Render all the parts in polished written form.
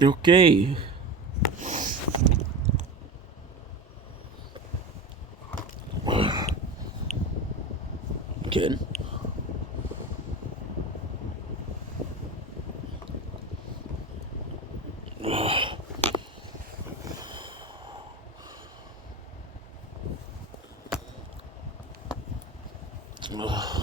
Ok. Good. Non.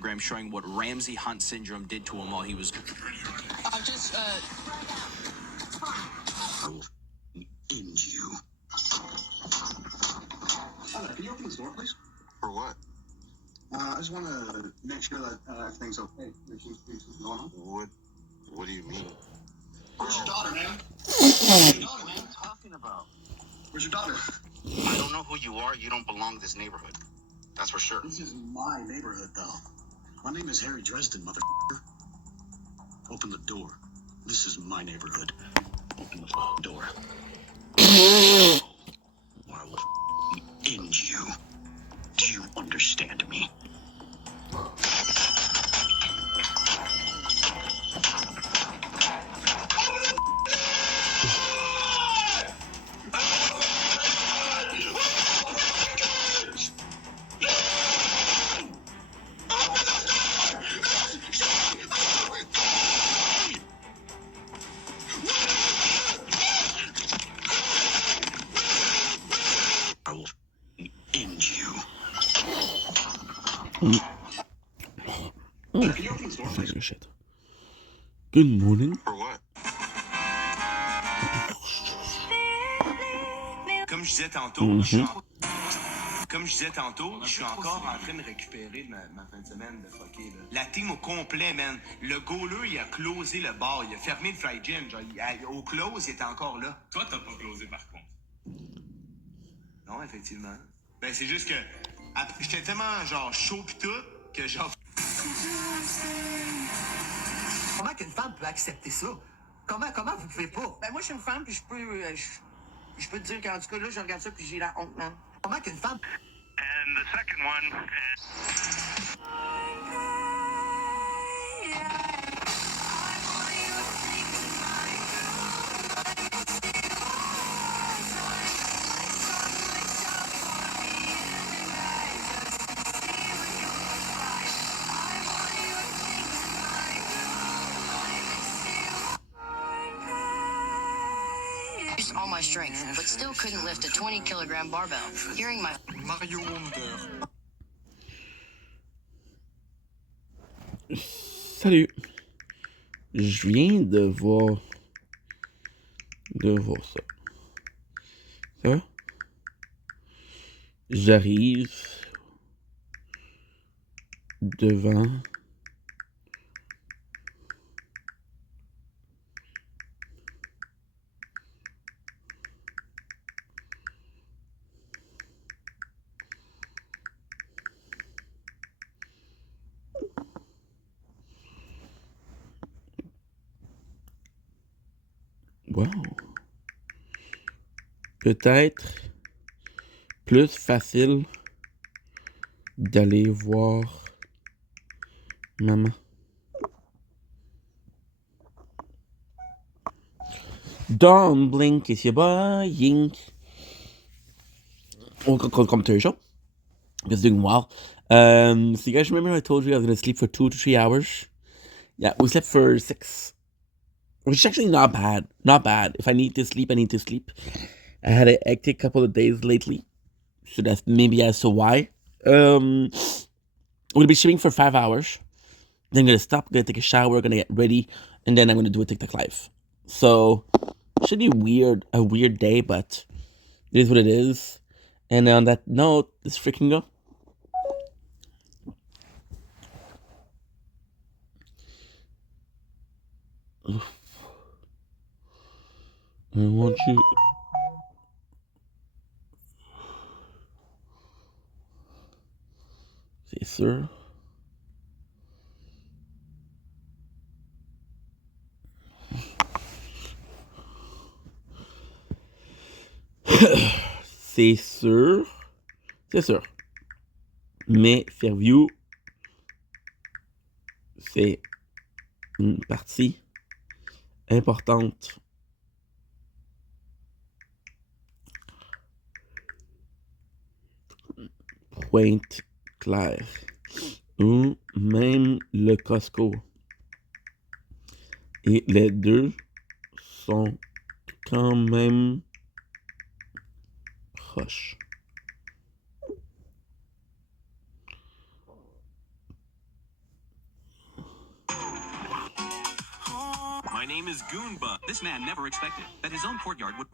Instagram showing what Ramsay Hunt syndrome did to him while he was. I've just In you. Can you open this door, please? For what? I just want to make sure that everything's okay. There's something going on. What do you mean? Where's your daughter, man? Where's your daughter, man? What are you talking about? Where's your daughter? I don't know who you are. You don't belong to this neighborhood. That's for sure. This is my neighborhood, though. My name is Harry Dresden, motherfucker. Open the door. This is my neighborhood. Open the door. Or I will end you. Do you understand me? I will end you. Oh, Can you open this door, please? shit. Good morning. For what? Comme je disais tantôt, Comme je disais tantôt, je suis encore en train de récupérer de ma fin de semaine de fucker. Là. La team au complet, man. Le goaler, il a closé le bar. Il a fermé le fry gym. Genre, au close, il était encore là. Toi, t'as pas closé par contre. Non, effectivement. Ben, c'est juste que j'étais tellement, genre, chaud pis tout, que genre... Comment qu'une femme peut accepter ça? Comment vous pouvez pas? Ben moi, je suis une femme, puis je peux te dire qu'en tout cas, là, je regarde ça, puis j'ai la honte, man. Comment qu'une femme... And the second one. Used all my strength, but still couldn't lift a 20-kilogram barbell. Hearing my Mario Wonder. Salut. Je viens de voir ça. Ça? J'arrive devant wow. Peut-être plus facile d'aller voir maman. Don't blink, it's your boy, Yink. Welcome to the show. Just doing well. So you guys remember I told you I was going to sleep for 2 to 3 hours? Yeah, we slept for 6. Which is actually not bad. Not bad. If I need to sleep, I need to sleep. I had a hectic couple of days lately. So that's maybe as to why. I'm going to be streaming for 5 hours. Then I'm going to stop, going to take a shower, going to get ready. And then I'm going to do a TikTok live. So, should be a weird day, but it is what it is. And on that note, let's freaking go. I want you... C'est sûr. C'est sûr. C'est sûr. Mais Fairview, c'est une partie importante Pointe Claire ou même le Costco. Et les deux sont quand même proches. My name is Goonba. This man never expected that his own courtyard would...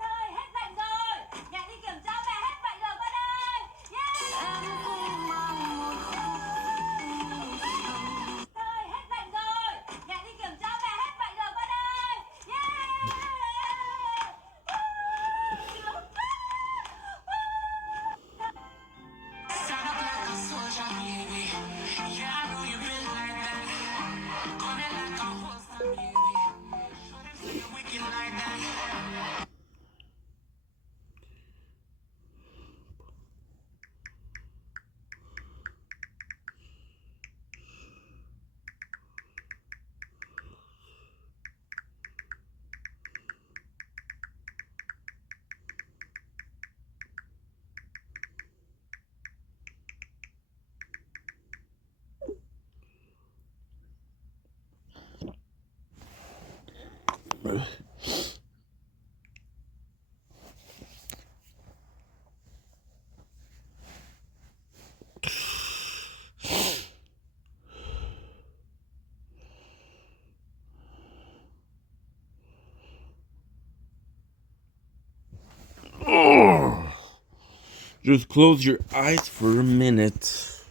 Just close your eyes for a minute.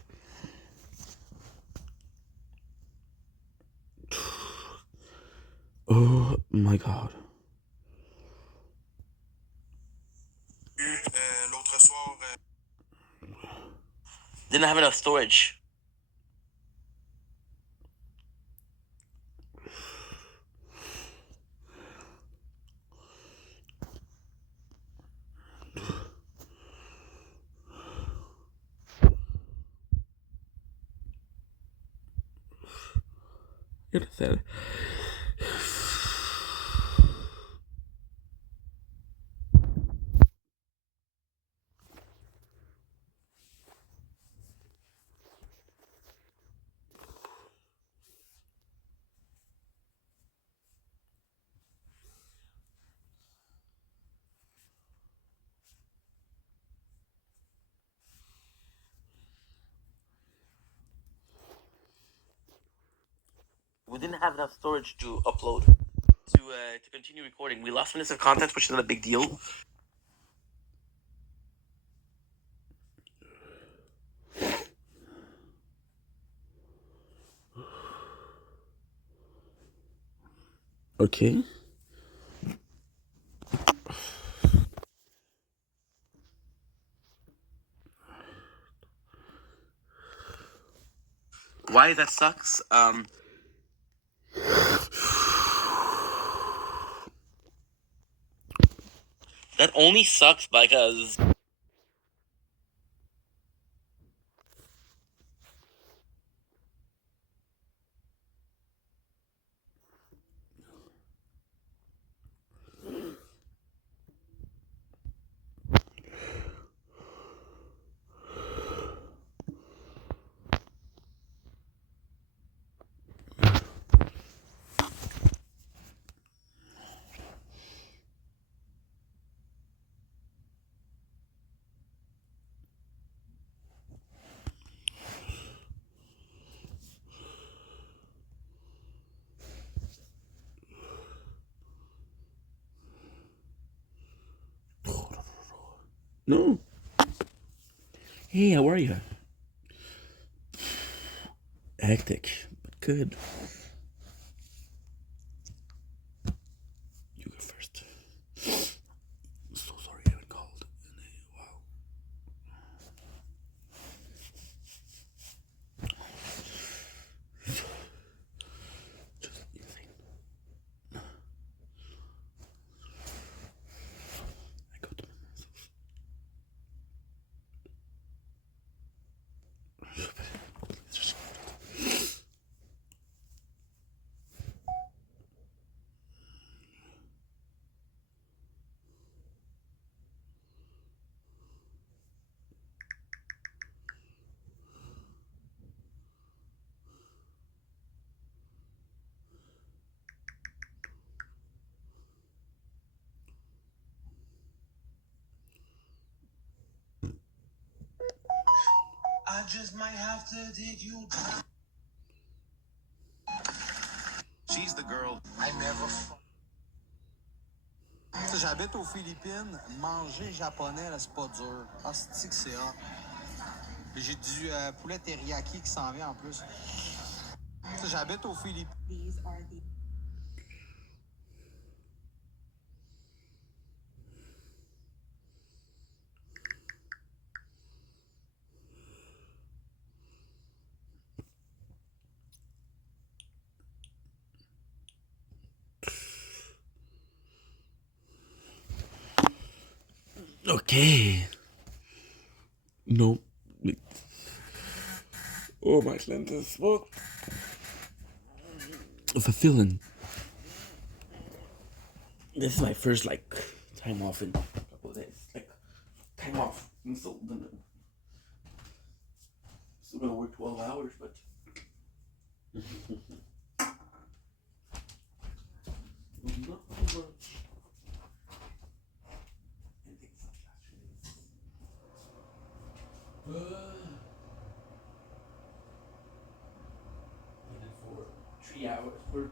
Oh my god. L'autre soir, Didn't have enough storage. You're sad. We didn't have enough storage to upload to continue recording. We lost minutes of content, which is not a big deal. Okay. Why that sucks? That only sucks because no. Hey, how are you? Hectic, but good. You go first. I'm so sorry I haven't called in a while. Just insane. I got to myself. I just might have to dig you down. She's the girl. I never Tu sais, j'habite aux Philippines, manger japonais, là, c'est pas dur. Ah, c'est que c'est hot. J'ai du poulet teriyaki qui s'en vient en plus. Tu sais, j'habite aux Philippines. These are the Okay. No. Oh, my lenses. What? Fulfilling. This is my first time off in a couple of days. Time off. I'm still gonna work 12 hours, but not too much. Anything such I did for 3 hours per.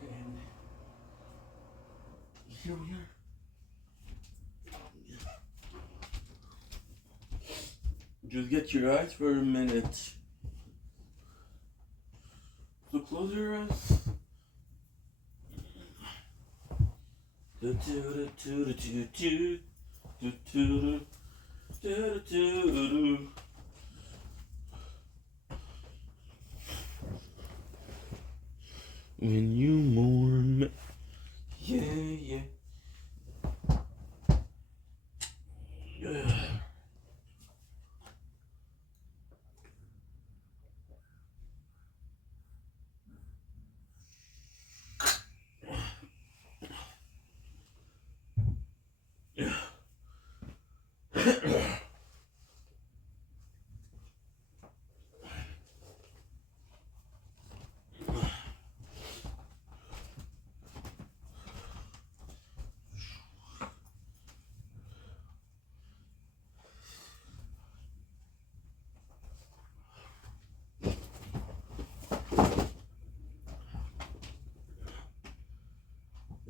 And here we are. Just get your eyes for a minute. So close your eyes. Do do do do do do do do do do. When you mourn, yeah, yeah.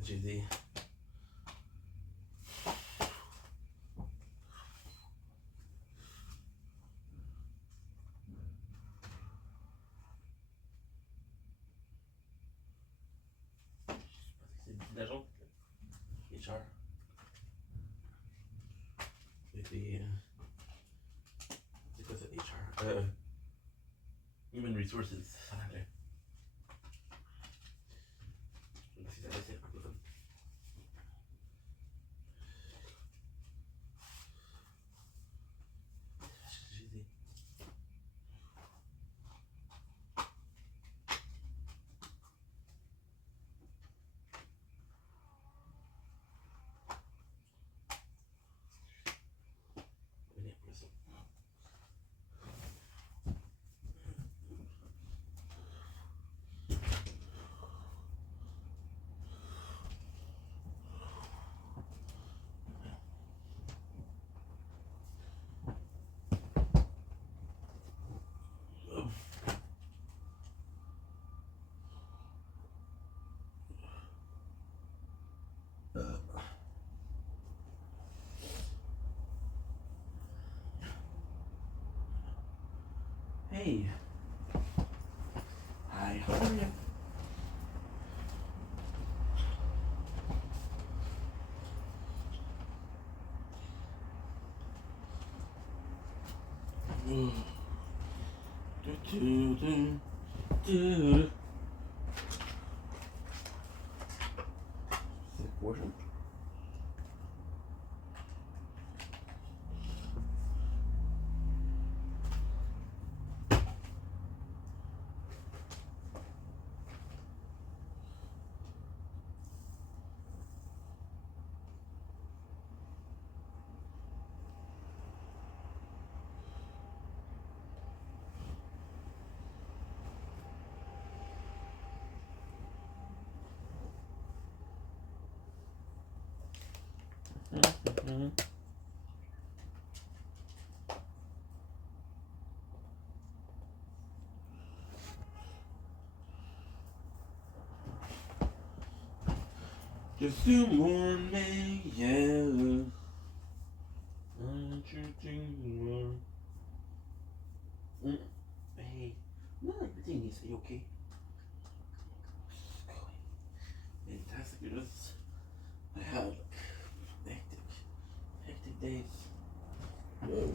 Easy. C'est l'agent HR. C'est quoi ça, HR? Human Resources en anglais. Je sais pas si ça c'est anglophone. J'ai dit. Hey. Hi, how are you? Sick portion. Just to warn me, yeah. Hey, no, everything is okay. Fantastic. It is. I had hectic days. Whoa.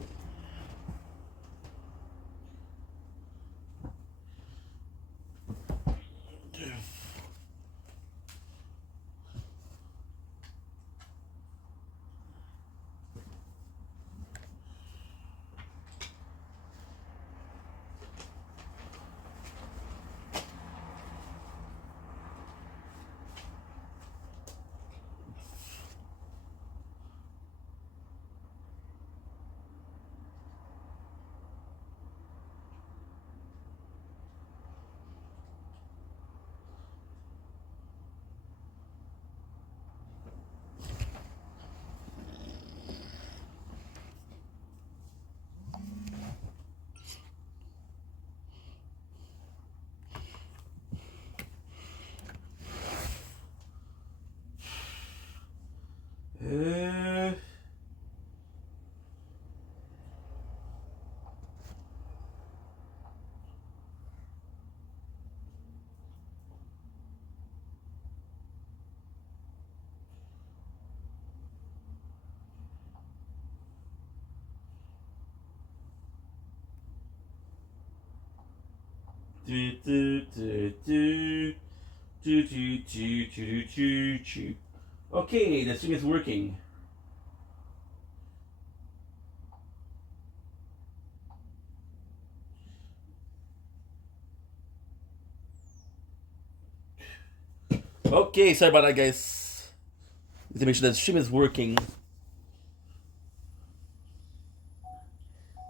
Okay, the stream is working. Okay, sorry about that, guys. Need to make sure that the stream is working.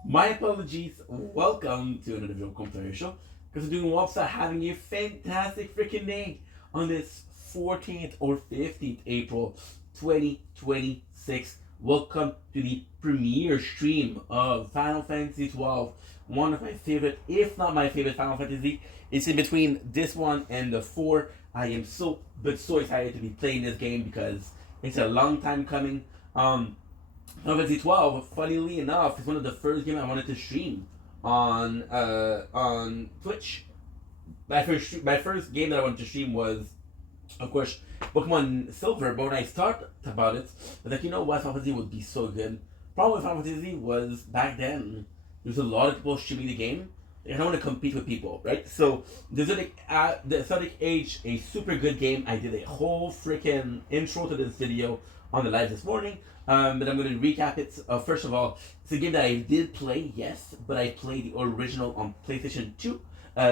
My apologies. Welcome to another video commentary show. Because we're doing Wopsa having a fantastic freaking day on this 14th or 15th April 2026. Welcome to the premiere stream of Final Fantasy 12. One of my favorite, if not my favorite Final Fantasy. It's in between this one and the 4. I am so excited to be playing this game because it's a long time coming. Final Fantasy 12, funnily enough, is one of the first games I wanted to stream on Twitch. My first game that I wanted to stream was, of course, Pokemon Silver. But when I thought about it, I was like, you know what, Final Fantasy would be so good. Problem with Final Fantasy was back then there's a lot of people streaming the game. I don't want to compete with people, right? So the Zodiac Age, a super good game. I did a whole freaking intro to this video on the live this morning. But I'm going to recap it. First of all, it's a game that I did play, yes, but I played the original on PlayStation 2.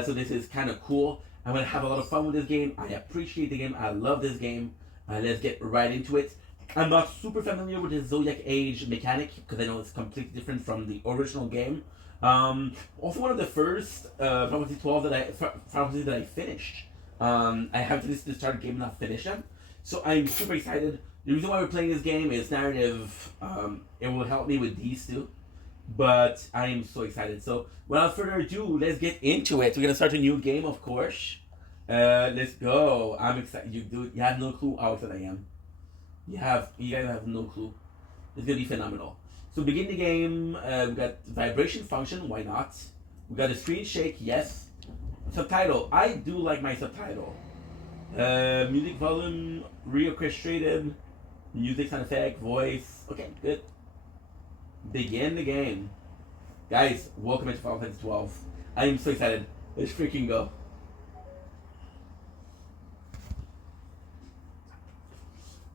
So this is kind of cool. I'm going to have a lot of fun with this game. I appreciate the game. I love this game. Let's get right into it. I'm not super familiar with the Zodiac Age mechanic because I know it's completely different from the original game. Also one of the first Final Fantasy 12 Final Fantasy that I finished. I haven't finished the start game, not finished them. So I'm super excited. The reason why we're playing this game is narrative. It will help me with these two. But I am so excited. So without further ado, let's get into it. We're gonna start a new game, of course. Let's go. I'm excited. You have no clue how excited I am. You guys have no clue. It's gonna be phenomenal. So begin the game. We got vibration function. Why not? We got a screen shake. Yes. Subtitle. I do like my subtitle. Music volume reorchestrated. Music sound effect. Voice. Okay, good. Begin the game. Guys, welcome to Final Fantasy 12. I am so excited. Let's freaking go.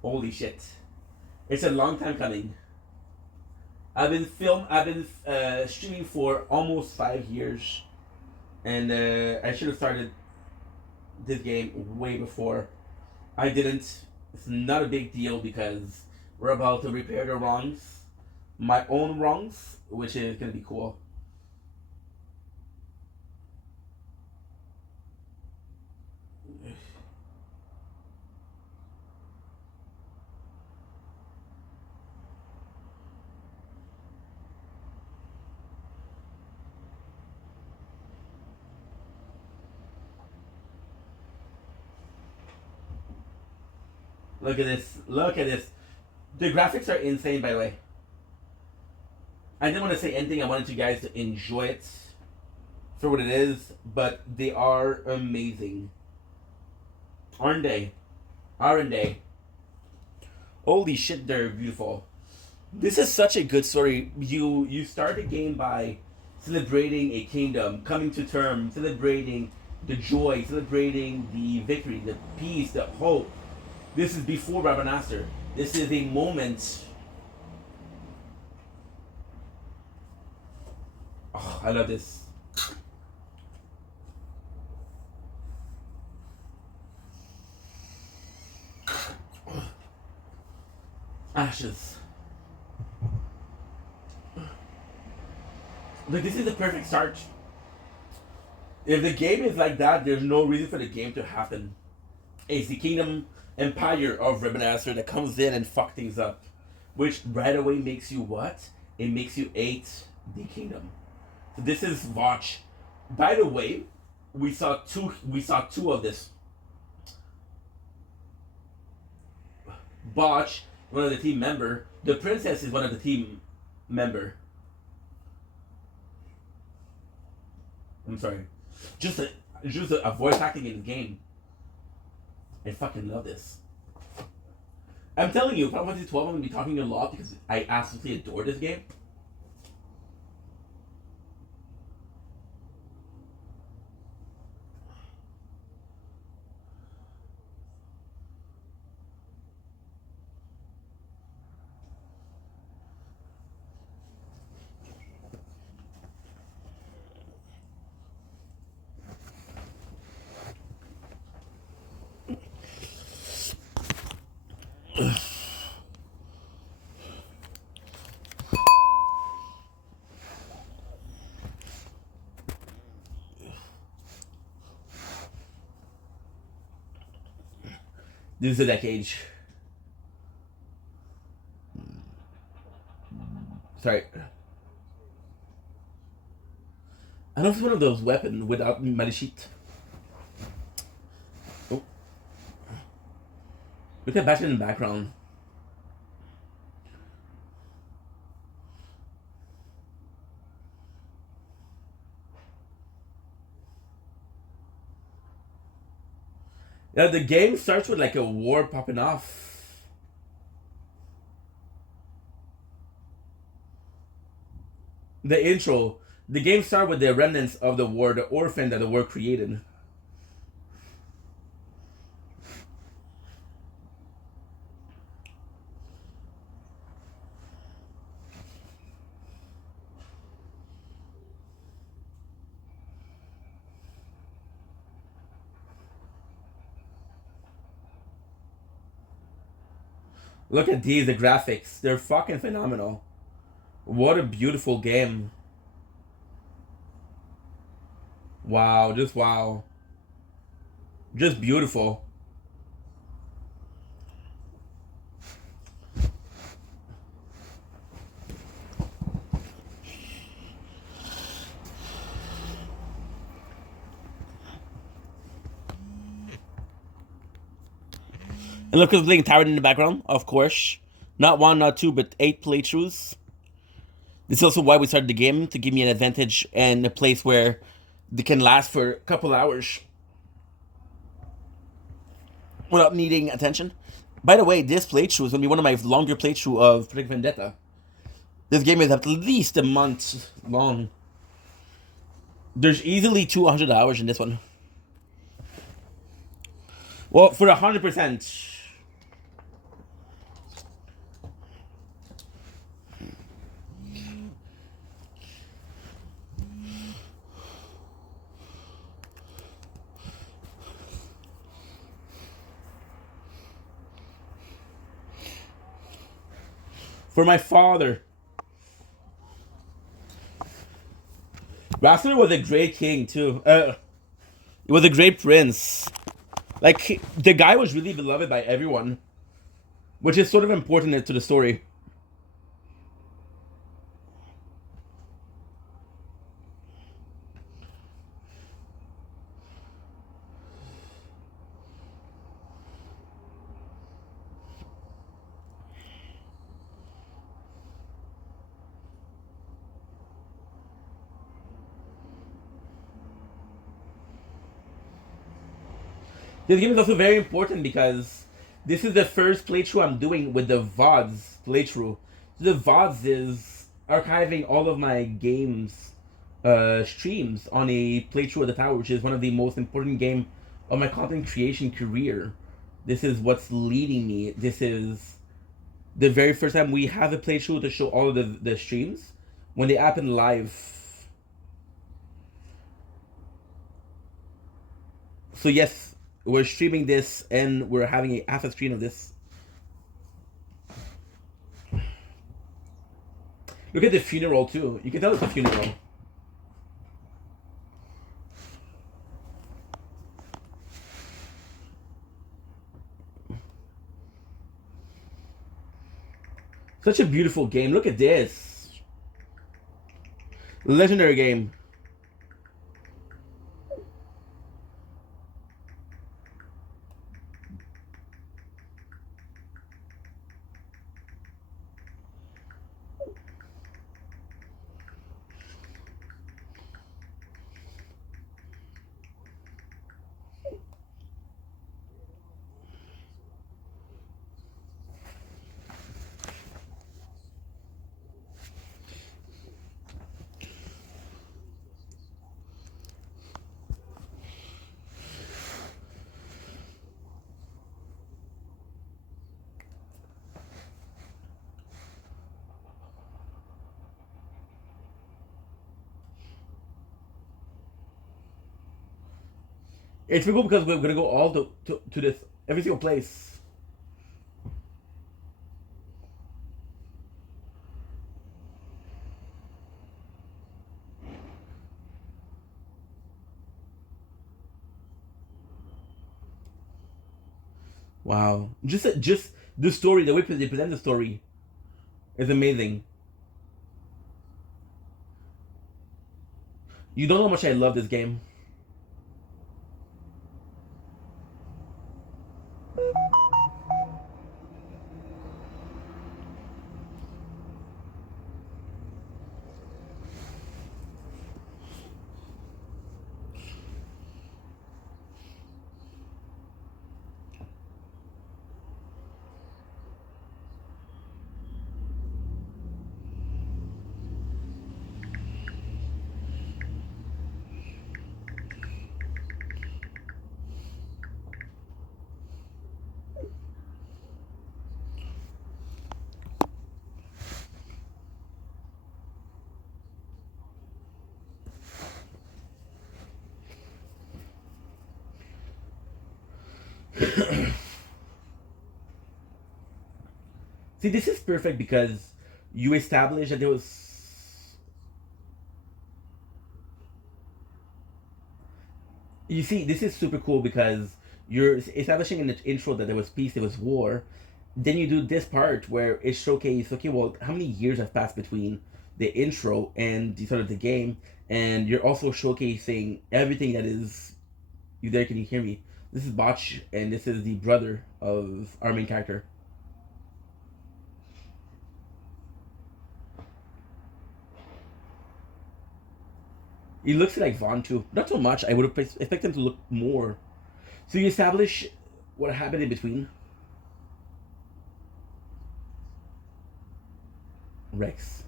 Holy shit. It's a long time coming. I've been streaming for almost 5 years. And I should have started this game way before. I didn't. It's not a big deal because we're about to repair the wrongs. My own wrongs, which is gonna be cool. Look at this. Look at this. The graphics are insane, by the way. I didn't want to say anything. I wanted you guys to enjoy it for what it is, but they are amazing. Aren't they? Aren't they? Holy shit, they're beautiful. This is such a good story. You start the game by celebrating a kingdom, coming to terms, celebrating the joy, celebrating the victory, the peace, the hope. This is before Rabanasser. This is a moment. Oh, I love this. Ashes. Like, this is the perfect start. If the game is like that, there's no reason for the game to happen. It's the kingdom empire of Rabanasser that comes in and fuck things up. Which right away makes you what? It makes you hate the kingdom. So this is Vouch. By the way, we saw two of this. Botch, one of the team member. The princess is one of the team member. I'm sorry. Just a voice acting in the game. I fucking love this. I'm telling you, Final Fantasy 12, I'm gonna be talking a lot because I absolutely adore this game. This is a decade. Sorry. I know it's one of those weapons without malishit. Oh. Look at Batman in the background. Yeah, the game starts with like a war popping off. The intro. The game starts with the remnants of the war, the orphan that the war created. Look at these, the graphics. They're fucking phenomenal. What a beautiful game. Wow, just wow. Just beautiful. And look at the playing Tyrant in the background, of course. Not one, not two, but 8 playthroughs. This is also why we started the game, to give me an advantage and a place where they can last for a couple hours without needing attention. By the way, this playthrough is going to be one of my longer playthroughs of Project Vendetta. This game is at least a month long. There's easily 200 hours in this one. Well, for 100%. For my father. Rastor was a great king too. He was a great prince. Like, the guy was really beloved by everyone, which is sort of important to the story. This game is also very important because this is the first playthrough I'm doing with the VODs playthrough. The VODs is archiving all of my games streams on a playthrough of the tower, which is one of the most important game of my content creation career. This is what's leading me. This is the very first time we have a playthrough to show all of the streams when they happen live. So yes, we're streaming this and we're having a half a screen of this. Look at the funeral too. You can tell it's a funeral. Such a beautiful game. Look at this. Legendary game. It's really cool because we're gonna go all to this every single place. Wow. Just the story, the way they present the story is amazing. You don't know how much I love this game. See, this is perfect because you establish that there was. You see, this is super cool because you're establishing in the intro that there was peace, there was war. Then you do this part where it showcases, okay, well, how many years have passed between the intro and the start of the game, and you're also showcasing everything that is. You there? Can you hear me? This is Botch, and this is the brother of our main character. He looks like Vaughn too. Not so much. I would have expected him to look more. So you establish what happened in between. Rex.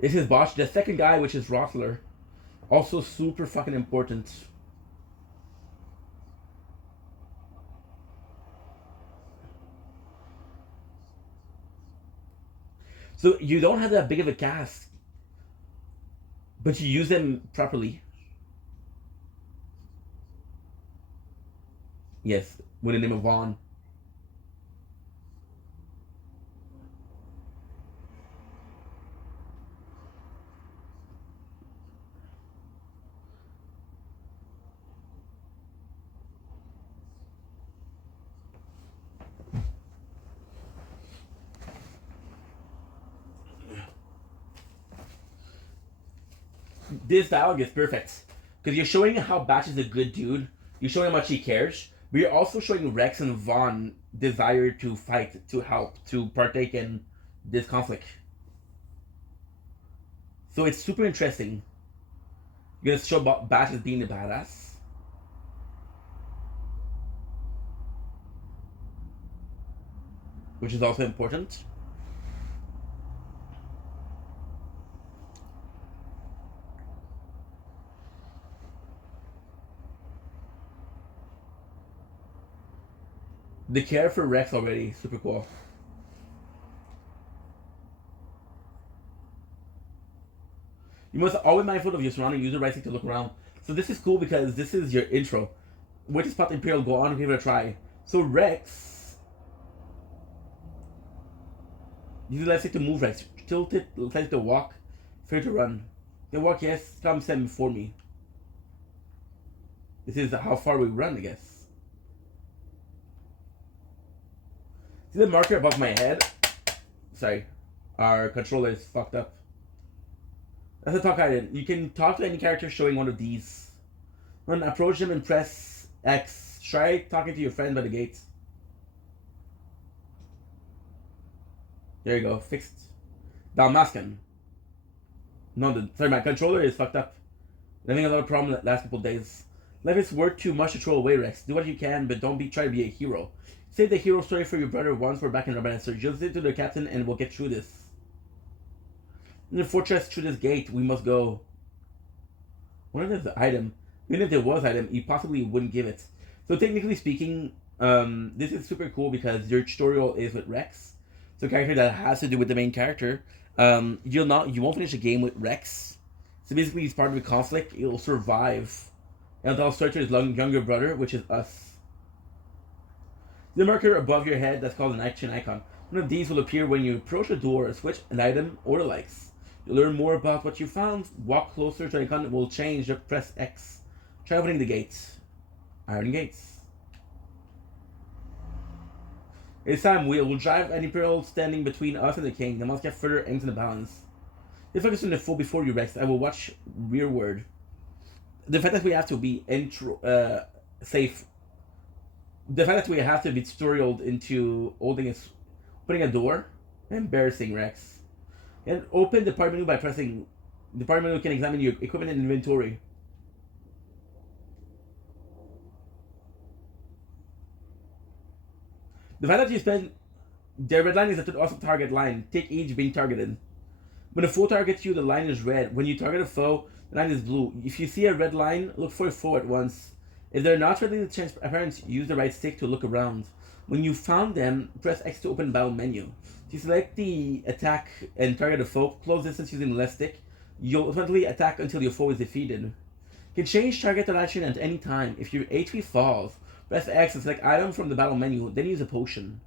This is Bosch. The second guy, which is Rottler, also super fucking important. So you don't have that big of a cast, but you use them properly. Yes, with the name of Vaughn. This dialogue is perfect because you're showing how Batch is a good dude. You're showing how much he cares, but you're also showing Rex and Vaughn desire to fight, to help, to partake in this conflict. So it's super interesting. You're gonna show Batch as being a badass. Which is also important. The care for Rex already, super cool. You must always be mindful of your surrounding. Use the right stick to look around. So this is cool because this is your intro. Wait to spot the Imperial, go on and give it a try. So Rex, use the left stick to move Rex. Tilt it, left to walk, fair to run. Then walk, yes, come stand before me. This is how far we run, I guess. See the marker above my head? Sorry, our controller is fucked up. That's a talk item. You can talk to any character showing one of these. When approach them and press X. Try talking to your friend by the gates. There you go, fixed. Dalmascan. No, sorry, my controller is fucked up. I'm having a lot of problem the last couple of days. Life is worth too much to throw away, Rex. Do what you can, but don't try to be a hero. Save the hero story for your brother once we're back in Romancer. Just say to the captain and we'll get through this. In the fortress, through this gate, we must go. What if there's the item? Even if there was item, he possibly wouldn't give it. So technically speaking, this is super cool because your tutorial is with Rex. So a character that has to do with the main character. You won't finish the game with Rex. So basically he's part of the conflict. He'll survive. And I'll search his younger brother, which is us. The marker above your head, that's called an action icon. One of these will appear when you approach a door, switch an item, or the likes. You'll learn more about what you found. Walk closer to an icon that will change. Just press X. Try opening the gates. Iron gates. It's time we will drive any peril standing between us and the king. They must get further into the balance. They focus on the foe before you rest. I will watch rearward. The fact that we have to be safe. The fact that we have to be tutorialed into opening a door. Embarrassing, Rex. And open the part menu by pressing. The part menu can examine your equipment and inventory. The fact that you spend. The red line is an awesome target line. Take each being targeted. When a foe targets you, the line is red. When you target a foe, the line is blue. If you see a red line, look for a foe at once. If they're not readily apparent, use the right stick to look around. When you found them, press X to open battle menu. If you select the attack and target a foe, close distance using the left stick, you'll ultimately attack until your foe is defeated. You can change target action at any time. If your HP falls, press X and select item from the battle menu, then use a potion.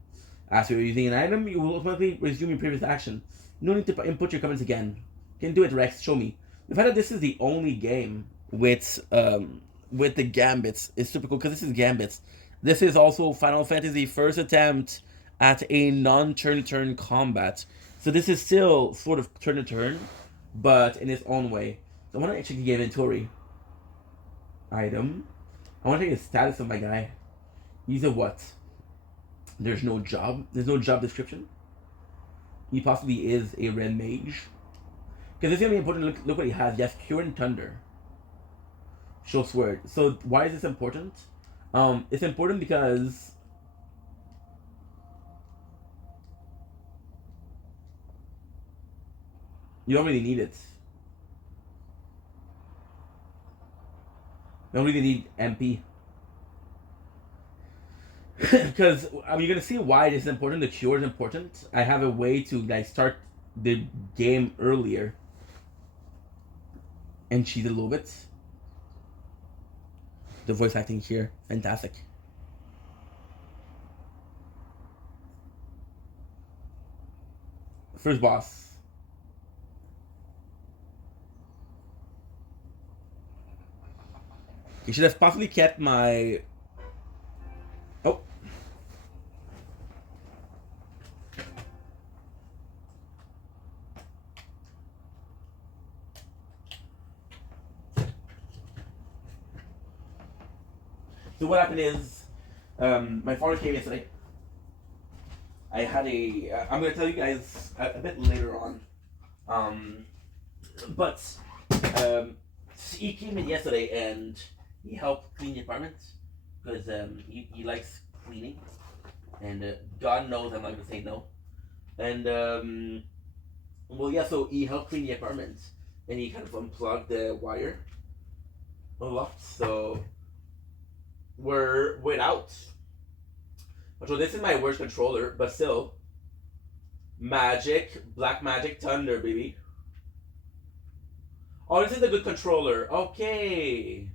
After using an item, you will automatically resume your previous action. No need to input your comments again. Can do it, Rex. Show me. The fact that this is the only game with the gambits is super cool because this is gambits. This is also Final Fantasy first attempt at a non-turn-to-turn combat. So this is still sort of turn-to-turn, but in its own way. So I want to check the inventory. Item. I want to check the status of my guy. He's a what? There's no job. There's no job description. He possibly is a red mage. Because it's going to be important. Look what he has. Yes, Cure and Thunder. Show Sword. So why is this important? It's important because you don't really need it. You don't really need MP. Because you're gonna see why this is important. The cure is important. I have a way to start the game earlier and cheat a little bit. The voice acting here, fantastic. First boss. You should have possibly kept my. Oh. So what happened is, my father came yesterday. I had a. I'm gonna tell you guys a bit later on. But he came in yesterday and he helped clean the apartment because he likes cleaning, and God knows I'm not gonna say no. And well, yeah. So he helped clean the apartment, and he kind of unplugged the wire a lot. So we're without. So this is my worst controller, but still. Magic, Black Magic Thunder, baby. Oh, this is a good controller. Okay.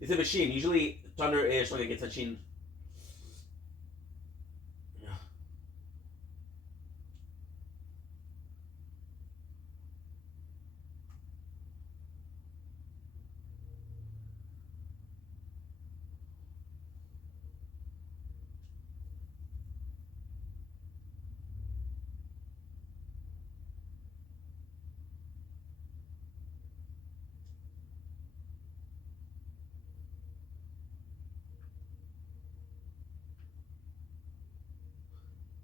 It's a machine. Usually Thunder is when it gets a machine.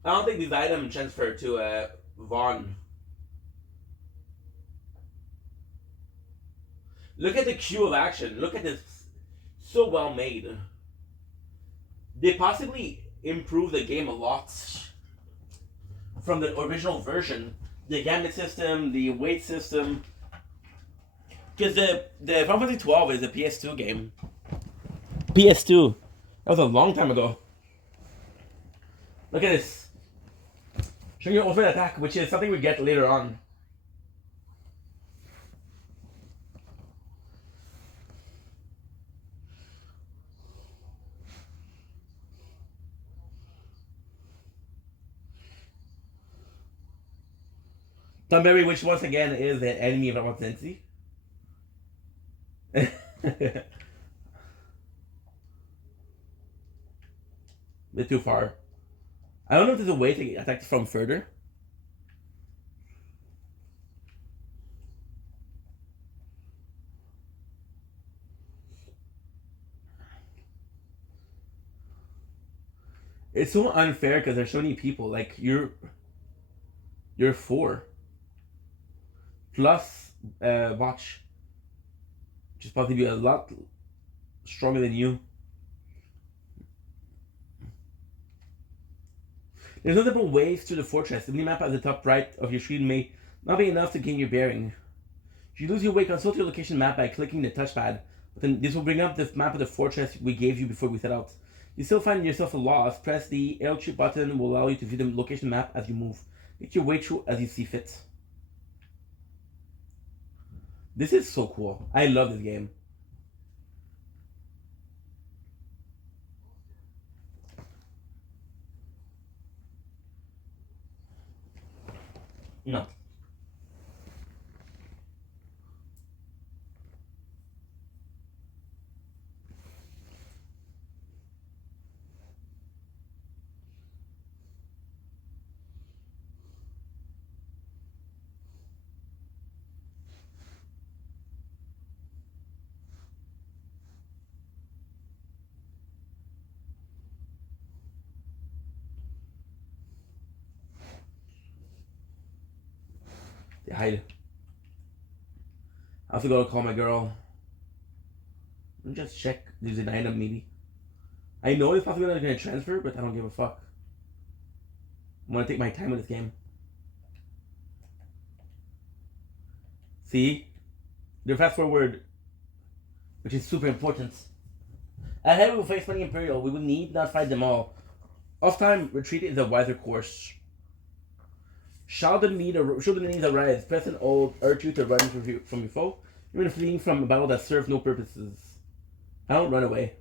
I don't think these items transfer to Vaughn. Look at the queue of action. Look at this. So well made. They possibly improved the game a lot from the original version. The gambit system, the weight system. Because the Final Fantasy 12 is a PS2 game. PS2. That was a long time ago. Look at this. Showing your ultimate attack, which is something we get later on. Thunberry, which once again is an enemy of our Sensi. Bit too far. I don't know if there's a way to attack from further. It's so unfair because there's so many people. Like you're 4 plus watch, which is probably a lot stronger than you. There's no different ways to the fortress. The map at the top right of your screen may not be enough to gain your bearing. If you lose your way, consult your location map by clicking the touchpad. But then this will bring up the map of the fortress we gave you before we set out. You still find yourself lost, press the arrow tree button will allow you to view the location map as you move. Make your way through as you see fit. This is so cool. I love this game. No. They hide. I also gotta call my girl. Let me just check. There's an item maybe. I know it's possibly not gonna transfer, but I don't give a fuck. I'm gonna take my time with this game. See? They're fast forward, which is super important. Ahead we will face many Imperial. We will need not fight them all. Off time, retreat is a wiser course. Should the needs arise, press and hold R2 to run from your foe. Even fleeing from a battle that serves no purposes. I don't run away.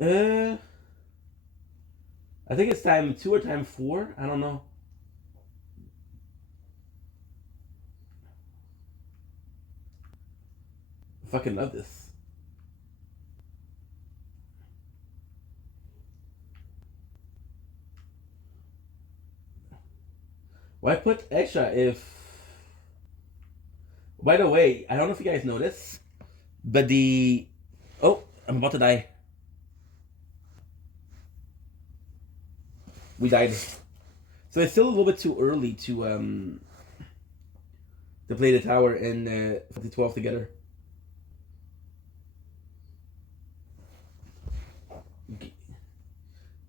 I think it's time 2 or time 4. I don't know. I fucking love this. Why put extra if... By the way, I don't know if you guys noticed, but the... Oh, I'm about to die. We died. So it's still a little bit too early to play the tower and the 12 together.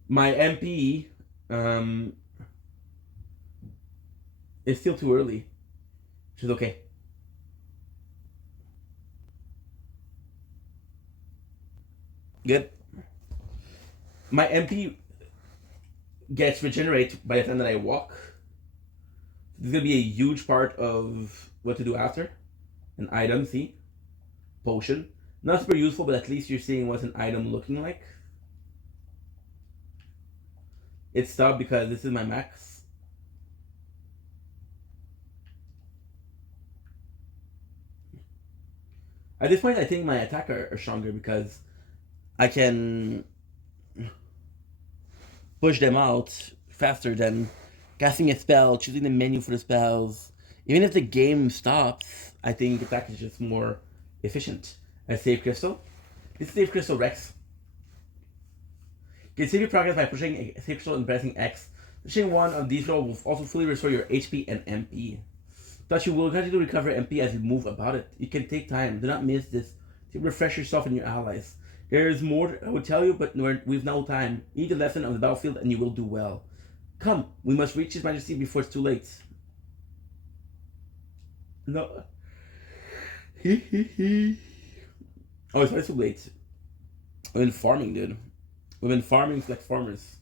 My MP is still too early, which is okay. Good. My MP gets regenerated by the time that I walk. This is gonna be a huge part of what to do after. An item, see? Potion. Not super useful, but at least you're seeing what's an item looking like. It stopped because this is my max. At this point, I think my attack are stronger because I can push them out faster than casting a spell, choosing the menu for the spells. Even if the game stops, I think attack is just more efficient. I save crystal. This is save crystal Rex. You can save your progress by pushing a save crystal and pressing X. Pushing one of these will also fully restore your HP and MP. Thus you will gradually recover MP as you move about it. You can take time. Do not miss this to refresh yourself and your allies. There is more I would tell you, but we've no time. Eat the lesson of the battlefield and you will do well. Come, we must reach His Majesty before it's too late. No. Oh, it's already too late. We've been farming, dude. We've been farming like farmers.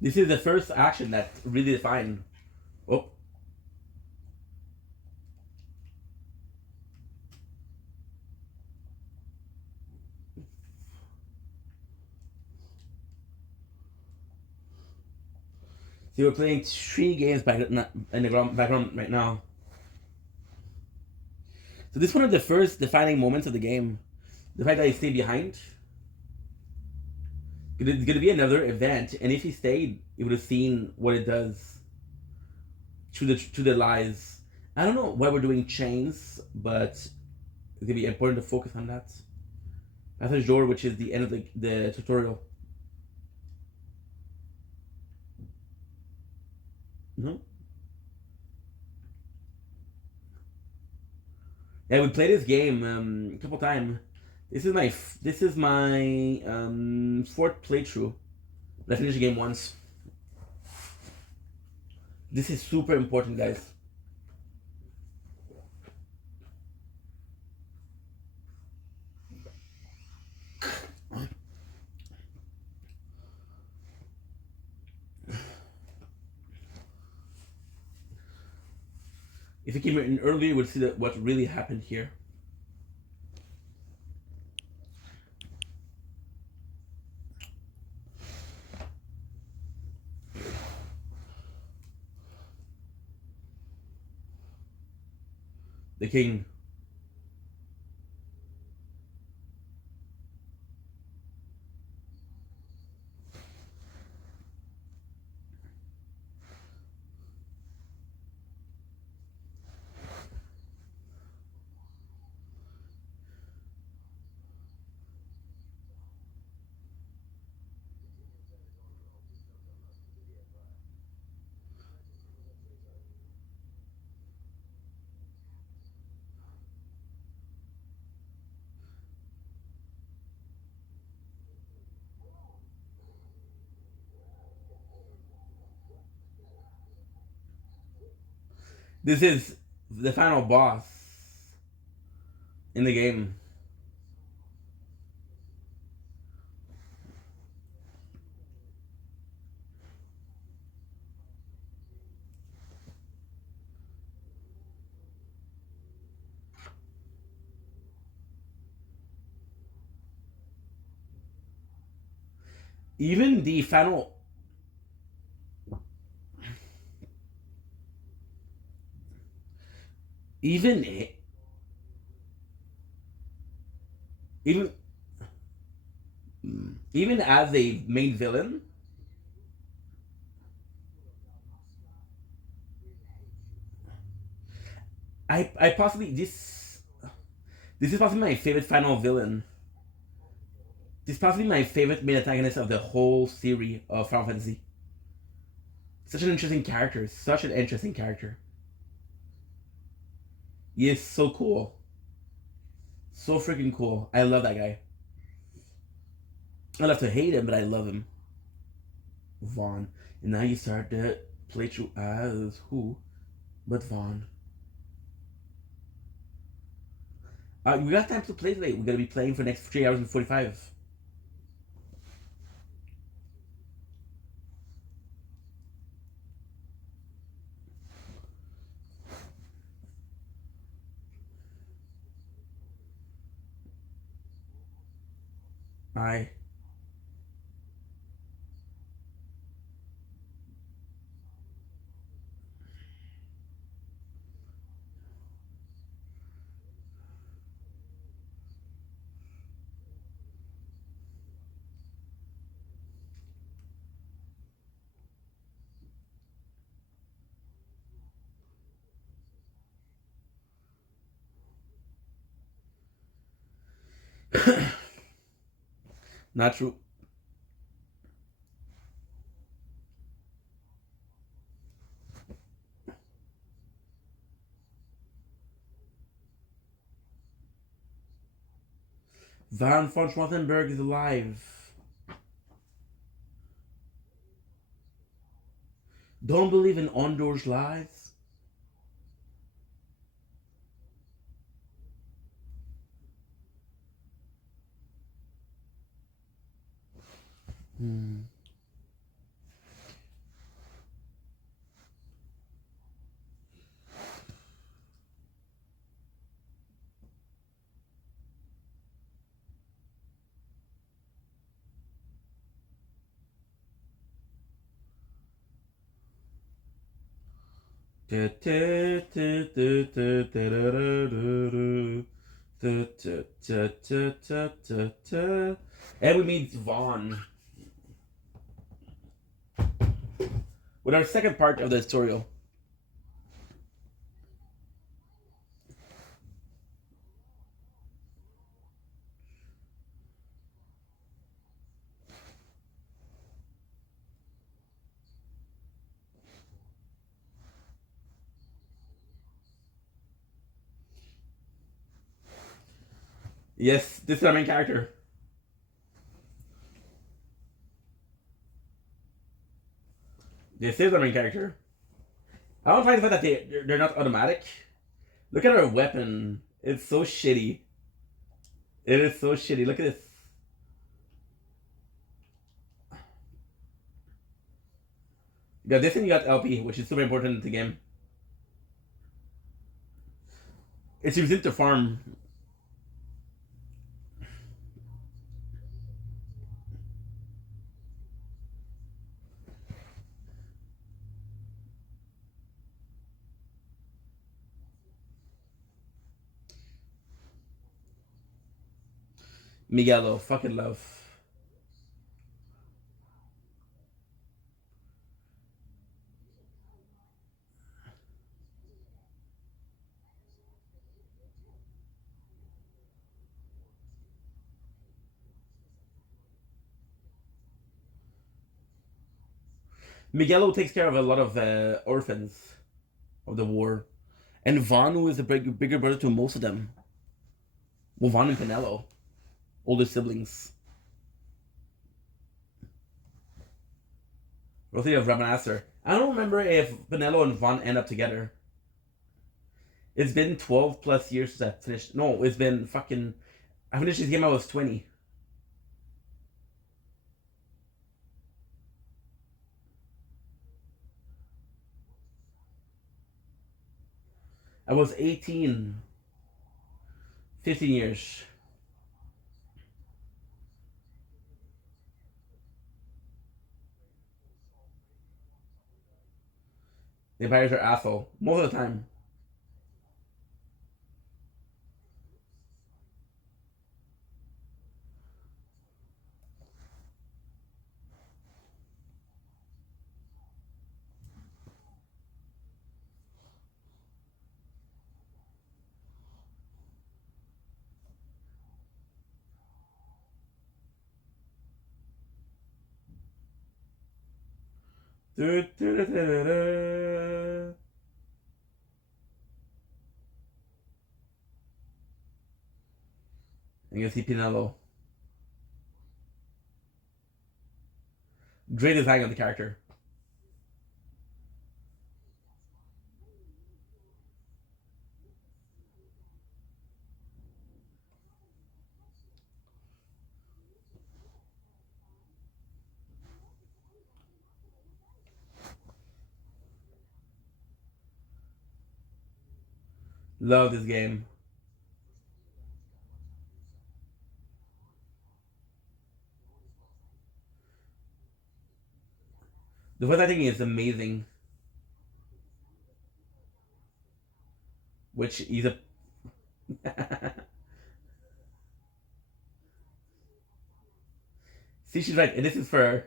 This is the first action that really defined. Oh. So we're playing 3 games back in the background right now. So this is one of the first defining moments of the game. The fact that he stayed behind. It's gonna be another event, and if he stayed, he would have seen what it does to the lies. I don't know why we're doing chains, but it's gonna be important to focus on that. Passage door, which is the end of the tutorial. No. Yeah, we played this game a couple times. This is my fourth playthrough. I finished the game once. This is super important, guys. If you came in earlier, you would see that what really happened here. The king. This is the final boss in the game. Even the final. Even. Even. Even as a main villain. I possibly. This is possibly my favorite final villain. This is possibly my favorite main antagonist of the whole series of Final Fantasy. Such an interesting character. Such an interesting character. He is so cool. So freaking cool. I love that guy. I love to hate him, but I love him. Vaughn. And now you start the playthrough as who? But Vaughn. We got time to play today. We're gonna be playing for the next 3 hours and 45. I. Not true. Van von Schwarzenberg is alive. Don't believe in Ondor's lies. Hmm. And we meet Vaughn with our second part of the tutorial. Yes, this is our main character. This is our main character. I don't find the fact that they're not automatic. Look at our weapon. It's so shitty. It is so shitty. Look at this. You got this and you got LP, which is super important in the game. It's used to farm. Miguelo, fucking love. Miguelo takes care of a lot of orphans of the war. And Vanu is a bigger brother to most of them. Well, Vanu and Pinello. Older siblings. Rothy of Ramanasser. I don't remember if Pinello and Von end up together. It's been 12 plus years since I finished. No, it's been fucking... I finished this game I was 20. I was 18. 15 years. The vampires are asshole. Most of the time. And you see Pinello. Great design of the character. Love this game. The voice acting is amazing. Which he's a... See, she's right. And this is for...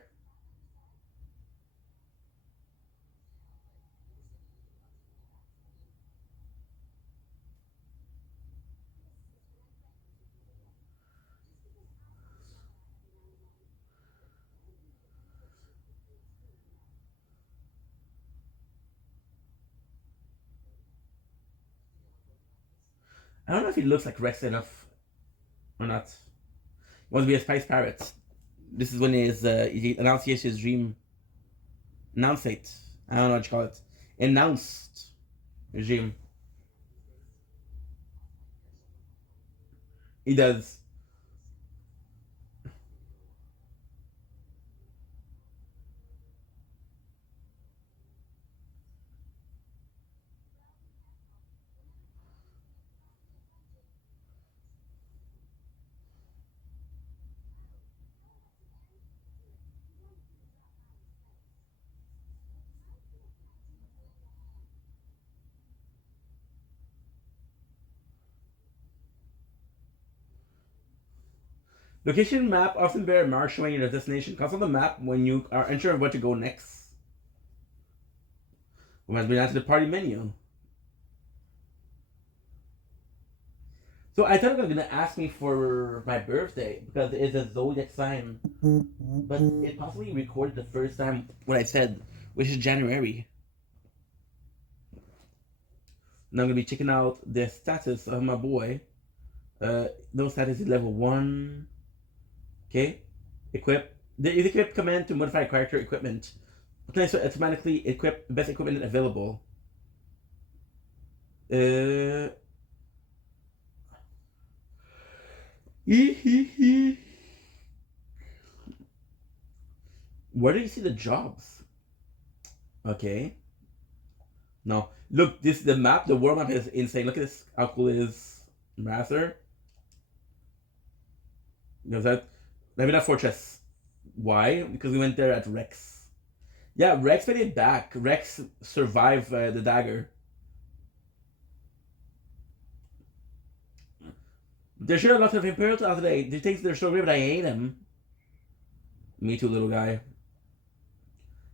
I don't know if he looks like Rex enough or not. Wants to be a spice pirate. This is when he announced his dream. Announced it. I don't know what you call it. Announced his dream. He does. Location map often bear a mark showing your destination. Consult the map when you are unsure of where to go next. We must be down to the party menu. So I thought it was gonna ask me for my birthday because it's a zodiac sign, but it possibly recorded the first time what I said, which is January. Now I'm gonna be checking out the status of my boy. No status is level 1. Okay, equip. There is equip command to modify character equipment. Okay, so automatically equip best equipment available. Where do you see the jobs? Okay. No. Look, this the map, the world map is insane. Look at this, how cool it is. Master. You know that? Maybe not Fortress. Why? Because we went there at Rex. Yeah, Rex made it back. Rex survived the dagger. There should have lots of Imperial out today. He thinks they're so great, but I hate him. Me too, little guy.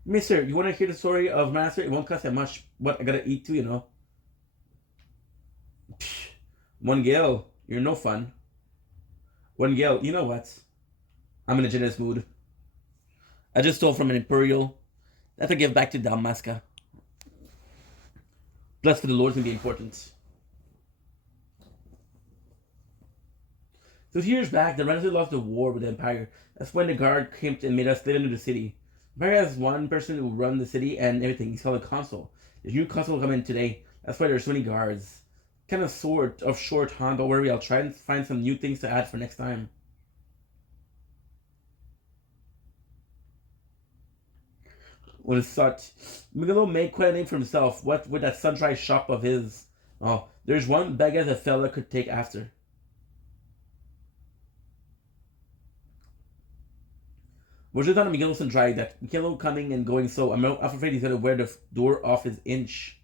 Mister, you want to hear the story of Master? It won't cost that much. What, I gotta eat too, you know. Psh, 1 gil. You're no fun. 1 gil. You know what? I'm in a generous mood. I just stole from an Imperial. I have to give back to Dalmasca. Blessed for the Lord can be important. So years back, the Renaissance lost the war with the Empire. That's when the guard came and made us live into the city. Empire has one person who run the city and everything. He's called a consul. There's a new consul coming today. That's why there's so many guards. Kind of short, huh? Don't worry, I'll try and find some new things to add for next time. With his such, Miguelo made quite a name for himself. What with that sunrise shop of his? Oh, there's one bag as a fella could take after. Was just on Miguelo's and dry that Miguelo coming and going so I'm afraid he's gonna wear the door off his inch.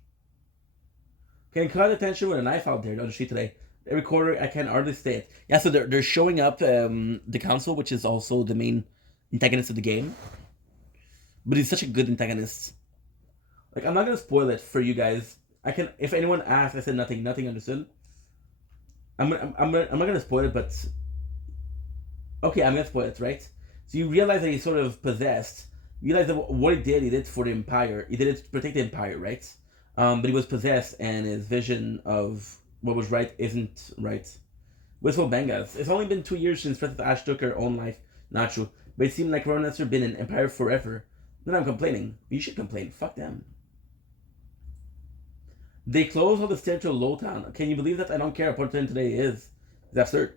Can cut attention with a knife out there on the street today. Every quarter I can hardly stay it. Yeah, so they're showing up the council, which is also the main antagonist of the game. But he's such a good antagonist. Like, I'm not gonna spoil it for you guys. I can, if anyone asks, I said nothing understood. I'm not gonna spoil it, but okay, I'm gonna spoil it, right? So you realize that he's sort of possessed. You realize that what he did for the Empire. He did it to protect the Empire, right? But he was possessed, and his vision of what was right isn't right. Whistle Bengas. It's only been 2 years since Princess Ash took her own life. Not true, but it seemed like Ronan has been in Empire forever. Then I'm complaining. You should complain. Fuck them. They closed all the stairs to Lowtown. Can you believe that? I don't care how important today is. It's absurd.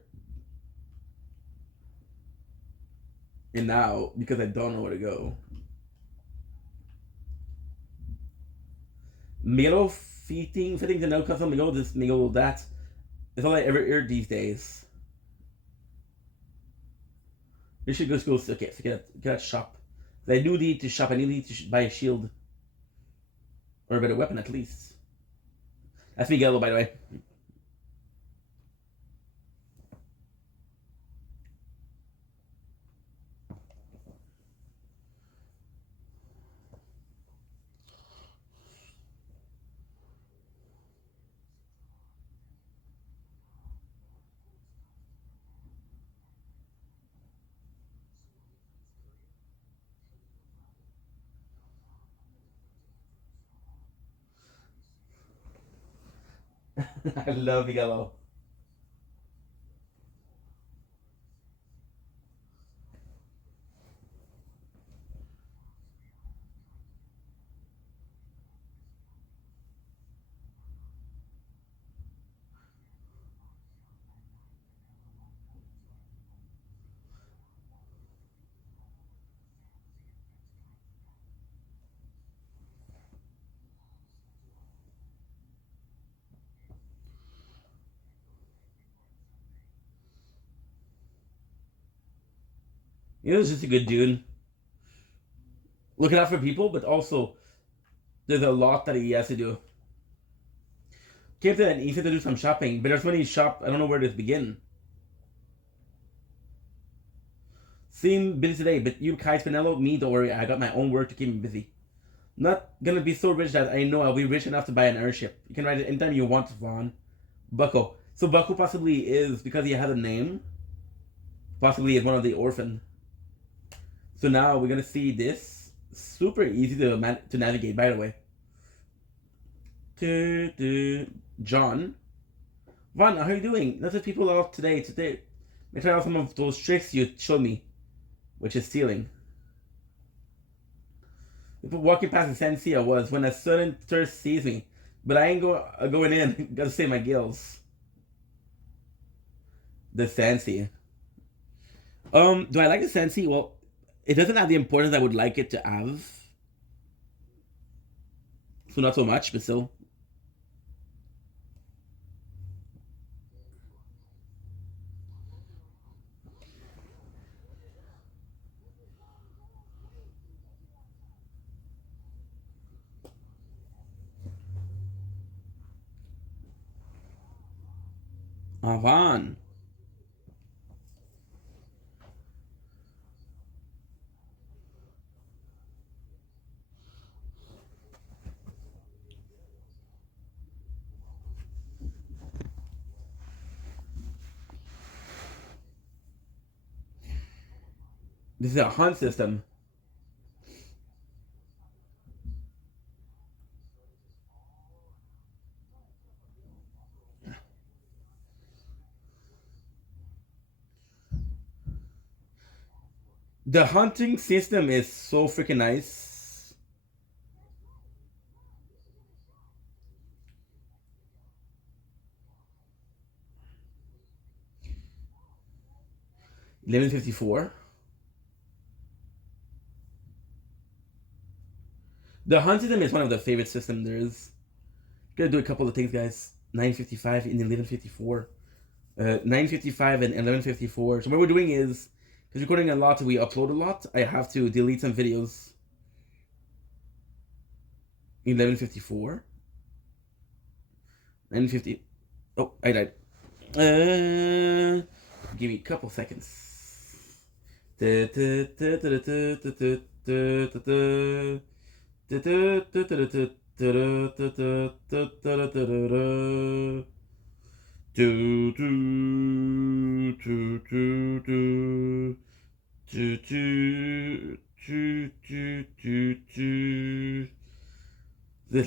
And now, because I don't know where to go. Milo fitting to no custom Milo this, Milo that. It's all I ever heard these days. You should go to school. Okay, so get a shop. I do need to shop. I need to buy a shield. Or a better weapon, at least. That's Miguelo, by the way. I love Miguelo. You know, he's just a good dude. Looking out for people, but also there's a lot that he has to do. Came to and he said to do some shopping, but there's when he shop, I don't know where to begin. Seem busy today, but you, Kai Spinello, me, don't worry, I got my own work to keep me busy. Not gonna be so rich that I know I'll be rich enough to buy an airship. You can ride it anytime you want, Vaughn. Bucko. So Bucko possibly is, because he has a name, possibly is one of the orphan. So now we're gonna see this. Super easy to navigate, by the way. John. Vaughn, how are you doing? Lots of people out today. Let me try out some of those tricks you showed me, which is stealing. Walking past the sensei I was when a sudden thirst seized me, but I ain't going in. Gotta save my gills. The sensei. Do I like the sensei? Well, it doesn't have the importance I would like it to have. So not so much, but still. Avan. This is a hunt system. The hunting system is so freaking nice. $11.54. The hunt system is one of the favorite systems there is. Gonna do a couple of things, guys. 9:55 and 11:54. 9:55 and 11:54. So what we're doing is, because recording a lot, we upload a lot. I have to delete some videos. 11:54. 9:50. Oh, I died. Give me a couple seconds. This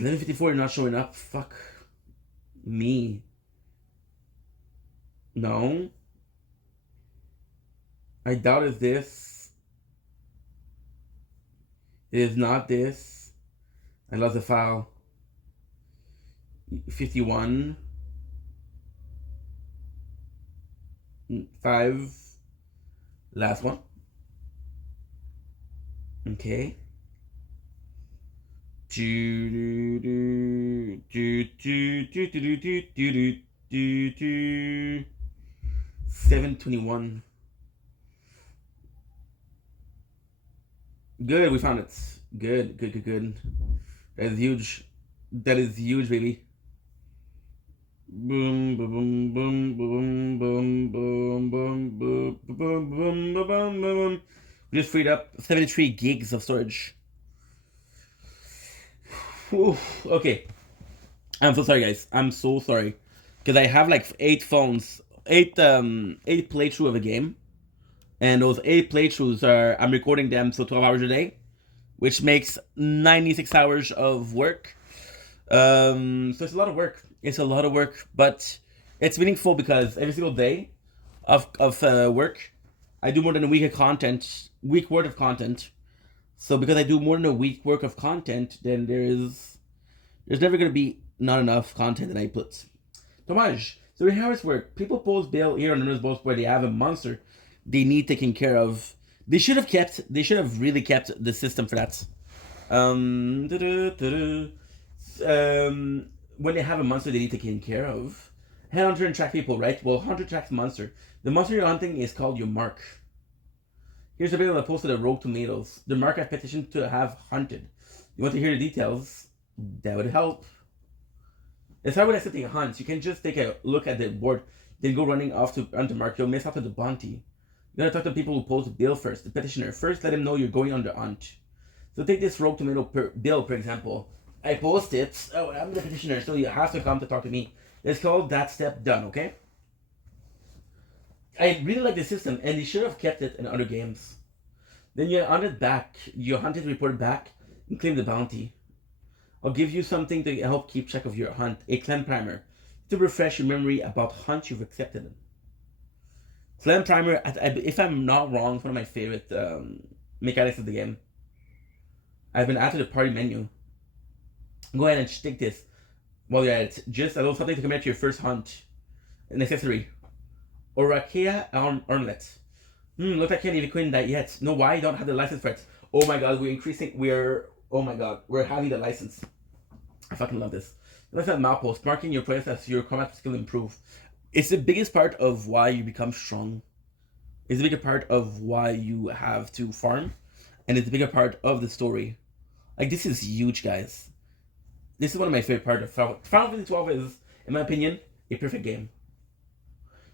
11:54 you're not showing up. Fuck me. No. I doubt it's this. It is not this. I lost the file. 51. 5. Last one. Okay. 721. Good, we found it. Good. That is huge. That is huge, baby. Boom, boom, boom, boom, boom, boom, boom, boom, boom, boom, boom, boom. We just freed up 73 gigs of storage. Okay. I'm so sorry, guys. I'm so sorry. Because I have like 8 phones. 8 playthrough of a game. And those 8 playthroughs I'm recording them so 12 hours a day, which makes 96 hours of work. So it's a lot of work. But it's meaningful because every single day of work, I do more than a week worth of content. So because I do more than a week worth of content, then there's never gonna be not enough content that I put. Dommage. So how it's work. People post bail here on the news post where they have a monster they need taken care of. They should have really kept the system for that. When they have a monster they need taken care of. Headhunter and track people, right? Well, hunter tracks monster. The monster you're hunting is called your mark. Here's a video that posted a Rogue Tomatoes. The market petition to have hunted. You want to hear the details? That would help. It's hard when accepting hunts. You can just take a look at the board, then go running off to onto mark. You'll miss out on the bounty. You gotta talk to people who post the bill first. The petitioner. First, let him know you're going on the hunt. So take this Rogue Tomato bill, for example. I post it. Oh, I'm the petitioner, so you have to come to talk to me. It's called that step done, okay? I really like the system, and they should have kept it in other games. Then you hunt it back. You hunt it, report it back, and claim the bounty. I'll give you something to help keep track of your hunt. A clan primer to refresh your memory about hunts you've accepted. Clan primer, if I'm not wrong, it's one of my favorite mechanics of the game. I've been added to the party menu. Go ahead and stick this while you're at it. Just a little something to commit to your first hunt. An accessory. Orakea Armlet. Looks like I can't even quit that yet. No, why? I don't have the license for it. Oh my god, we're having the license. I fucking love this. Let's have Malpost, marking your progress as your combat skill improve. It's the biggest part of why you become strong. It's the bigger part of why you have to farm. And it's the bigger part of the story. Like, this is huge, guys. This is one of my favorite parts of Final Fantasy 12 is, in my opinion, a perfect game.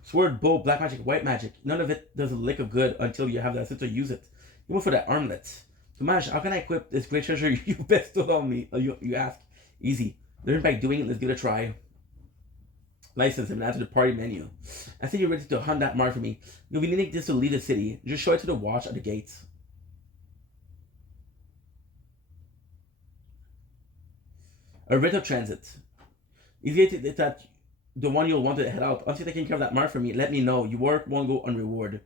Sword, bow, black magic, white magic. None of it does a lick of good until you have the assist to use it. You went for that armlet. Tomash, how can I equip this great treasure you bestowed on me? You ask. Easy. Learn by doing it. Let's give it a try. License and add to the party menu. I think you're ready to hunt that mark for me. You'll be needing this to leave the city. Just show it to the watch at the gates. A rite of transit. Easy to that the one you'll want to head out. Once you're taking care of that mark for me, let me know. Your work won't go unrewarded.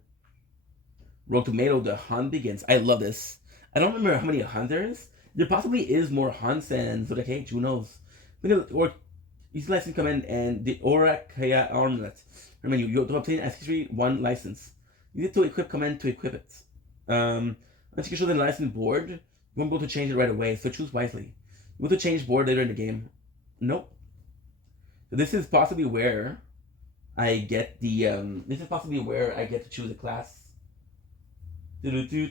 Rogue Tomato, the hunt begins. I love this. I don't remember how many hunts there is. There possibly is more hunts than Zodiac Age, who knows? Or use license command and the Orakaya Armlet. Remember, you to obtain accessory 1 license. You need to equip command to equip it. Once you can show the license board, you won't be able to change it right away, so choose wisely. You want to change board later in the game? Nope. So this is possibly where I get the to choose a class. Since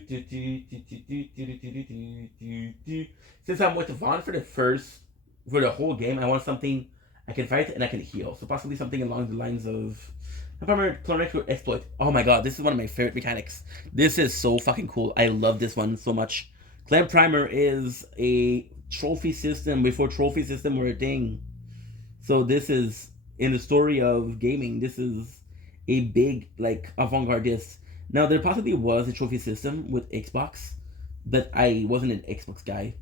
I'm with Vaughn for the whole game, I want something I can fight and I can heal. So possibly something along the lines of Clonic Exploit. Oh my god, this is one of my favorite mechanics. This is so fucking cool. I love this one so much. Clan Primer is a trophy system before trophy system were a thing. So this is, in the story of gaming, this is a big, like, avant-gardist. Now, there possibly was a trophy system with Xbox, but I wasn't an Xbox guy.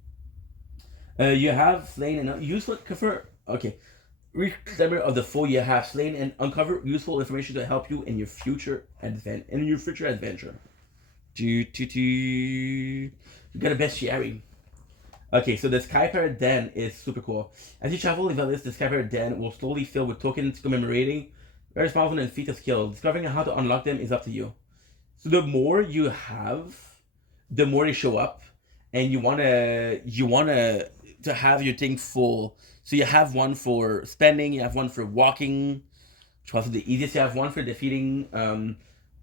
You have slain and useful cover. Okay. Remember of the foe, you have slain and uncover useful information to help you in your future adventure. You got a bestiary. Okay, so the Sky Pirate Den is super cool. As you travel in Velis, the Sky Pirate Den will slowly fill with tokens commemorating various milestones and feats of skill. Discovering how to unlock them is up to you. So the more you have, the more they show up, and you wanna to have your thing full. So you have one for spending, you have one for walking, which was the easiest. You have one for defeating. I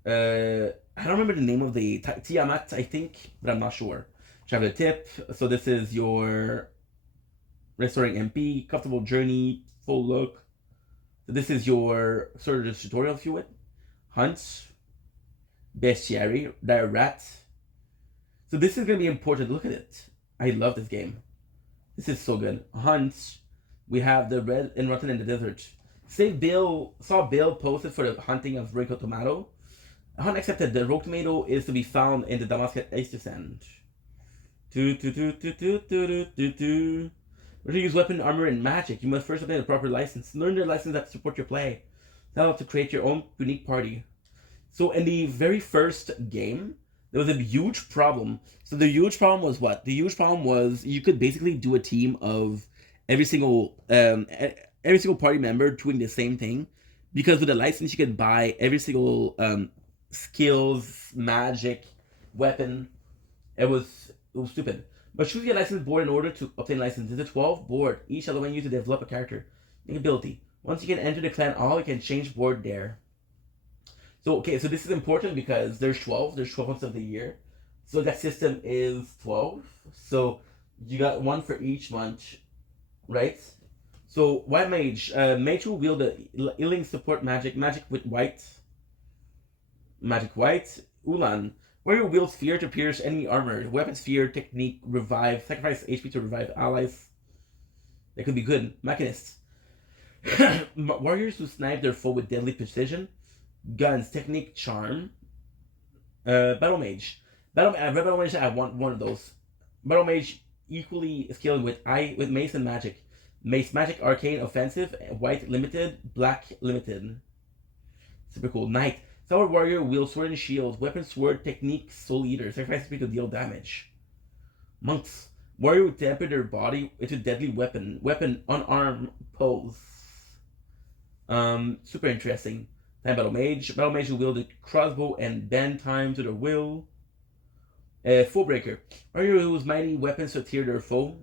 don't remember the name of the Tiamat, I think, but I'm not sure. Travel tip. So this is your restoring MP, comfortable journey, full look. So this is your sort of tutorial, if you would. Hunts, bestiary, dire rat. So this is gonna be important. Look at it. I love this game. This is so good. Hunts. We have the red and rotten in the desert. Saw Bill posted for the hunting of Rogue Tomato. Hunt accepted. The Rogue Tomato is to be found in the Damascus Easter Sand. Where to use weapon, armor, and magic, you must first obtain a proper license. Learn the license that support your play. That'll help to create your own unique party. So in the very first game, there was a huge problem. So the huge problem was what? The huge problem was you could basically do a team of every single party member doing the same thing, because with a license you could buy every single skills, magic, weapon. It was stupid. But choosing a license board in order to obtain license is a 12 board, each allowing you to develop a character. Ability. Once you can enter the clan hall, you can change board there. So okay, so this is important because there's 12. There's 12 months of the year, so that system is 12. So you got one for each month, right? So white mage, mage will wield the healing support magic, magic with white, magic white. Ulan, where you wield fear to pierce enemy armor. Weapon sphere technique revive, sacrifice HP to revive allies. That could be good. Mechanist. Warriors who snipe their foe with deadly precision. Guns, technique, charm. Battle mage. Battle mage. I want one of those. Battle mage equally skilled with mace and magic. Mace, magic, arcane, offensive, white limited, black limited. Super cool. Knight. Sword warrior wields sword and shield. Weapon, sword, technique, soul eater. Sacrifice speed to deal damage. Monks. Warrior who temper their body into deadly weapon. Weapon, unarmed, pose. Super interesting. Time battle mage. Battle mage who wield a crossbow and bend time to their will. Foe breaker. Warrior whose mighty weapons to tear their foe.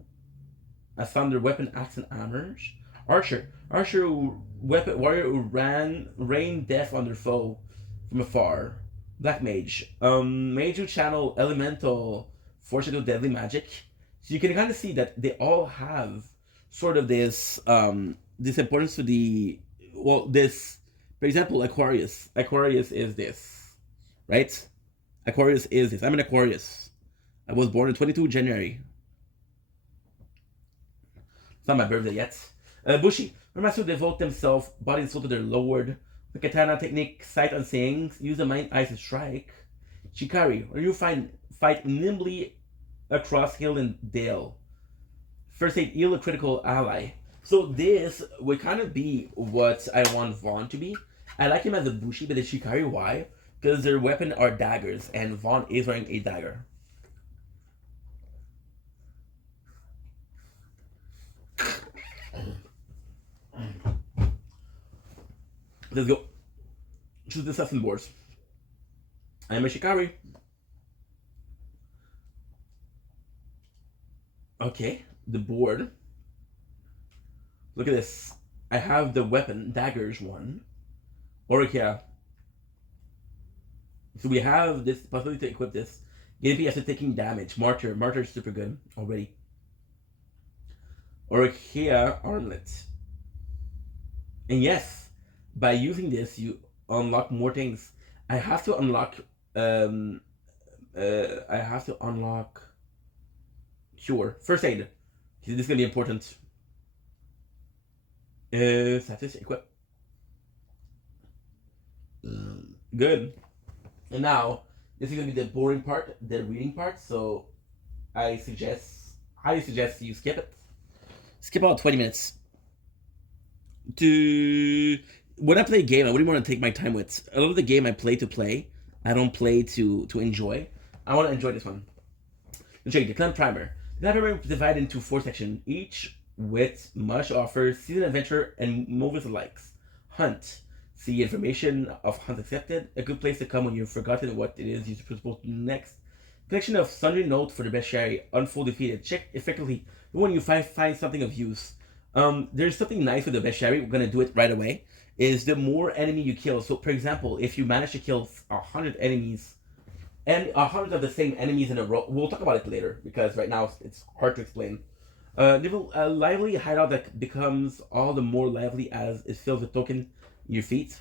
A thunder weapon, axe and armors. Archer. Archer who warrior who rain death on their foe from afar. Black mage. Mage who channel elemental force into deadly magic. So you can kind of see that they all have sort of this this importance to the this, for example, Aquarius. Aquarius is this, right? Aquarius is this. I'm an Aquarius. I was born on 22 January. It's not my birthday yet. Bushi. Master who devote themselves body and soul to their lord. The katana technique, sight unseen. Use the mind eyes to strike. Shikari. Or you fight nimbly across hill and dale. First aid, heal a critical ally. So this would kind of be what I want Vaughn to be. I like him as a Bushi, but the Shikari, why? Because their weapon are daggers, and Vaughn is wearing a dagger. Let's go. Choose the assassin boards. I am a Shikari. Okay, the board. Look at this. I have the weapon, daggers one. Orikia. So we have this possibility to equip this. Gimpy after taking damage. Martyr. Martyr is super good already. Orikia Armlet. And yes, by using this, you unlock more things. I have to unlock. Cure. First aid. This is gonna be important. Status equip. Good. And now this is gonna be the boring part, the reading part. So I highly suggest you skip it. Skip about 20 minutes. When I play a game, I wouldn't want to take my time with. I love the game I play to play. I don't play to enjoy. I want to enjoy this one. Check the clan primer. The clan primer is divided into 4 sections, each with much offers, season adventure, and movies likes. Hunt. See information of hunts accepted. A good place to come when you've forgotten what it is you're supposed to do next. Collection of sundry notes for the bestiary. Unfold defeated. Check effectively when you find something of use. There's something nice with the bestiary. We're gonna do it right away. Is the more enemy you kill. So, for example, if you manage to kill 100 enemies, and 100 of the same enemies in a row, we'll talk about it later because right now it's hard to explain. A lively hideout that becomes all the more lively as it fills with token in your feet.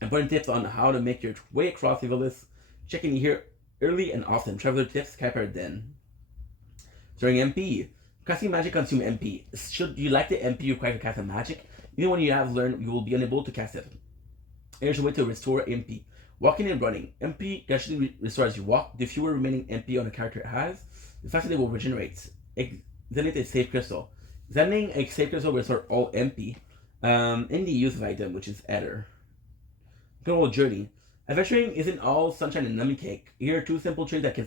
Important tips on how to make your way across the list. Checking here early and often. Traveler tips, Kuiper Den. During MP. Casting magic consume MP. Should you like the MP required to cast a magic? Even when you have learned, you will be unable to cast it. Here's a way to restore MP. Walking and running. MP gradually restores as you walk. The fewer remaining MP on a character has, the faster they will regenerate. Examine a safe crystal. Examining a safe crystal will restore all MP. In the use of item, which is Ether. Global journey. Adventuring isn't all sunshine and lemon cake. Here are 2 simple traits that can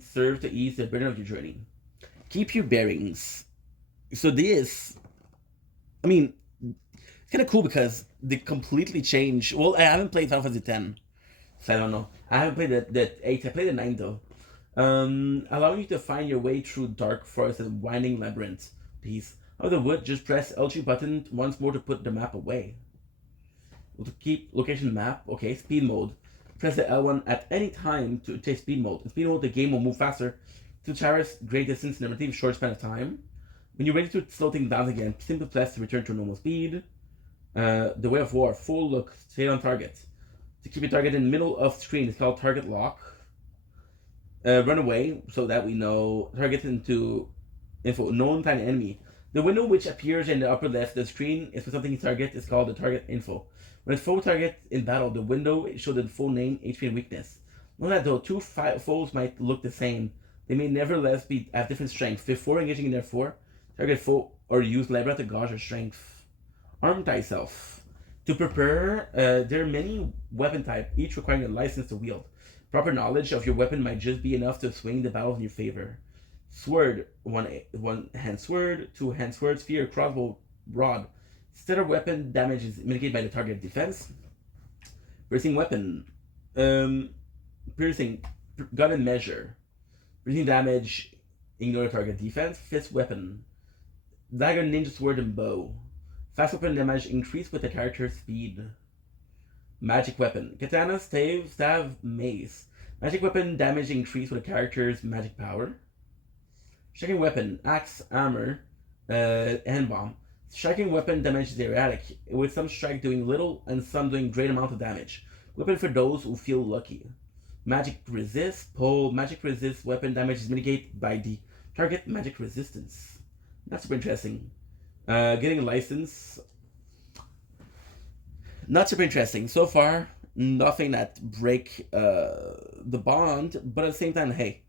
serve to ease the burden of your journey. Keep your bearings. So this, I mean, it's kind of cool because they completely change. Well, I haven't played Final Fantasy X, so I don't know. I haven't played the 8. I played the 9 though. Allowing you to find your way through dark forest and winding labyrinth. Piece of the wood. Just press L2 button once more to put the map away. To keep location map. Okay, speed mode. Press the L1 at any time to take speed mode. In speed mode, the game will move faster to traverse great distance in a relatively short span of time. When you're ready to slow things down again, simply press to return to normal speed. The Way of War, full look, stay on target. To keep your target in the middle of the screen is called target lock. Run away so that we know target into info, known tiny enemy. The window which appears in the upper left of the screen is for something you target is called the target info. When a foe target in battle, the window shows the full name, HP, and weakness. Note that though two foes might look the same, they may nevertheless have different strengths. Before engaging in their foe, target foe or use Libra to gauge their strength. Arm thyself. To prepare, there are many weapon types, each requiring a license to wield. Proper knowledge of your weapon might just be enough to swing the battle in your favor. Sword, one hand sword, two hand sword, spear, crossbow, rod. Standard weapon damage is mitigated by the target defense. Piercing weapon, piercing, gun and measure. Piercing damage, ignore target defense. Fist weapon, dagger, ninja sword, and bow. Fast weapon damage increased with the character's speed. Magic weapon, katana, staff, mace. Magic weapon damage increased with the character's magic power. Striking weapon, axe, hammer, hand bomb. Striking weapon damage is erratic, with some strike doing little and some doing great amount of damage. Weapon for those who feel lucky. Magic resist, pole. Magic resist weapon damage is mitigated by the target magic resistance. That's super interesting. Getting a license. Not super interesting. So far, nothing that break the bond, but at the same time, hey,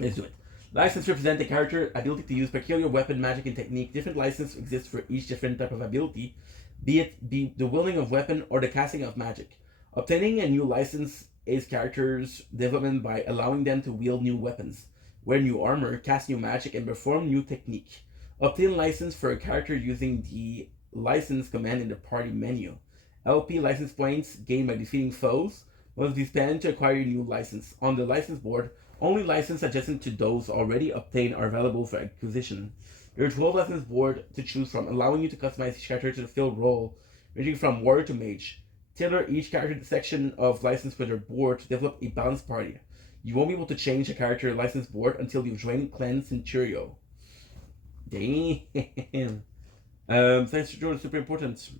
let's do it. License represent the character ability to use peculiar weapon, magic, and technique. Different license exists for each different type of ability, be it the wielding of weapon or the casting of magic. Obtaining a new license aids characters' development by allowing them to wield new weapons, wear new armor, cast new magic, and perform new technique. Obtain license for a character using the license command in the party menu. LP license points gained by defeating foes must be spent to acquire a new license. On the license board, only license adjacent to those already obtained are available for acquisition. There are 12 license board to choose from, allowing you to customize each character to the filled role, ranging from warrior to mage. Tailor each character section of license with their board to develop a balanced party. You won't be able to change a character license board until you join Clan Centurio. Damn. Thanks for joining, super important.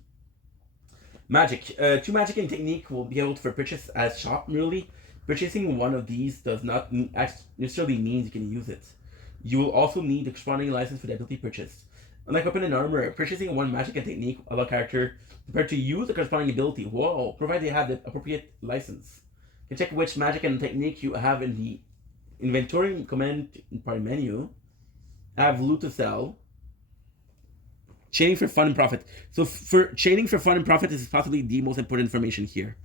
Magic. Two magic and technique will be able to purchase as shop merely. Purchasing one of these does not necessarily mean you can use it. You will also need a corresponding license for the ability purchased. Unlike weapon and armor, purchasing one magic and technique allow character prepared to use the corresponding ability, provided they have the appropriate license. You can check which magic and technique you have in the inventory command part menu. Have loot to sell. Chaining for fun and profit. So for chaining for fun and profit is possibly the most important information here.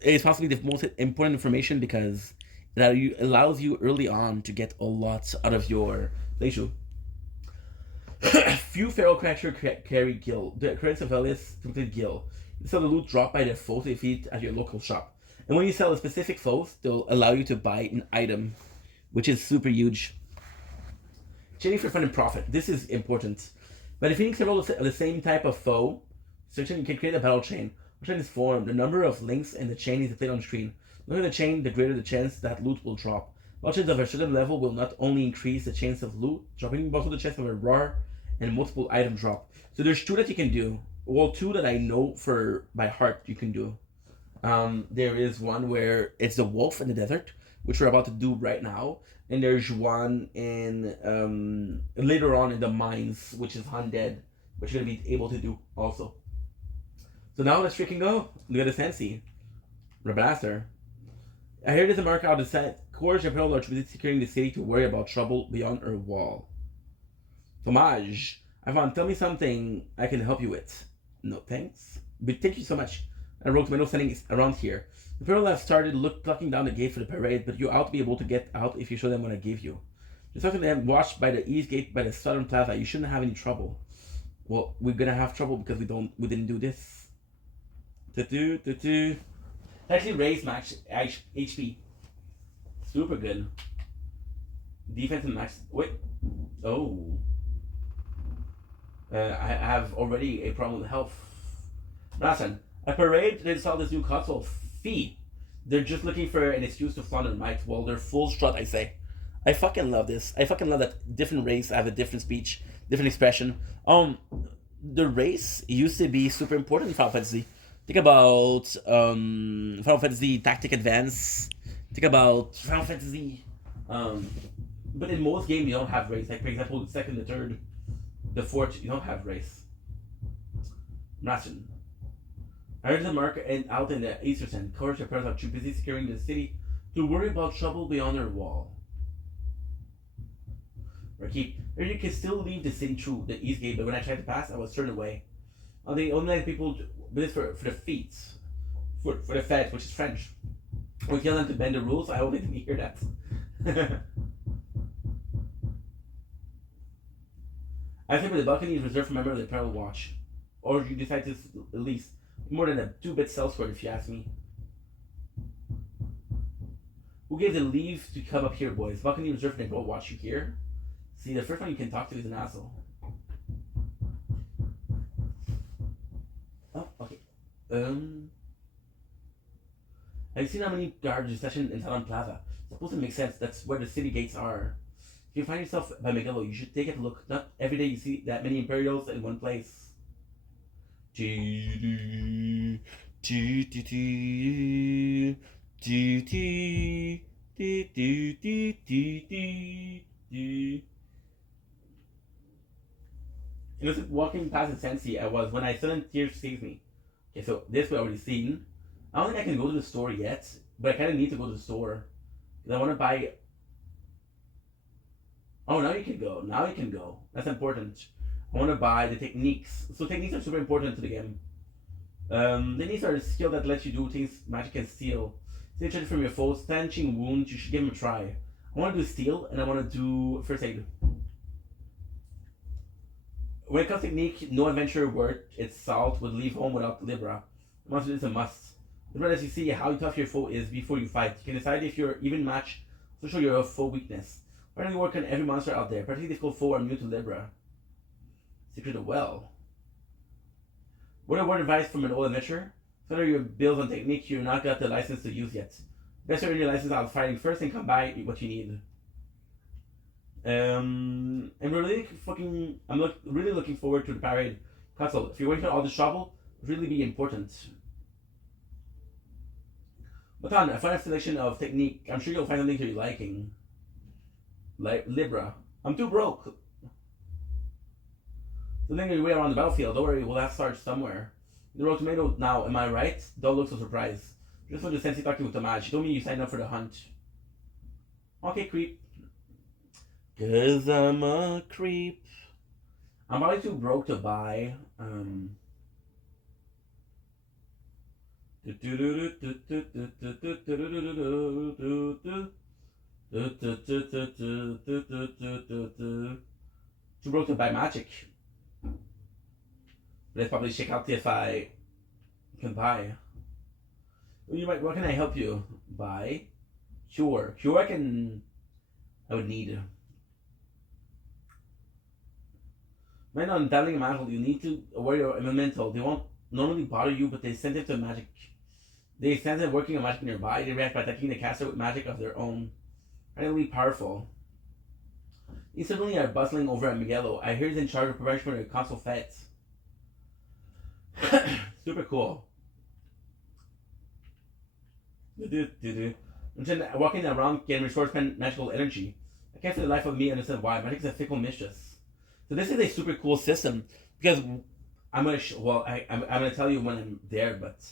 It's possibly the most important information because it allows you early on to get a lot out of your playthrough. Few feral creatures carry gil. The occurrence of Elias completed gil. You sell the loot dropped by the foes they feed at your local shop. And when you sell a specific foes, they'll allow you to buy an item, which is super huge. Chaining for fun and profit. This is important. By defeating several of the same type of foe, you can create a battle chain. When chain is formed, the number of links in the chain is displayed on the screen. The longer the chain, the greater the chance that loot will drop. Battle chains of a certain level will not only increase the chance of loot dropping, but also the chance of a rare and multiple item drop. So there's two that you can do. Well, two that I know for by heart you can do. There is one where it's the wolf in the desert, which we're about to do right now. And there's one in later on in the mines, which is undead, which you're gonna be able to do also. So now let's freaking go. Look at this fancy. Reblaster. I hear there's a mark out of set. Courage and Pearl are busy securing the city to worry about trouble beyond our wall. Tomage. Ivan, tell me something I can help you with. No thanks. But thank you so much. I wrote my notes standing around here. The Pearl have started plucking down the gate for the parade, but you ought to be able to get out if you show them what I gave you. Just after them watched by the east gate by the southern plaza, you shouldn't have any trouble. Well, we're gonna have trouble because we didn't do this. Actually raised max HP. Super good. Defense and max. Wait. Oh. I have already a problem with health. Listen, a parade, they saw this new console fee. They're just looking for an excuse to flaunt their might. Well, they're full strut, I say. I fucking love this. I fucking love that different race have a different speech, different expression. The race used to be super important in Final Fantasy. Think about Final Fantasy Tactic Advance. Think about Final Fantasy. But in most games, you don't have race. Like, for example, the second, the third, the fourth, you don't have race. Nothing. I heard the mark and out in the Eastern End. Courage, your parents are too busy securing the city to worry about trouble beyond their wall. Rakip, or you can still leave the city through the East Gate, but when I tried to pass, I was turned away. They only let people, but it's for the feats. For the feds, which is French. We tell them to bend the rules, I only didn't hear that. I think the balcony is reserved for members of the Imperial Watch. Or you decide to lease more than a 2-bit cell square, if you ask me. Who gave the leave to come up here, boys? Balcony reserved for the Imperial Watch, you hear? See, the first one you can talk to is an asshole. Oh, okay. Have you seen how many guards are stationed in Salon Plaza? It's supposed to make sense. That's where the city gates are. If you find yourself by Megalo, you should take a look. Not every day you see that many Imperials in one place. You know, walking past the Sensi, I was when I sudden tears seized me. Okay, so this we already seen. I don't think I can go to the store yet, but I kind of need to go to the store because I want to buy. Oh, now you can go. Now you can go. That's important. I want to buy the techniques. So techniques are super important to the game. Techniques are a skill that lets you do things magic can steal. Stay treasure from your foes, stanching wounds. You should give them a try. I want to do steal and I want to do first aid. When it comes to technique, no adventurer worth its salt would leave home without Libra. Monster is a must. Libra lets you see how tough your foe is before you fight. You can decide if you're even match, so show your foe weakness. Apparently work on every monster out there. Particularly difficult foe are immune to Libra. Secret of Well. What a word of advice from an old adventurer? Consider your bills on technique you're not got the license to use yet. Best earn your license out fighting first and come buy what you need. And we're really fucking. I'm really looking forward to the parade castle. If you're waiting for all this trouble, it'll really be important. But on a final selection of technique, I'm sure you'll find something to your liking. Like Libra. I'm too broke. So then your way around the battlefield. Don't worry, we'll have to start somewhere. The road tomato now, am I right? Don't look so surprised. Just for the sense talking with Tamaj. She told me you signed up for the hunt. Okay, creep. Cause I'm a creep. I'm probably too broke to buy. Too broke to buy magic. Let's probably check out if I can buy. You might. What can I help you buy? Cure. Cure. I would need. When on dabbling a mantle, you need to wear your elemental. They won't normally bother you, but they send it to magic. They sense it working on magic nearby. They react by attacking the caster with magic of their own. Really powerful. They suddenly are bustling over at Miguelo. I hear he's in charge of preparation for the console fete. Super cool. I'm walking around getting restores magical energy. I can't for the life of me understand why. Magic is a fickle mistress. So this is a super cool system because I'm gonna tell you when I'm there, but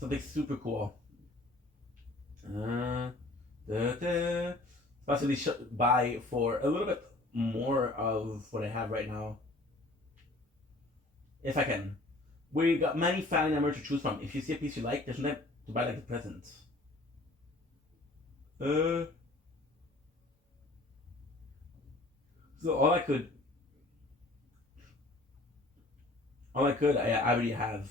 something super cool. Possibly buy for a little bit more of what I have right now, if I can. We got many family members to choose from. If you see a piece you like, there's no time to buy like the presents. So all I could, I already have.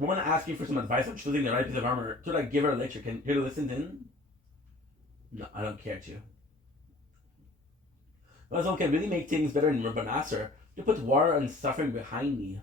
I want to ask you for some advice on choosing the right piece of armor. Should I give her a lecture? Can you listen in? No, I don't care to. Well, can really make things better in Urbanasser. You put war and suffering behind me.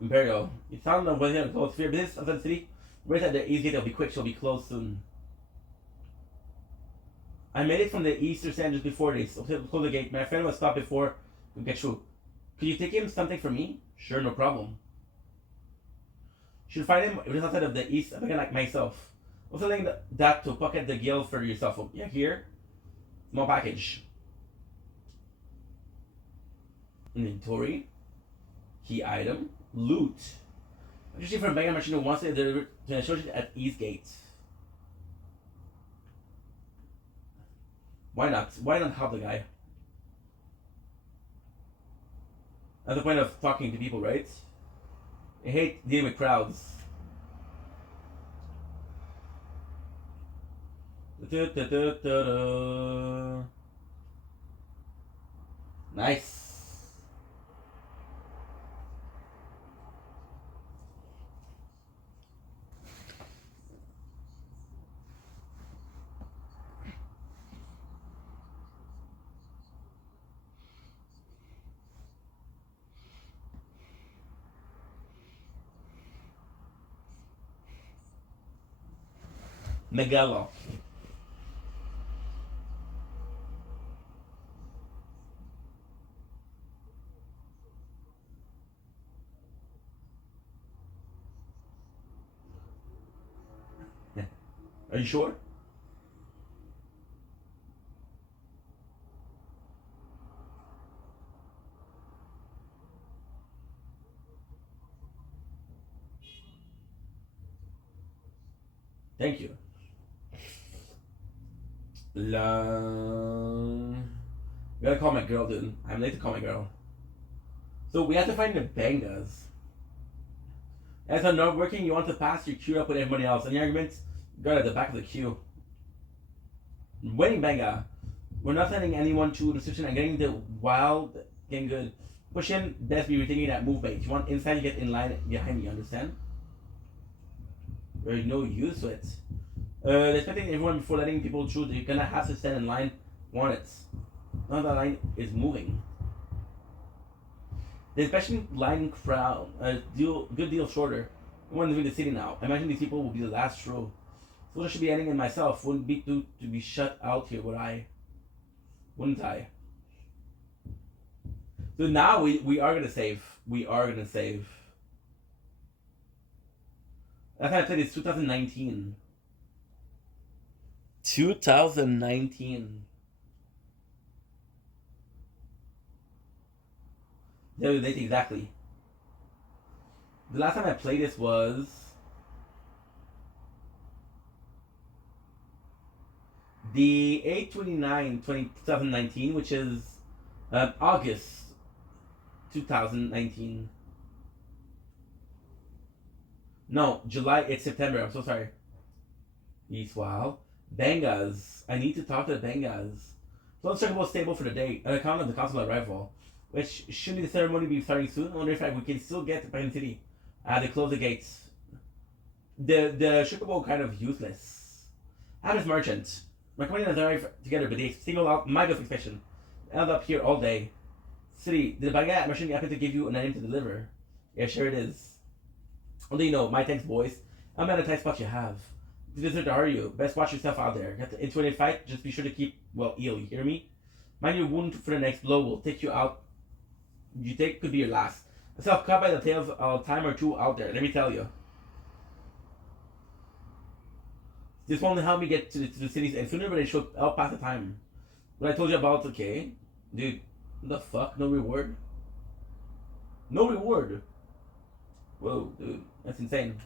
Imperial. You found them within a close sphere. Business outside the city. Right at the east gate. It'll be quick. She'll be closed soon. I made it from the eastern stand just before they close the gate. My friend was stopped before we get through. Could you take him something for me? Sure, no problem. Should find him just outside of the east. I'm like myself. Also saying that to pocket the guild for yourself. Yeah, here. Small package. Inventory. Key item. Loot. Actually, for a mega machine who wants to deliver to an associate at East Gate. Why not? Why not help the guy? That's the point of talking to people, right? I hate dealing with crowds. Nice. Megalo. Are you sure? Thank you. Gotta call my girl, dude. I'm late to call my girl. So we have to find the Bangas. As I'm not working, you want to pass your queue up with everybody else. Any arguments? Got at the back of the queue. Winning Banga. We're not sending anyone to the section and getting the wild, getting good. Push in, best be retaining that movement. You want inside, you get in line behind me, understand? There's no use to it. Respecting everyone before letting people through, you're gonna have to stand in line. Want it. Now that line is moving. The inspection line crowd, good deal shorter. No one's in the city now. I imagine these people will be the last row. So I should be ending in myself. Wouldn't be to be shut out here, would I? Wouldn't I? So now we are gonna save. We are gonna save. That's how I played this 2019. 2019. Yeah, the date exactly. The last time I played this was the 8/29/2019, which is August 2019. No, July. It's September. I'm so sorry. Eastwell. Bangas. I need to talk to the Bangas. So let's talk about stable for the day. An account of the consular arrival. Which shouldn't the ceremony be starting soon? I wonder if we can still get to Pine City. They close the gates. The Chocobo kind of useless. Addis Merchant. My company and I arrive together, but they single out my good suspicion. End up here all day. City, did the Baga machine happen to give you an item to deliver? Yeah, sure it is. Only you know, my thanks, boys. I'm at a tight spot you have. To visit to hurry you. Best watch yourself out there. Got into a fight, just be sure to keep, well, ill, you hear me? Mind your wound for the next blow will take you out. You think could be your last. Myself caught by the tails a time or two out there, let me tell you. This won't help me get to the cities, and sooner or later I'll pass the time. What I told you about, okay? Dude, what the fuck? No reward? No reward? Whoa, dude, that's insane.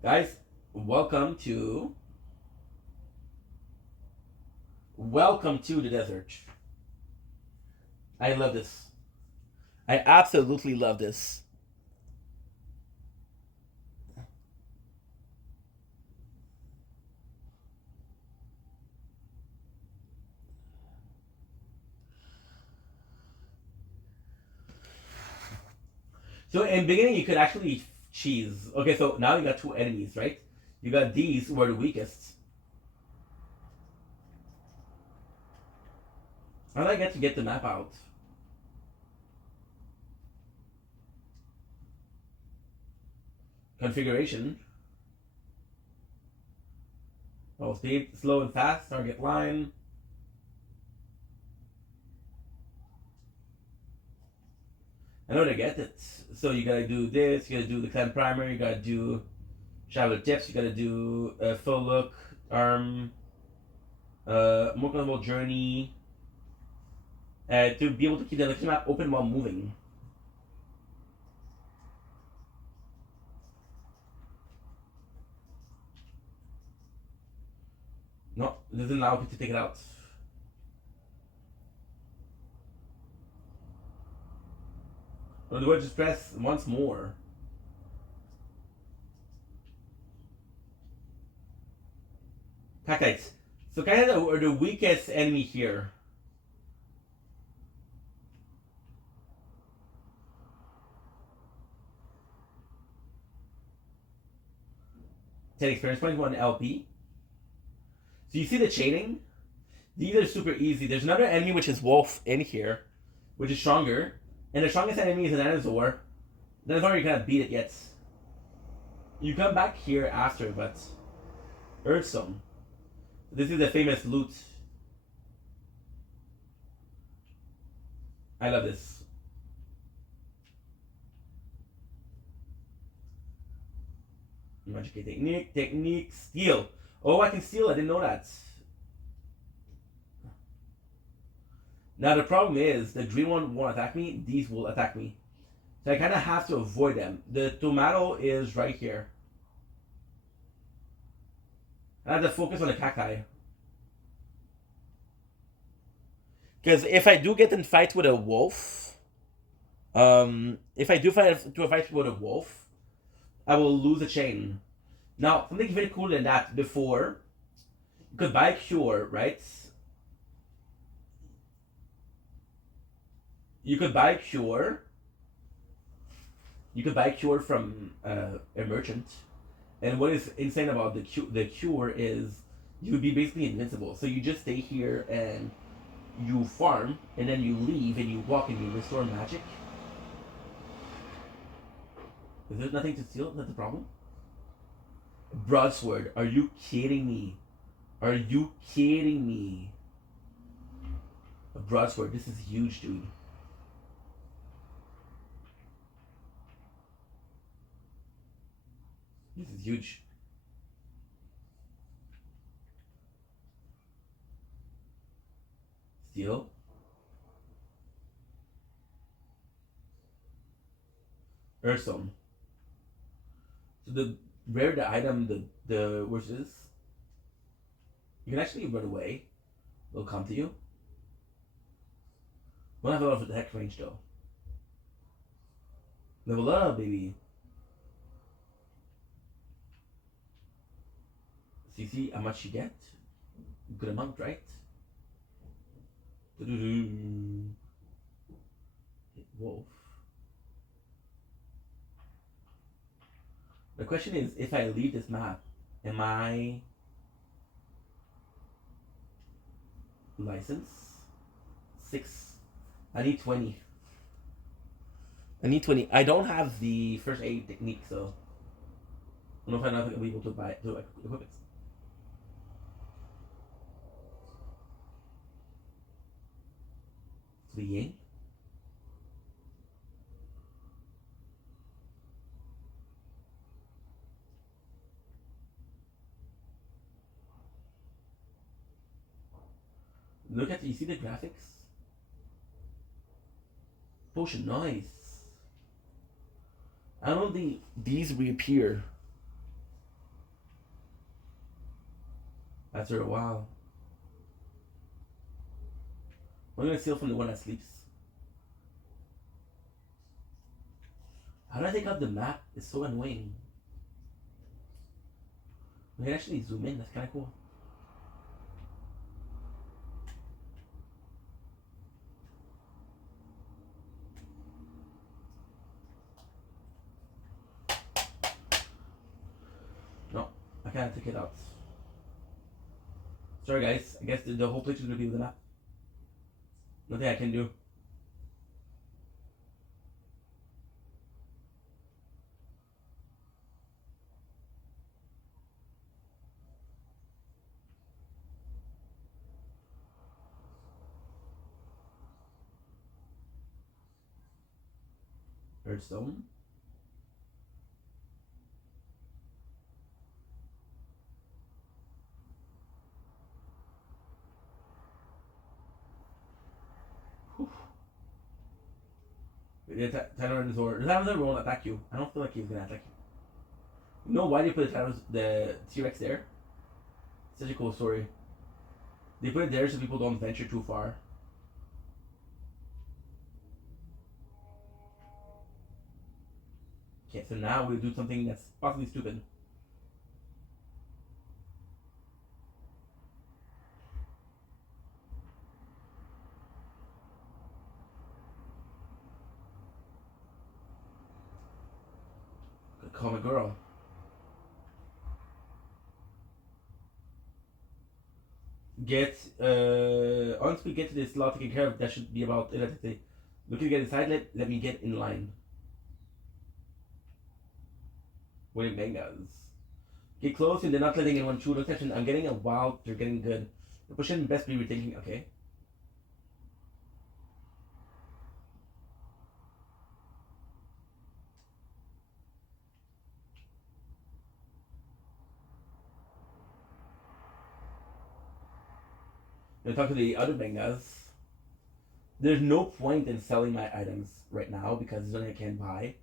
Guys, welcome to the desert. I love this. I absolutely love this. So in the beginning, you could actually eat cheese. Okay, so now you got two enemies, right? You got these who are the weakest. How do I get to get the map out? configuration. Oh, speed, slow and fast, target line. I know they get it. So you gotta do this, you gotta do the clan primer, you gotta do travel tips, you gotta do full look, arm, more comfortable journey, to be able to keep the location map open while moving. No, it doesn't allow you to take it out. Or do I just press once more? Packites. So kind of the weakest enemy here. Ten experience points, 1 LP. So you see the chaining? These are super easy. There's another enemy which is Wolf in here, which is stronger. And the strongest enemy is an dinosaur. Dinosaur, you cannot beat it yet. You come back here after, but Earthstone. This is the famous loot. I love this. Magic technique, steal. Oh, I can steal. I didn't know that. Now the problem is the green one won't attack me. These will attack me. So I kind of have to avoid them. The tomato is right here. I have to focus on the cacti. Because if I do get in fight with a wolf, if I do fight to a fight with a wolf, I will lose a chain. Now, something very cool in that before, you could buy a cure, right? You could buy a cure. You could buy a cure from a merchant. And what is insane about the cure is you would be basically invincible. So you just stay here and you farm, and then you leave and you walk and you restore magic. Is there nothing to steal? That's the problem. Broadsword. Are you kidding me? Are you kidding me? A broadsword. This is huge, dude. This is huge. Steal. Earthstone. So the rare the item the which is, you can actually run away. They'll come to you. Won't have a lot of attack range though. Level up, baby. So you see how much you get? Good amount, right? Hit wolf. The question is, if I leave this map, am I licensed? 6. I need 20. I need 20. I don't have the first aid technique, so I don't know if I'll be able to buy it, to equip it. Fleeing. Look at, you see the graphics? Potion, nice. I don't think these reappear after a while. I'm gonna steal from the one that sleeps. How do I take out the map? It's so annoying. We can actually zoom in, that's kinda cool. No, I can't take it out. Sorry guys, I guess the whole picture is gonna be with the map. Nothing I can do. Hearthstone. Tyrannosaur. The Tyrannosaur won't attack you. I don't feel like he's gonna attack you. You know why they put the T-Rex there? Such a cool story. They put it there so people don't venture too far. Okay, so now we'll do something that's possibly stupid. Call my girl. Once we get to this lot taken care of, that should be about it. Looking to get inside, let me get in line. Winning mangas. Get close and they're not letting anyone shoot attention. I'm getting a wild, they're getting good. The pushing best be rethinking, okay. I'm gonna talk to the other mangas. There's no point in selling my items right now because there's nothing I can buy.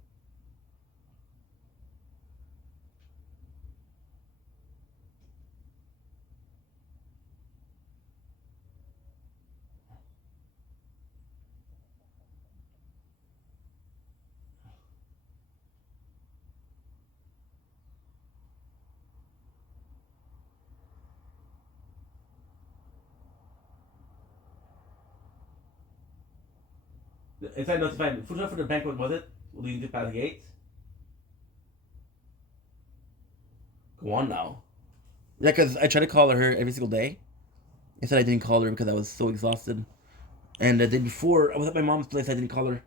Inside notified. Food for the banquet, was it? Leading to past the gate? Go on now. Yeah, because I try to call her every single day. I said I didn't call her because I was so exhausted. And the day before, I was at my mom's place, I didn't call her.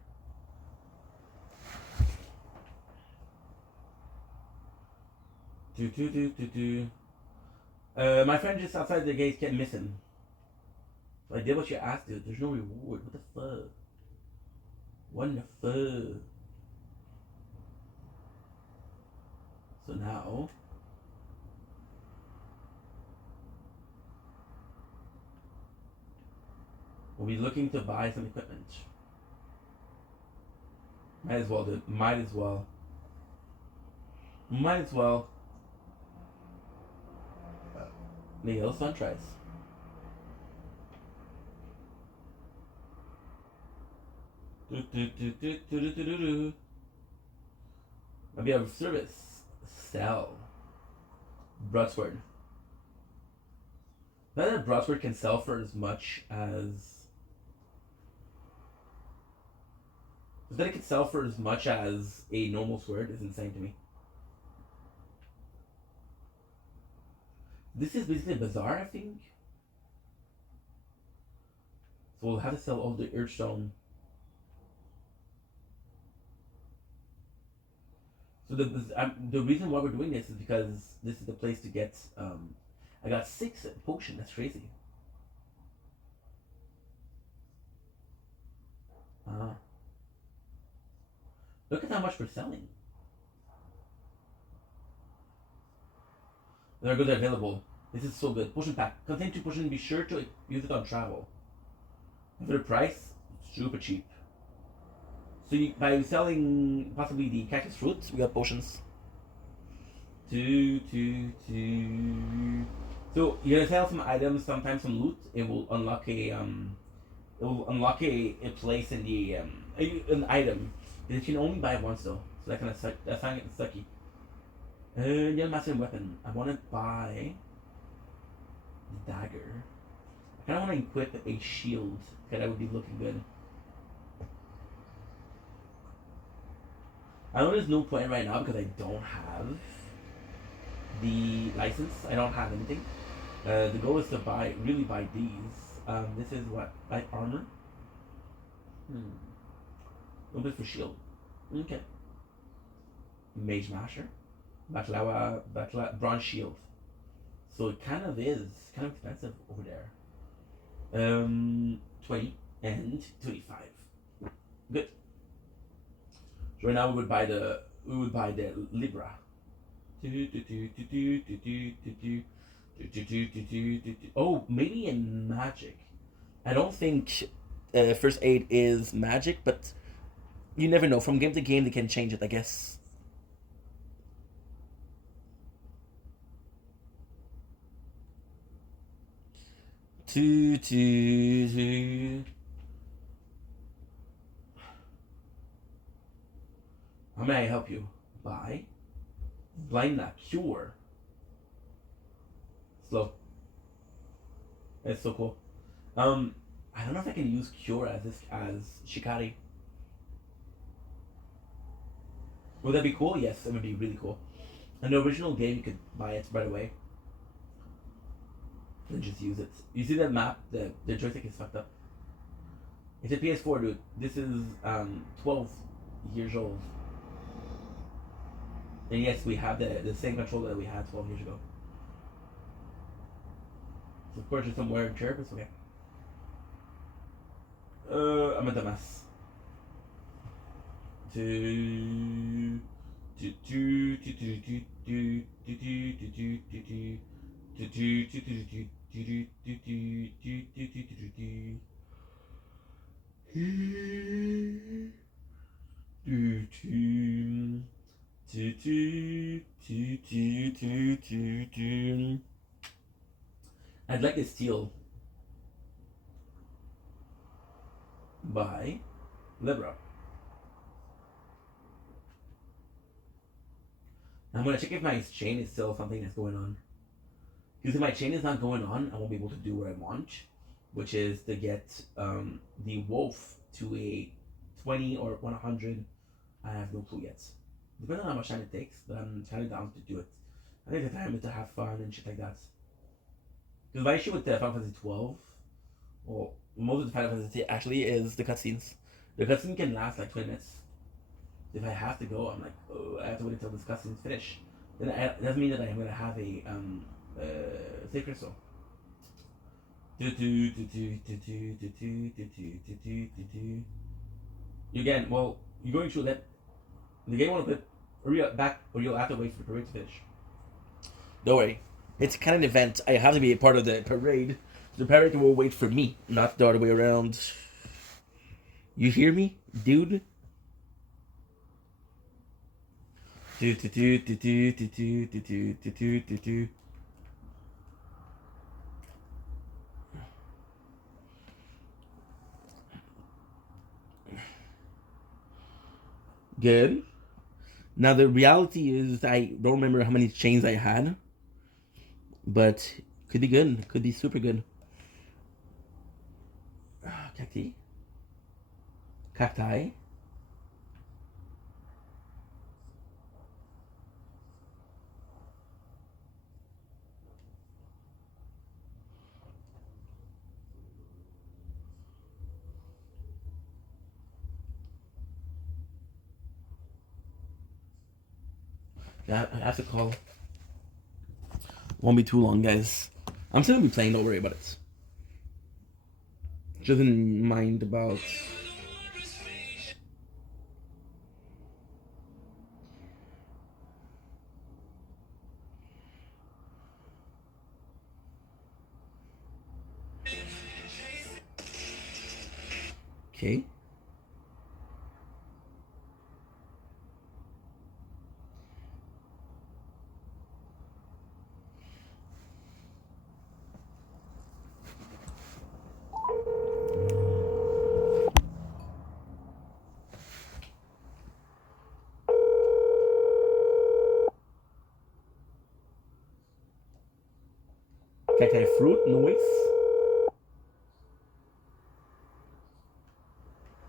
My friend just outside the gate kept missing. So I did what you asked, dude. There's no reward. What the fuck? What the fuck? So now... we'll be looking to buy some equipment. Might as well, dude. Might as well. Might as well. Maybe those fun tries. Maybe a service. Sell. Broadsword. Not that broadsword can sell for as much as... that it could sell for as much as a normal sword is insane to me. This is basically a bazaar, I think. So we'll have to sell all the Earthstone. So the reason why we're doing this is because this is the place to get... I got 6 potion. That's crazy. Look at how much we're selling. There are goods available. This is so good. Potion pack. Contain 2 potions. Be sure to use it on travel. And for the price, super cheap. So by selling possibly the cactus fruits, we got potions. 2. So you're gonna sell some items, sometimes some loot. It will unlock a place in the an item. You can only buy it once though, so that kind of that's kind of sucky. Yeah, master weapon. I want to buy the dagger. I kind of want to equip a shield, because that would be looking good. I know there's no point right now because I don't have the license. I don't have anything. The goal is to really buy these. This is what? Light armor? A little bit for shield. Okay. Mage Masher. Bronze shield. So it kind of is kind of expensive over there. 20 and 25. Good. So right now we would buy the Libra. Oh, maybe in Magic. I don't think first aid is Magic, but you never know. From game to game, they can change it, I guess. How may I help you? Buy. Blind Nap. Cure. Slow. That's so cool. I don't know if I can use Cure as Shikari. Would that be cool? Yes, that would be really cool. In the original game, you could buy it right away. And just use it. You see that map? The joystick is fucked up. It's a PS4, dude. This is 12 years old. And yes, we have the same controller that we had 12 years ago. So of course there's some wear and tear, but it's okay. I'm a dumbass. I'd like to steal by Libra. I'm gonna check if my chain is still something that's going on. Because if my chain is not going on, I won't be able to do what I want, which is to get the wolf to a 20 or 100. I have no clue yet. Depending on how much time it takes, but I'm kind of down to do it. I think the time is to have fun and shit like that. Because my issue with the Final Fantasy 12, well, most of the Final Fantasy actually is the cutscenes. The cutscene can last like 20 minutes. If I have to go, I'm like, oh, I have to wait until this cutscene's finished. Then it doesn't mean that I'm gonna have a save crystal. Again, well, you're going through that. The game won't hurry up back, or you'll have to wait for the parade to finish. Don't worry. It's kind of an event. I have to be a part of the parade. The parade will wait for me, not the other way around. You hear me, dude? Good. Now the reality is I don't remember how many chains I had, but could be good. Could be super good. Cacti. Cacti. Yeah, I have to call. Won't be too long, guys. I'm still gonna be playing. Don't worry about it. Just in mind about. Okay. Cacti fruit noise.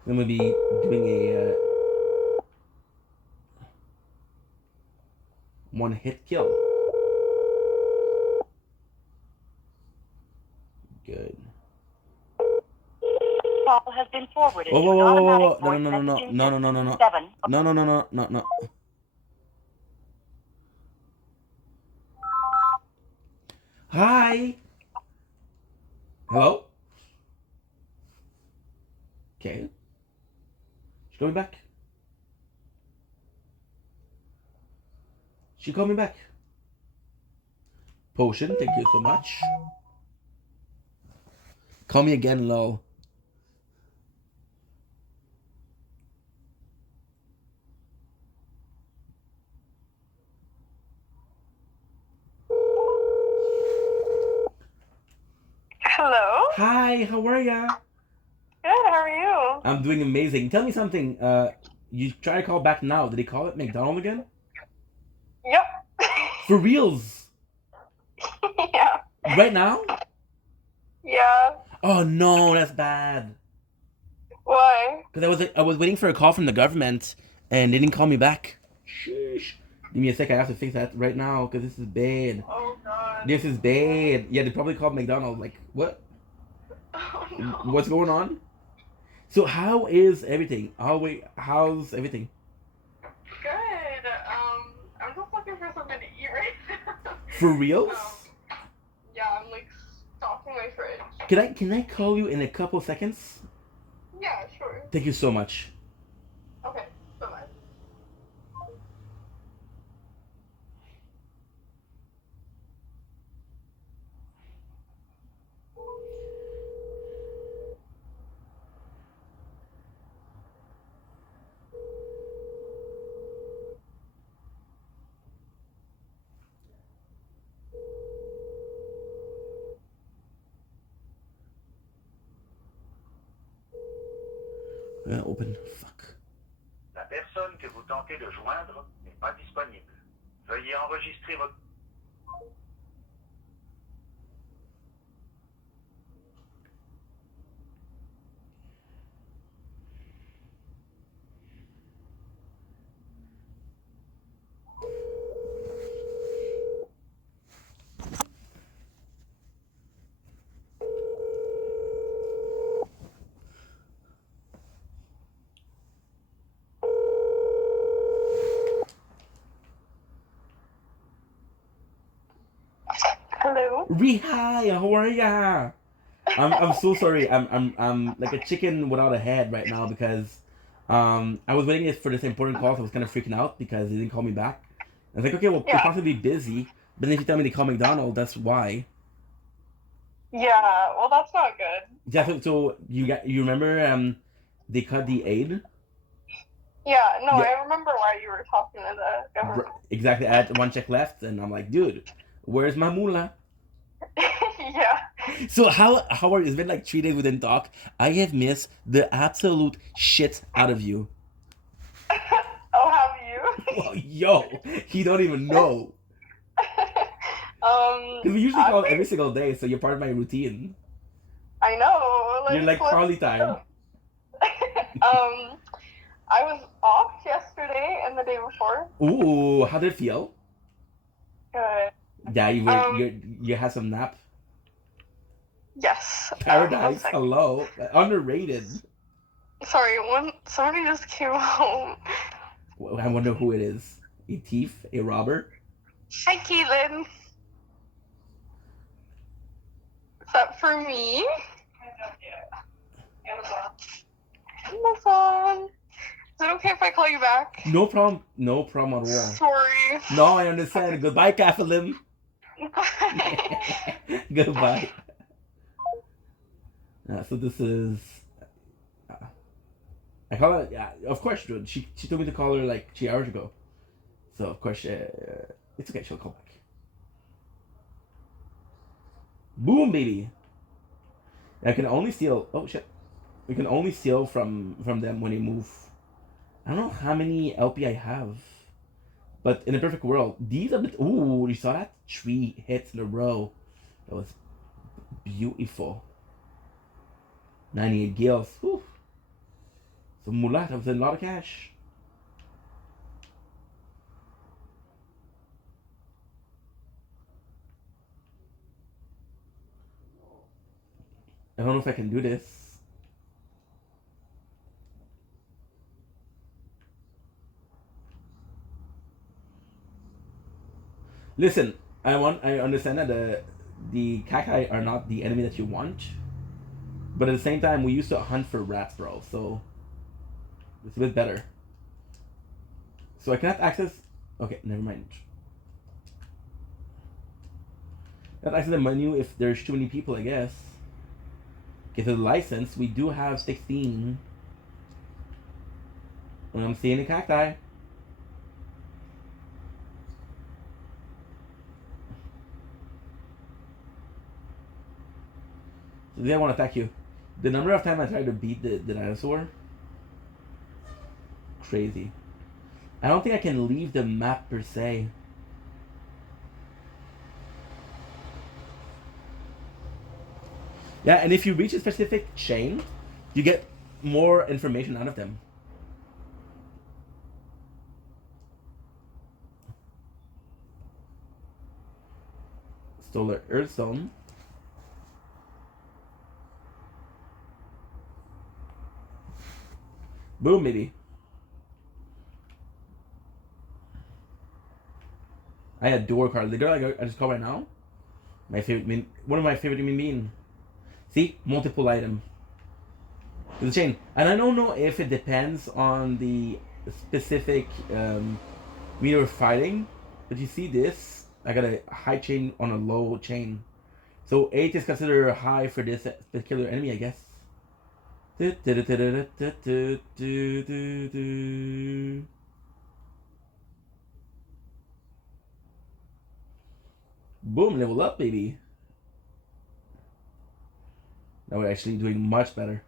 Then we'll be doing a one-hit kill. Good. Call has been forwarded Oh, to an automatic no, voice no, no, no, messaging no, no, no, no, no, system. 7. no, no, no, no, no, no. Hi. Hello. Okay. She's going back. She called me back. Potion, thank you so much. Call me again, lol. Hello. Hi, how are ya? Good. How are you? I'm doing amazing. Tell me something. You try to call back now. Did they call it McDonald again? Yep. For reals? Yeah. Right now? Yeah. Oh no, that's bad. Why? Because I was waiting for a call from the government and they didn't call me back. Sheesh. Give me a sec. I have to fix that right now because this is bad. Oh God. This is bad. Yeah, they probably called McDonald's. Like, what? Oh no. What's going on? So how is everything? How's everything? Good. I'm just looking for something to eat right now. For reals? Yeah, I'm like stocking my fridge. Can I call you in a couple seconds? Yeah, sure. Thank you so much. Okay. Bye bye. Open. Fuck. La personne que vous tentez de joindre n'est pas disponible. Veuillez enregistrer votre... Hello. Hi, how are ya? I'm so sorry. I'm like a chicken without a head right now because I was waiting for this important call, so I was kind of freaking out because they didn't call me back. I was like, okay, well, they're Yeah. possibly busy, but then if you tell me they call McDonald, that's why. Yeah. Well, that's not good. Yeah, so you remember they cut the aid? Yeah. No, Yeah. I remember why you were talking to the government. Exactly. I had one check left, and I'm like, dude, where's my moolah? Yeah. So how are you? It's been like 3 days we didn't talk. I have missed the absolute shit out of you. Oh, have you? Well, yo, you don't even know. Because we usually call every single day, so you're part of my routine. I know. You're like let's Carly time. I was off yesterday and the day before. Ooh, how did it feel? Good. Yeah, you had some nap. Yes. Paradise, hello. Underrated. Sorry, somebody just came home. I wonder who it is. A thief? A robber? Hi, Keelan. Is that for me? Amazon. Is it okay if I call you back? No problem. No problem at all. Sorry. No, I understand. Goodbye, Kathleen. Goodbye. So this is. I call her. Yeah, of course she would. She told me to call her like 3 hours ago. So of course it's okay. She'll call back. Boom, baby. I can only steal. Oh shit. We can only steal from them when they move. I don't know how many LP I have. But in a perfect world, these are the... Ooh, you saw that? 3 hits in a row. That was beautiful. 98 gills. Whew. So Mulat, that was a lot of cash. I don't know if I can do this. Listen, I understand that the cacti are not the enemy that you want, but at the same time, we used to hunt for rats, bro. So it's a bit better. So I cannot access. Okay, never mind. That's actually the menu if there's too many people, I guess. Okay, so the license, we do have 16. And I'm seeing a cacti. So they want to attack you. The number of times I tried to beat the dinosaur, crazy. I don't think I can leave the map per se. Yeah, and if you reach a specific chain, you get more information out of them. Solar Earthstone. Boom, maybe. I adore Carl. The girl I just called right now, my favorite, one of my favorite human being. See, multiple item. The chain, and I don't know if it depends on the specific meter of fighting, but you see this. I got a high chain on a low chain, so 8 is considered high for this particular enemy, I guess. Boom, level up, baby. Now we're actually doing much better.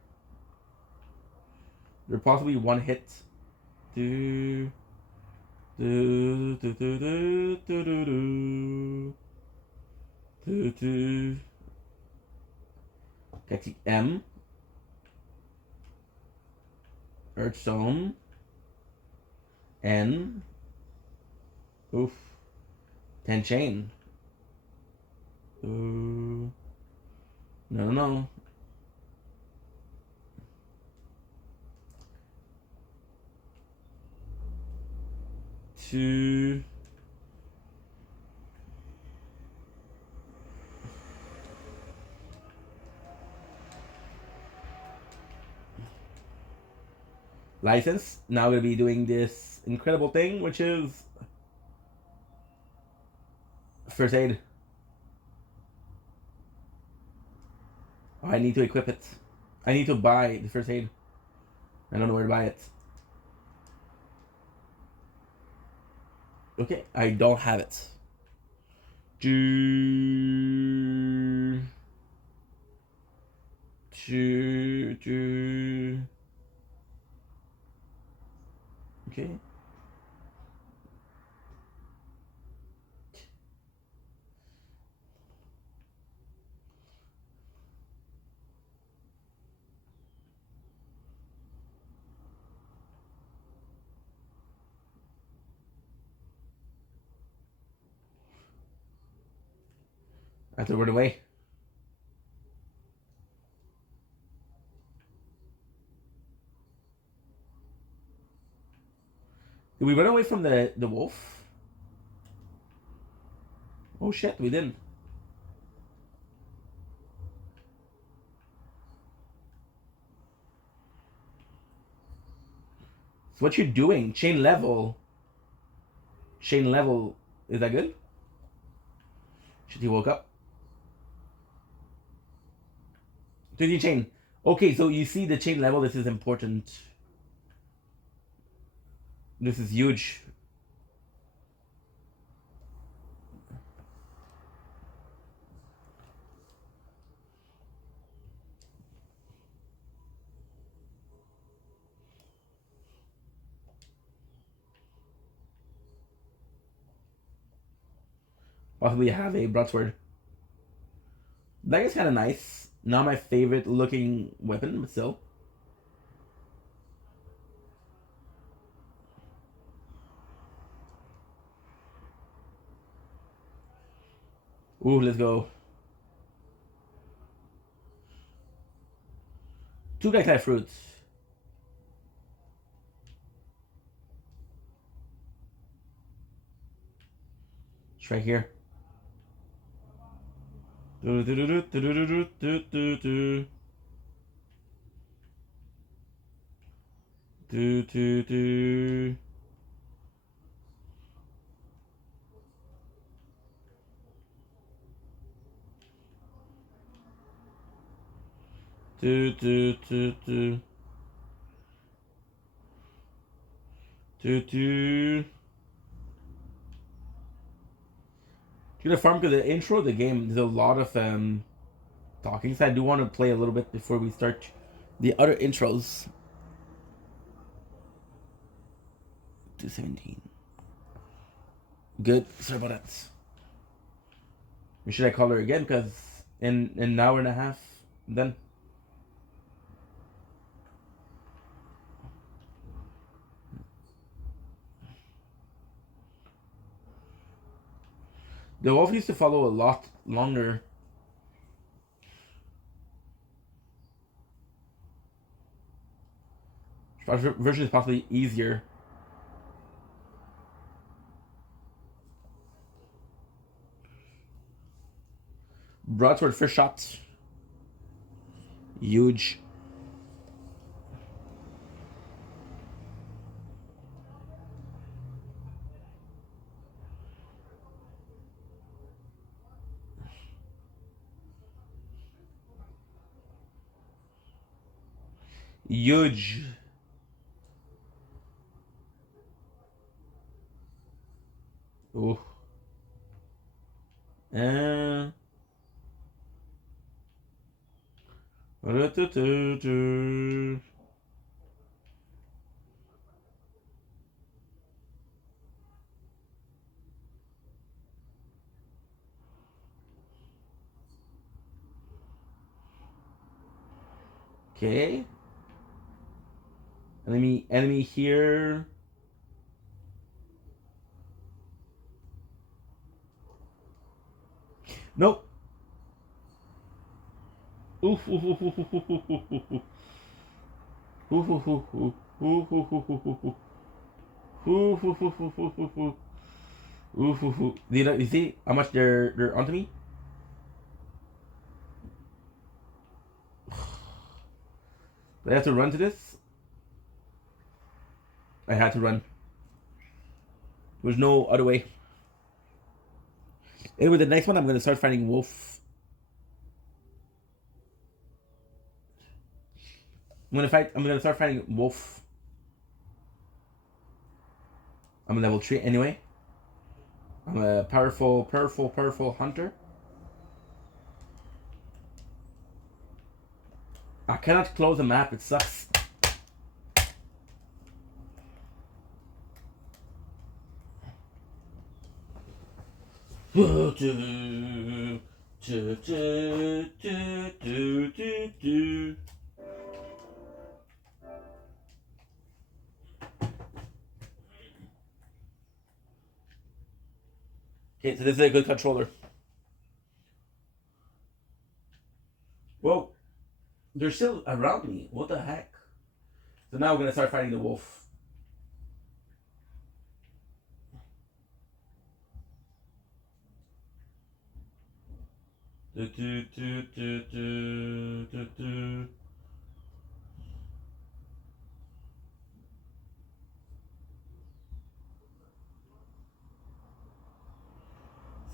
They're possibly one hit. Do, do, do, do, do, do, do, do. Do, do. Get the M. Earthstone. N. Oof. 10 chain. Ooh. No, no. Two. License. Now we're gonna be doing this incredible thing, which is first aid. Oh, I need to equip it. I need to buy the first aid. I don't know where to buy it. Okay, I don't have it. Do. Okay. I have to run away. Did we run away from the wolf? Oh shit, we didn't. So what you doing? Chain level. Chain level. Is that good? Shit, he woke up. 3D chain. Okay, so you see the chain level. This is important. This is huge. Possibly have a broadsword. That is kind of nice. Not my favorite looking weapon, but still. Ooh, let's go. 2 cacti fruits. It's right here. Do do do do do do do do do do do do. Do do do do. Do do. To the farm, because the intro of the game, there's a lot of talking, so I do want to play a little bit before we start the other intros. 217. Good. Sorry about that. Should I call her again? Because in an hour and a half, then. The wolf used to follow a lot longer. Version is possibly easier. Broadsword first shot. Huge. Huge. Oh. Okay. Enemy here. Nope. Oof, oof, oof, oof, oof, oof, oof, oof, oof. Oof, oof, oof, oof. Oof, oof, oof, oof, oof, oof. Oof, oof, oof, oof, oof, oof, oof. Oof, oof, oof. You see how much they're onto me? Do I have to run to this? I had to run. There was no other way. Anyway, the next one I'm gonna start fighting wolf. I'm gonna start fighting wolf. I'm a level 3 anyway. I'm a powerful hunter. I cannot close the map, it sucks. Okay, so this is a good controller. Whoa. They're still around me. What the heck? So now we're gonna start fighting the wolf.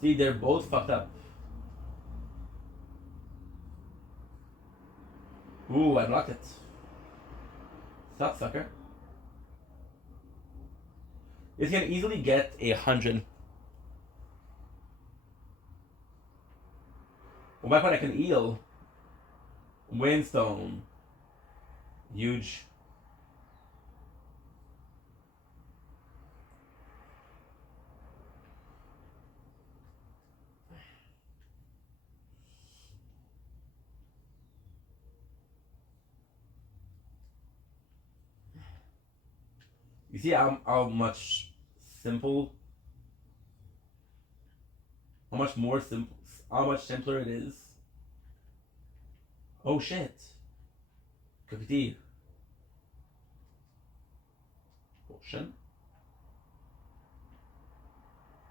See, they're both fucked up. Ooh, I blocked it. Stop, sucker. It's gonna easily get 100. Well, back when I can heal. Windstone. Huge. You see how much simple, how much more simple, how much simpler it is. Oh shit. Cookie. Potion.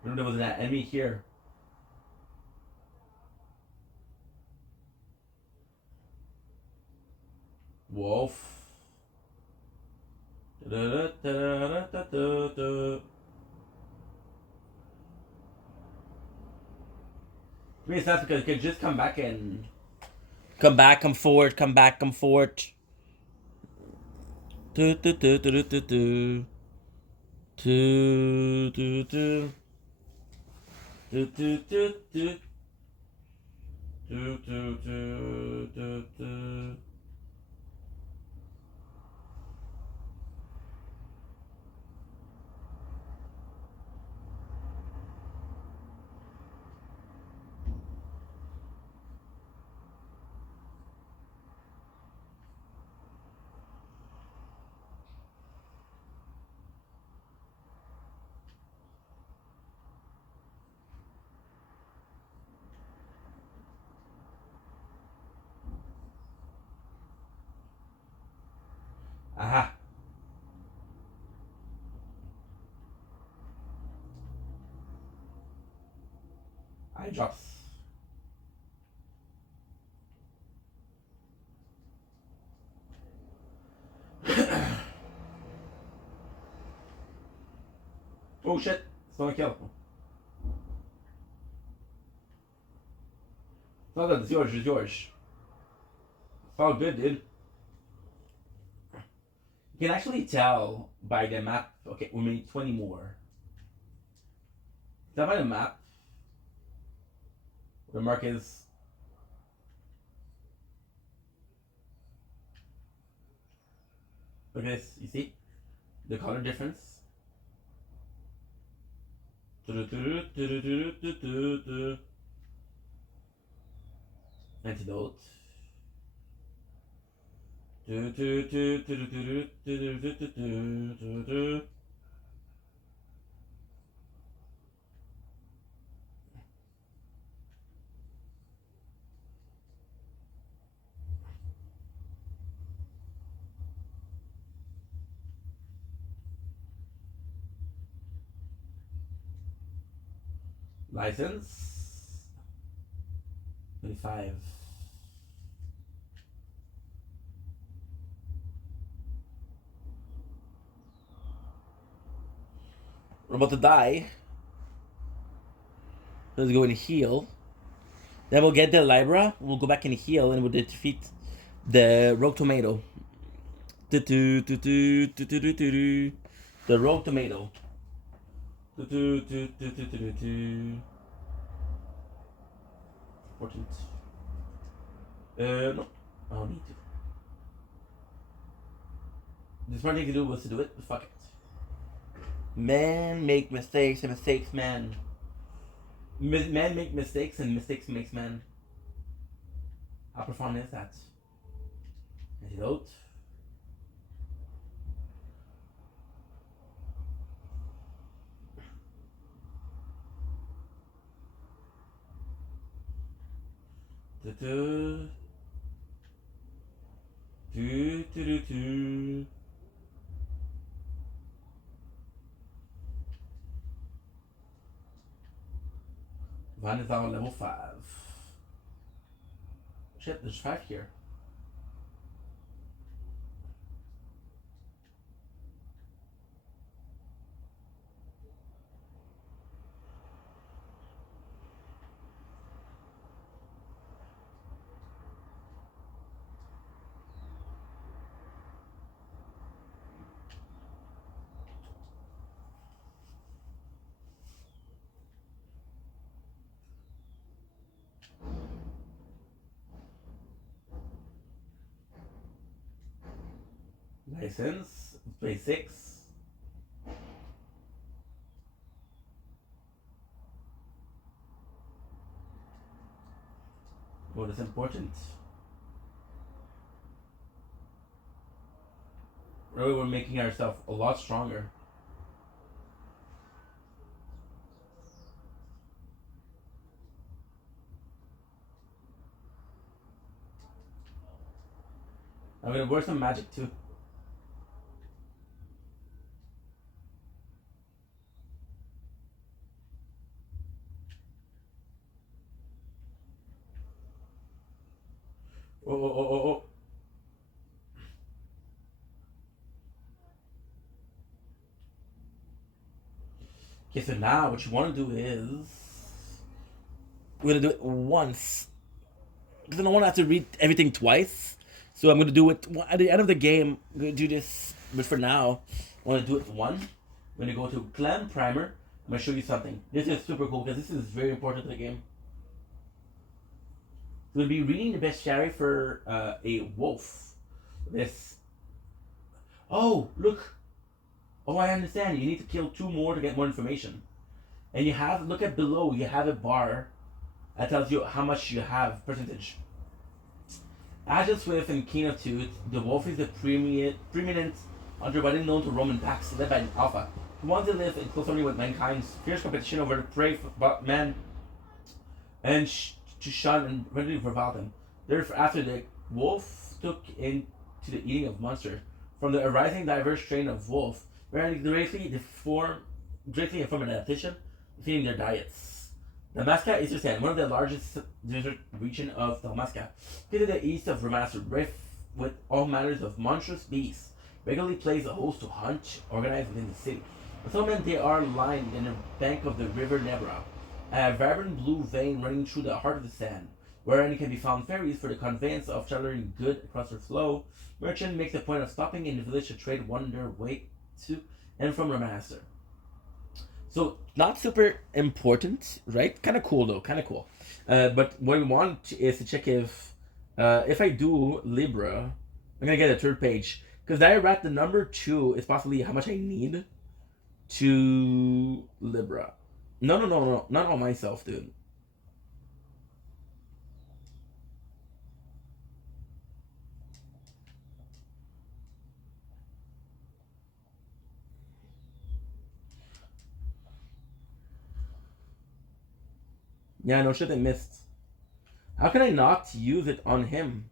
Remember there was an enemy here. Wolf. To me, it's not because it could just come back and Come back, come forward, come back, come forward. Do do do do do do do. Do do do. Do do do do. Do do do do do. Aha. Eye drops. Oh shit. It's not a kill. It's not good. It's yours. It's yours. It's all good, dude. You can actually tell by the map. Okay, we made 20 more. Tell by the map. The mark is. Look at this. You see? The color difference. Antidote. License. 25. We're about to die. Let's go and heal. Then we'll get the Libra. We'll go back and heal, and we'll defeat the Rogue Tomato. The Rogue Tomato. Important. No. I don't need to. The smart thing to do was to do it, but fuck it. Men make mistakes, and mistakes men. Men make mistakes, and mistakes makes men. How profound is that? Antidote. Do do do do do. Van is on level 5. Shit, there's 5 here. License, play 6. What is important? Really, we're making ourselves a lot stronger. I'm gonna wear some magic too. Oh. Okay, so now what you want to do is we're gonna do it once. because I don't want to have to read everything twice. So I'm gonna do it at the end of the game. I'm gonna do this, but for now, I want to do it one. I'm gonna go to Clan Primer. I'm gonna show you something. This is super cool because this is very important to the game. We'll be reading the bestiary for a wolf. This. Oh, look. Oh, I understand. You need to kill 2 more to get more information. And you have, look at below, you have a bar that tells you how much you have, percentage. Agile Swift and Keen of Tooth, the wolf is the preeminent hunter widely known to Roman packs led by an alpha, who wants to live in close harmony with mankind's fierce competition over the prey for man and to shun and readily revile them. Thereafter, the wolf took into the eating of monsters. From the arising diverse strain of wolf, wherein greatly inform an adaptation, feeding their diets. Damasca is one of the largest desert region of Damasca, to the east of Ramas, rife with all manners of monstrous beasts, regularly plays a host to hunt, organized within the city. For some men, they are lined in the bank of the river Nebra, a vibrant blue vein running through the heart of the sand, wherein can be found ferries for the conveyance of traveling good across the flow. Merchant makes a point of stopping in the village to trade one their way to and from Ramaster. So not super important, right? Kind of cool though, kind of cool. But what we want is to check if I do Libra, I'm gonna get a 3rd page because I read the number 2 is possibly how much I need to Libra. No, not on myself, dude. Yeah, no shit, I missed. How can I not use it on him?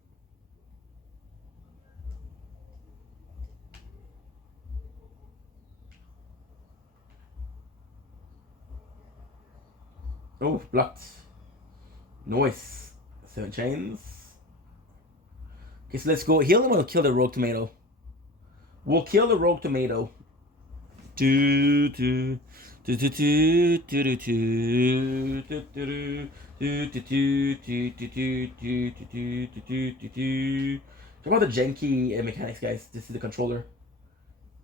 Oh, blocked. Noise. 7 chains. Okay, so let's go. Heal him or kill the rogue tomato. We'll kill the rogue tomato. Do do do do do do do do do Talk about the janky mechanics, guys. This is the controller.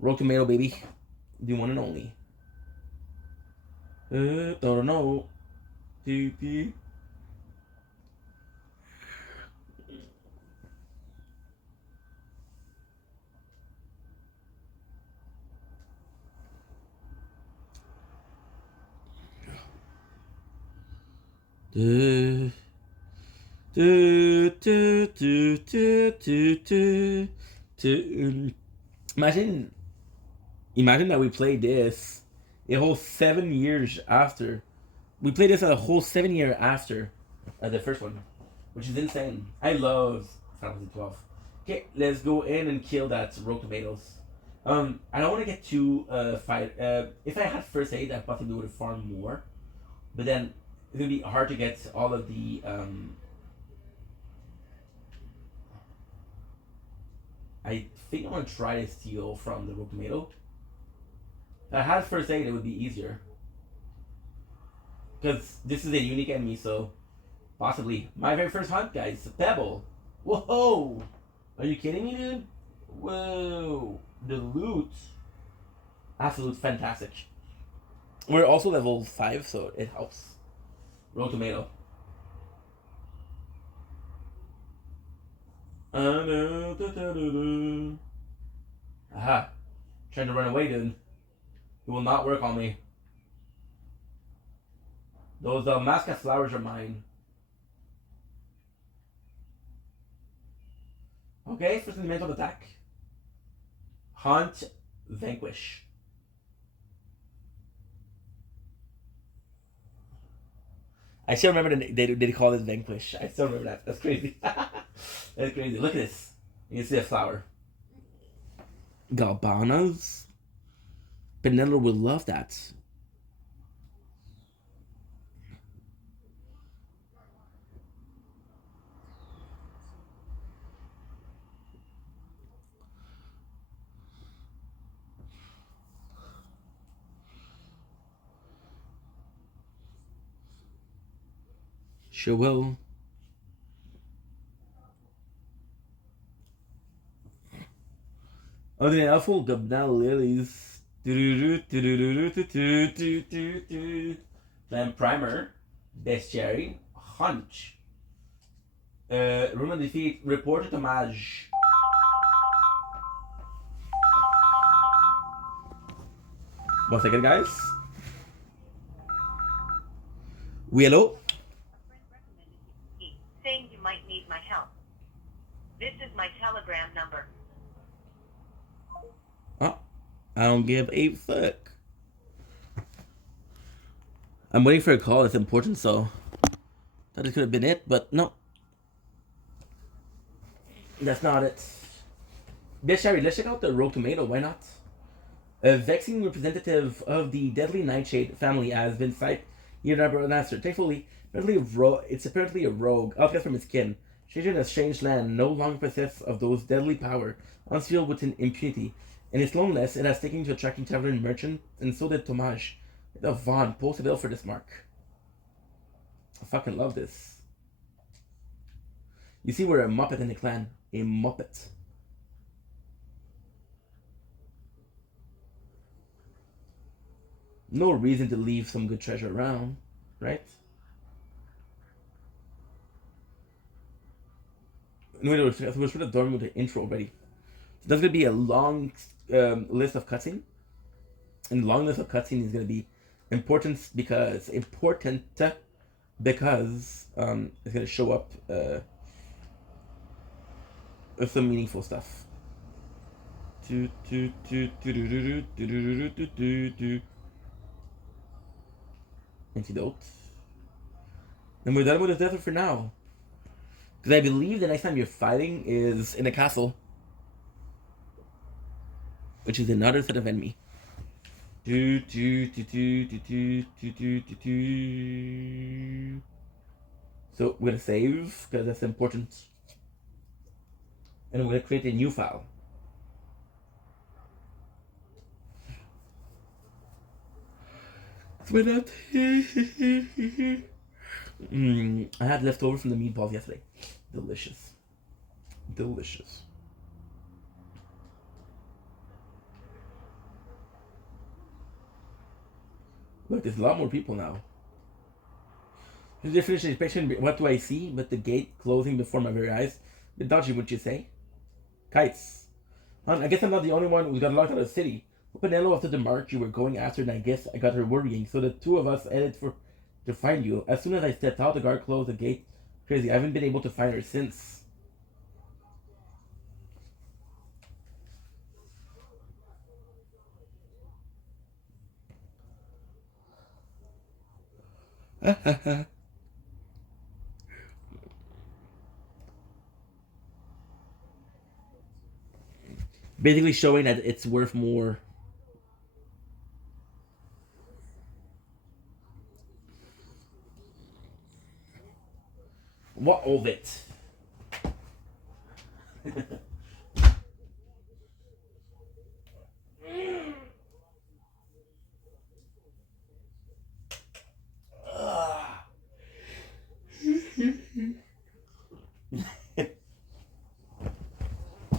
Rogue tomato, baby. The one and only. Don't know. Do do. Do do do do do do do. Imagine that we played this a whole 7 years after. We played this a whole 7 year after the first one, which is insane. I love Final Fantasy 12. Okay, let's go in and kill that rogue tomatoes. I don't want to get too fight. If I had first aid, I possibly would have farmed more, but then it's gonna be hard to get all of the. I think I'm gonna try to steal from the rogue tomato. If I had first aid, it would be easier. Because this is a unique enemy, so possibly my very first hunt, guys. Pebble. Whoa! Are you kidding me, dude? Whoa! The loot, absolute fantastic. We're also level 5, so it helps. Roll tomato. Aha! Trying to run away, dude. It will not work on me. Those mascot flowers are mine. Okay, first mental attack. Hunt, vanquish. I still remember they call it vanquish. I still remember that. That's crazy. That's crazy. Look at this. You can see a flower. Galbanas. Benello will love that. Sure will. Oh, the awful Gabna Lilies. Then Primer, Bestiary, Hunch. Room of Defeat, Reported Homage. One second, guys. Oui, hello? Saying you might need my help. This is my telegram number. Oh, I don't give a fuck. I'm waiting for a call. It's important, so that could have been it, but no. That's not it. Yes, Sherry, let's check out the Rogue Tomato. Why not? A vexing representative of the deadly nightshade family has been sighted. You never answered. Thankfully, it's apparently a rogue, outcast from its kin. Stranger in a strange land, no longer possessed of those deadly power, unsealed with impunity. In its loneliness, it has taken to attracting tavern merchants, and so did Tomage. The Vaughn posted ill for this mark. I fucking love this. You see, we're a Muppet in the clan. A Muppet. No reason to leave some good treasure around, right? Wait, we're sort of done with the intro already. So there's gonna be a long list of cutscene, and the long list of cutscene is gonna be important because it's gonna show up with some meaningful stuff. Antidote. And we're done with the desert for now. Because I believe the next time you're fighting is in a castle, which is another set of enemy. So we're gonna save because that's important, and we're gonna create a new file. So that I had leftover from the meatballs yesterday. Delicious, delicious. Look, there's a lot more people now. The definition inspection. What do I see? But the gate closing before my very eyes. A bit dodgy, would you say? Kites. I guess I'm not the only one who got locked out of the city. Pinello after the march you were going after, and I guess I got her worrying. So the two of us headed to find you. As soon as I stepped out, the guard closed the gate. Crazy. I haven't been able to find her since. Basically showing that it's worth more. What of it?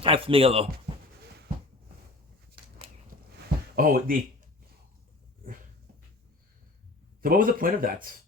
That's Miguelo. Oh, the. So what was the point of that?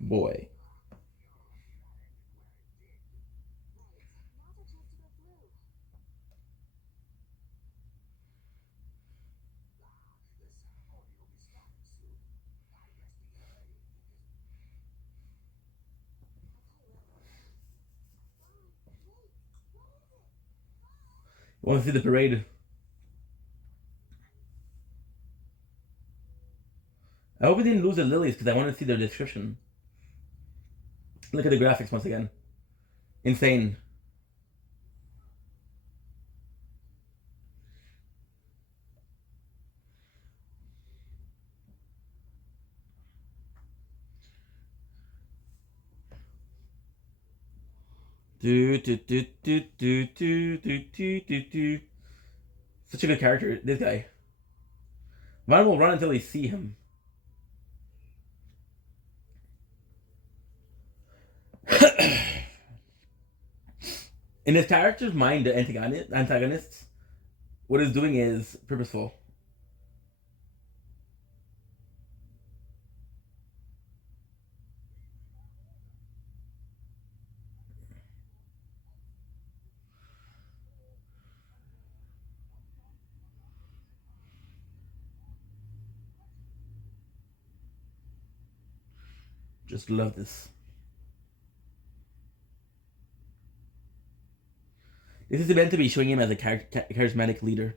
Boy. I want to see the parade. I hope we didn't lose the lilies because I want to see their description. Look at the graphics once again. Insane. Do do do do do do do do do do. Such a good character, this guy. Vaughn will run until they see him. In his character's mind, the antagonist, what it's doing is purposeful. Just love this. This is meant to be showing him as a charismatic leader.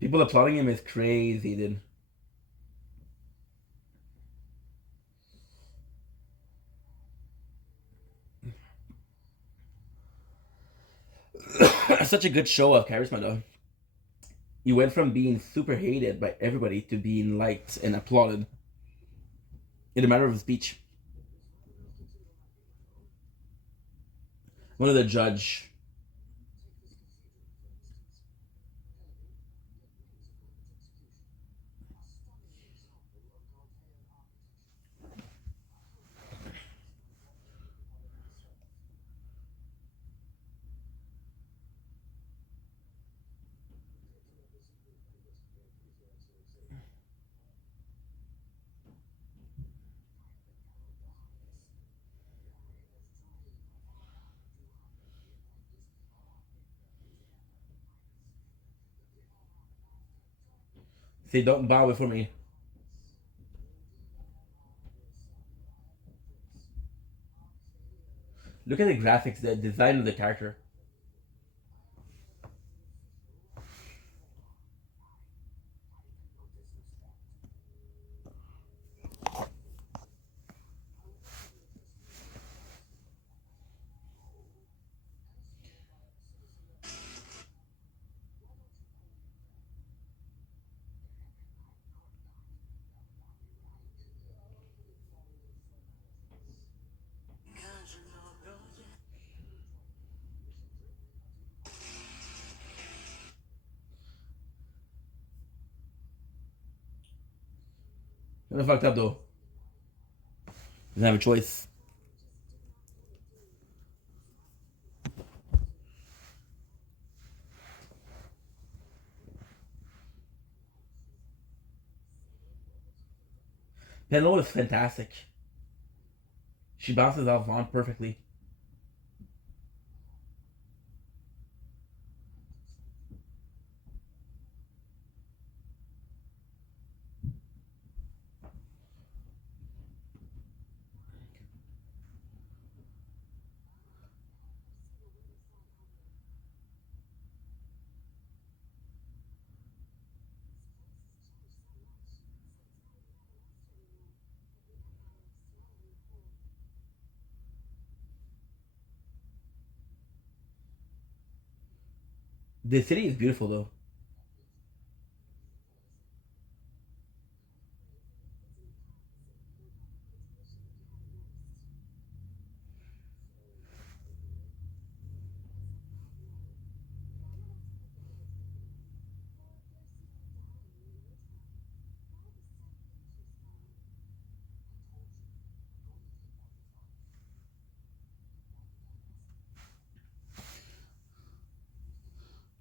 People applauding him is crazy, dude. Such a good show of charisma, though. You went from being super hated by everybody to being liked and applauded in a matter of speech. One of the judge. Say, don't bow before me. Look at the graphics, the design of the character. Kind of fucked up though. Doesn't have a choice. Penelope is fantastic. She bounces off Vaughn perfectly. The city is beautiful though.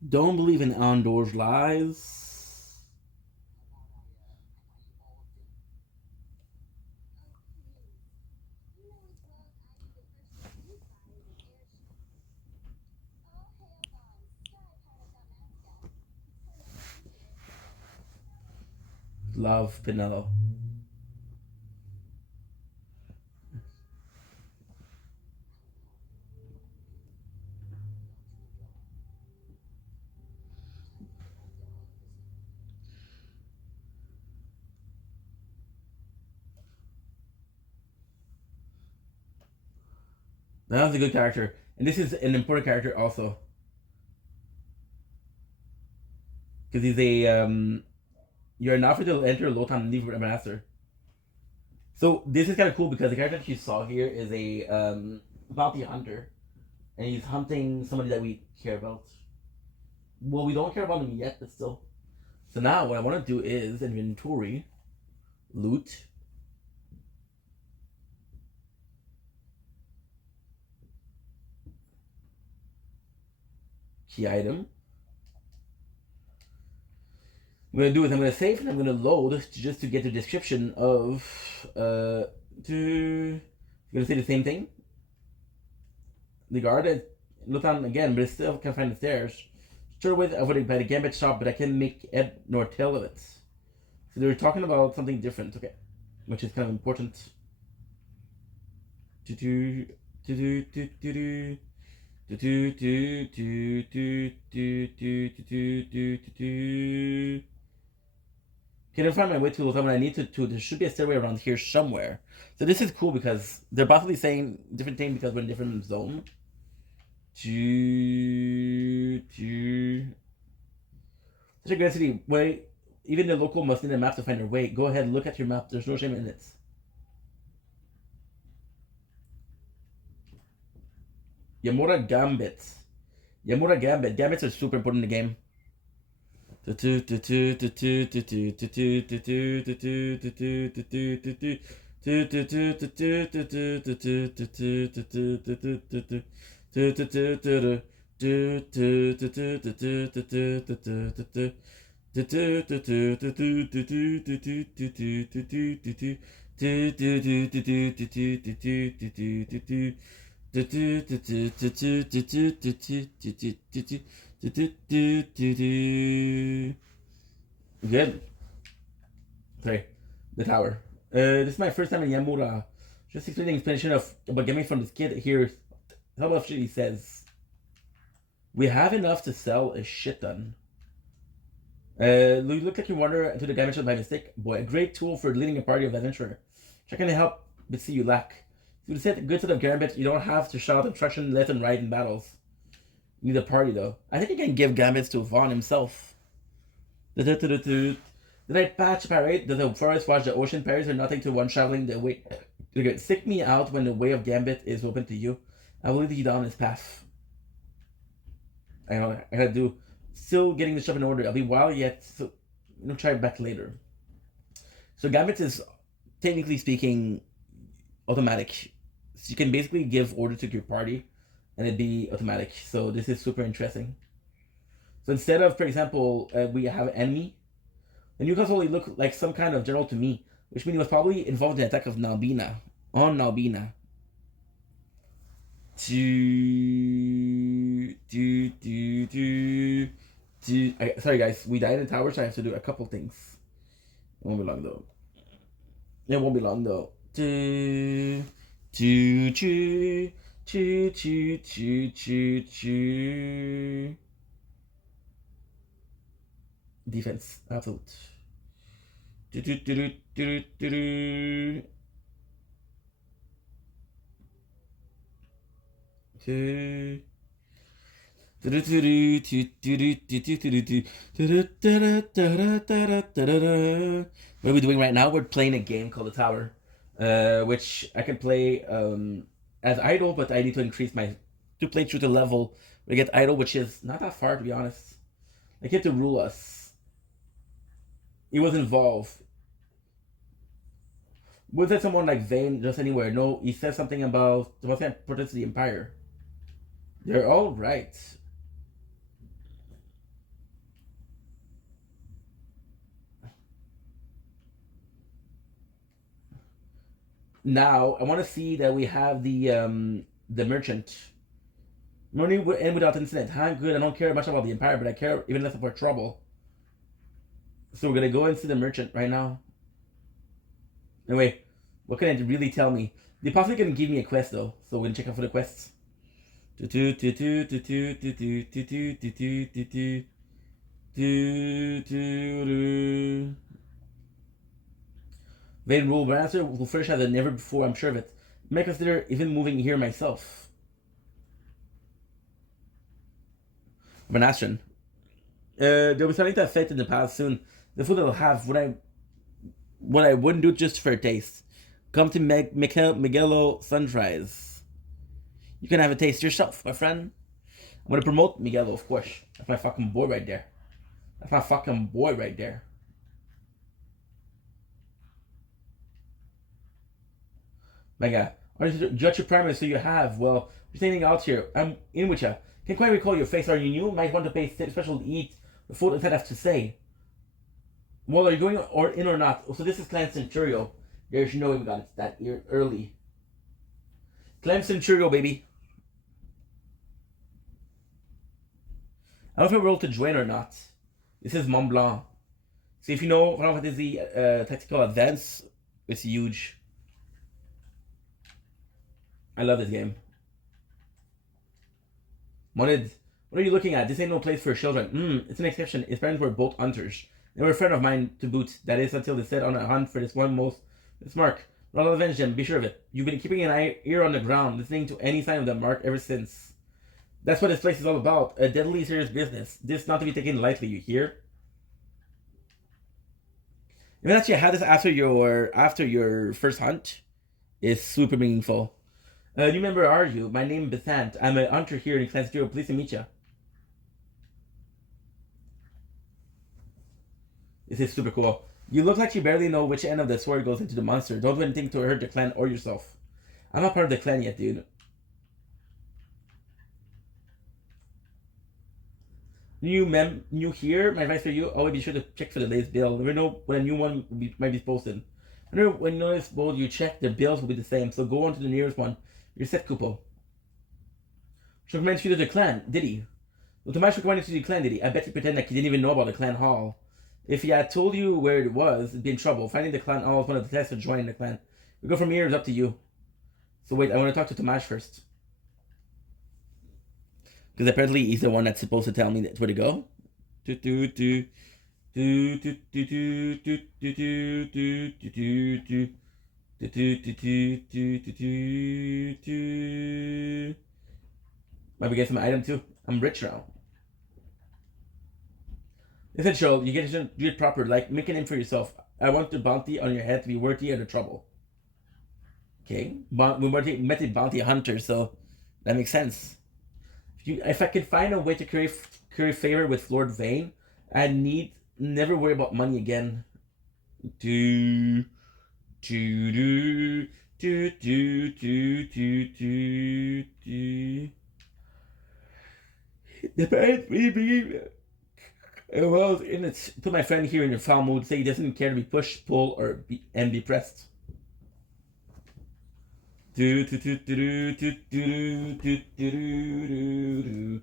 Don't believe in Andor's lies. Love Penelope. That was a good character. And this is an important character also. Because he's a you're not free to enter Lotan and leave a master. So this is kind of cool because the character that you saw here is a bounty hunter. And he's hunting somebody that we care about. Well, we don't care about him yet, but still. So now what I want to do is inventory, loot, key item. What I'm gonna do is I'm gonna save and I'm gonna load just to get the description of I'm gonna say the same thing. The guard look on again, but I still can't find the stairs. Sure with avoiding by the gambit shop, but I can't make head nor tail of it. So they were talking about something different, okay. Which is kind of important. Can't find my way to Lothar when I need to. There should be a stairway around here somewhere. So this is cool because they're possibly saying different thing because we're in a different zone. Such a great city. Wait, even the local must need a map to find their way. Go ahead, look at your map. There's no shame in it. Yamura Gambit. Yamura Gambit. Gambits are super important in the game. Good. Sorry, the tower. This is my first time in Yamura. Just explaining explanation of about gaming from this kid here. How about shit he says? We have enough to sell a shit ton. You look like you wander into the dimension by mistake. Boy, a great tool for leading a party of adventurer. Checking to help, but see you lack. To the set, good set of Gambit, you don't have to shout instruction left and right in battles. You need a party though. I think you can give Gambits to Vaughn himself. The night patch parade, does the forest watch the ocean parries or nothing to one traveling the way. Stick me out when the way of Gambit is open to you. I will lead you down this path. I know I gotta do. Still getting the shop in order. I'll be wild yet, so try back later. So Gambit is technically speaking, automatic. So you can basically give order to your party, and it'd be automatic. So this is super interesting. So instead of, for example, we have an enemy, the Newcastle only look like some kind of general to me, which means he was probably involved in the attack of Nalbina on Nalbina. Sorry guys, we died in the tower, so I have to do a couple things. It won't be long though. It won't be long though. Defense, absolute. What are we doing right now? We're playing a game called The Tower, which I can play as idle, but I need to increase my to play through the level where I get idle, which is not that far to be honest. Like, he had to rule us. He was involved. Was it someone like Vane just anywhere? No, he said something about what's that importance to the Empire. They're all right. Now I want to see that we have the merchant. Money would end without incident. I'm good. I don't care much about the Empire, but I care even less about trouble. So we're gonna go and see the merchant right now. Anyway, what can it really tell me? They possibly can give me a quest though, so we're gonna check out for the quests. Vain rule, but answer will finish than never before, I'm sure of it. I might consider even moving here myself. I'm an Astron. They'll be starting to affect in the past soon. The food I'll have, what I wouldn't do just for a taste. Come to Miguelo Sunrise. You can have a taste yourself, my friend. I'm gonna promote Miguelo, of course. That's my fucking boy right there. That's my fucking boy right there. Mega, judge your primary so you have. Well, you're standing out here. I'm in with ya. Can't quite recall your face. Are you new? Might want to pay special to eat the food instead have to say. Well, are you going in or not? So this is Clan Centurio. There's no way we got it that early. Clan Centurio, baby. I don't know if I rolled to join or not. This is Mont Blanc. So if you know Final Fantasy Tactical Advance, it's huge. I love this game. Monid, what are you looking at? This ain't no place for children. It's an exception. His parents were both hunters. They were a friend of mine to boot. That is until they set on a hunt for this one most mark. But I'll avenge them, be sure of it. You've been keeping an ear on the ground, listening to any sign of the mark ever since. That's what this place is all about. A deadly serious business. This not to be taken lightly, you hear? Even actually had this after your first hunt is super meaningful. New member are you? My name is Bethant. I'm a hunter here in Clan Zero. Pleased to meet you. This is super cool. You look like you barely know which end of the sword goes into the monster. Don't do anything to hurt the clan or yourself. I'm not part of the clan yet, dude. New here? My advice for you, always be sure to check for the latest bill. Never know when a new one might be posted. Remember, when you notice both you check, the bills will be the same. So go on to the nearest one. You're set, Kupo. She recommended you to the clan, did he? Well, Tomash recommended you to the clan, did he? I bet he pretended like he didn't even know about the clan hall. If he had told you where it was, it'd be in trouble. Finding the clan hall is one of the tests for joining the clan. We go from here, it's up to you. So wait, I want to talk to Tomash first. Because apparently he's the one that's supposed to tell me where to go. Might we get some item too? I'm rich now. Listen, Cheryl, you get to do it proper, like make a name for yourself. I want the bounty on your head to be worthy of the trouble. Okay, we met a bounty hunter, so that makes sense. If I could find a way to curry favor with Lord Vane, I'd never worry about money again. Do do do do do do do. The parents really believe well in it. Put my friend here in your foul mood. Say he doesn't care to be pushed, pulled, or be pressed. Do do do do do do do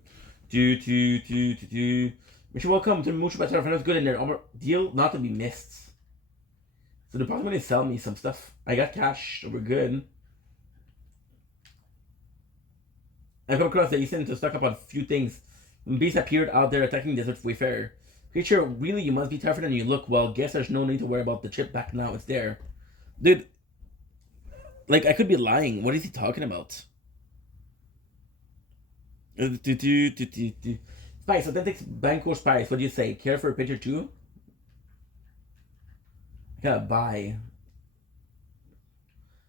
do do do do. You're welcome to Mucho Better. If it was good in there, deal not to be missed. So they're probably gonna sell me some stuff. I got cash, so we're good. I come across that you seem to stock up on a few things. When beasts appeared out there attacking desert wayfarer. Creature, really, you must be tougher than you look. Well, guess there's no need to worry about the chip back now. It's there. Dude, like, I could be lying. What is he talking about? Spice, authentic Banco Spice. What do you say? Care for a picture too? I gotta buy.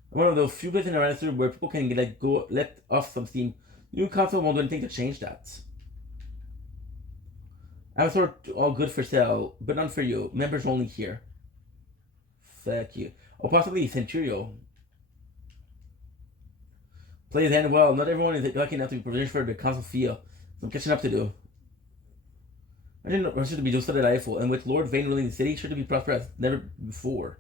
One of those few places in the register where people can let off some steam. New console won't do anything to change that. I was sort all good for sale, but none for you. Members only here. Fuck you. Or possibly Centurio. Plays end well. Not everyone is lucky enough to be provisioned for the console feel. Some catching up to do. I didn't know to be just delightful, and with Lord Vane ruling the city, sure to be prosperous never before.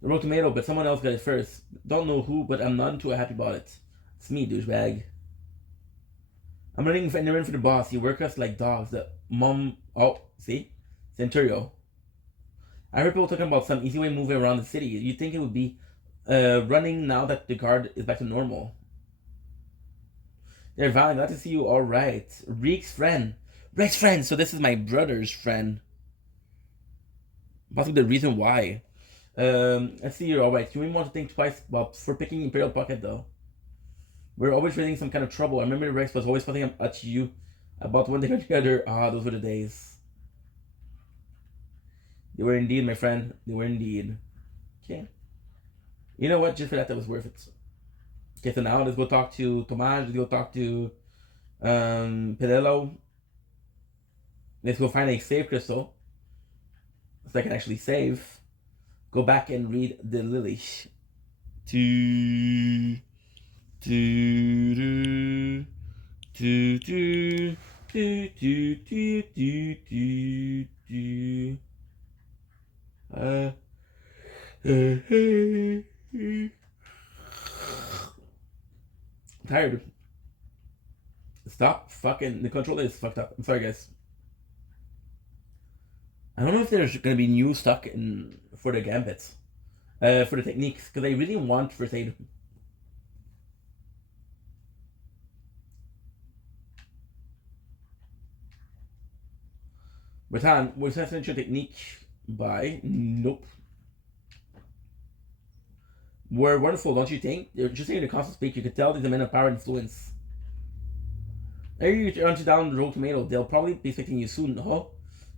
The road tomato, but someone else got it first. Don't know who, but I'm none too happy about it. It's me, douchebag. I'm running in for the boss. You work us like dogs. The mom. Oh, see? Centurio. I heard people talking about some easy way moving around the city. You'd think it would be running now that the guard is back to normal. There, Val, glad to see you. All right. Reek's friend. Reek's friend. So this is my brother's friend. Possibly the reason why. Let's see. You're all right. You may want to think twice about for picking Imperial Pocket, though. We're always raising some kind of trouble. I remember Rex was always fussing at you about when they got together. Ah, those were the days. They were indeed, my friend. They were indeed. Okay. You know what? Just for that was worth it. Okay, so now let's go talk to Tomas. Let's go talk to Pedelo. Let's go find a save crystal. So I can actually save. Go back and read the Lily. Do do do do do do do do do do. Tired. Stop fucking. The controller is fucked up. I'm sorry, guys. I don't know if there's gonna be new stuff in for the gambits, for the techniques, because I really want first aid. But was that your technique by? Nope. Were wonderful, don't you think? They're just hearing the constant speak, you could tell these are men of power and influence. There you hunt down the road tomato, they'll probably be expecting you soon, huh?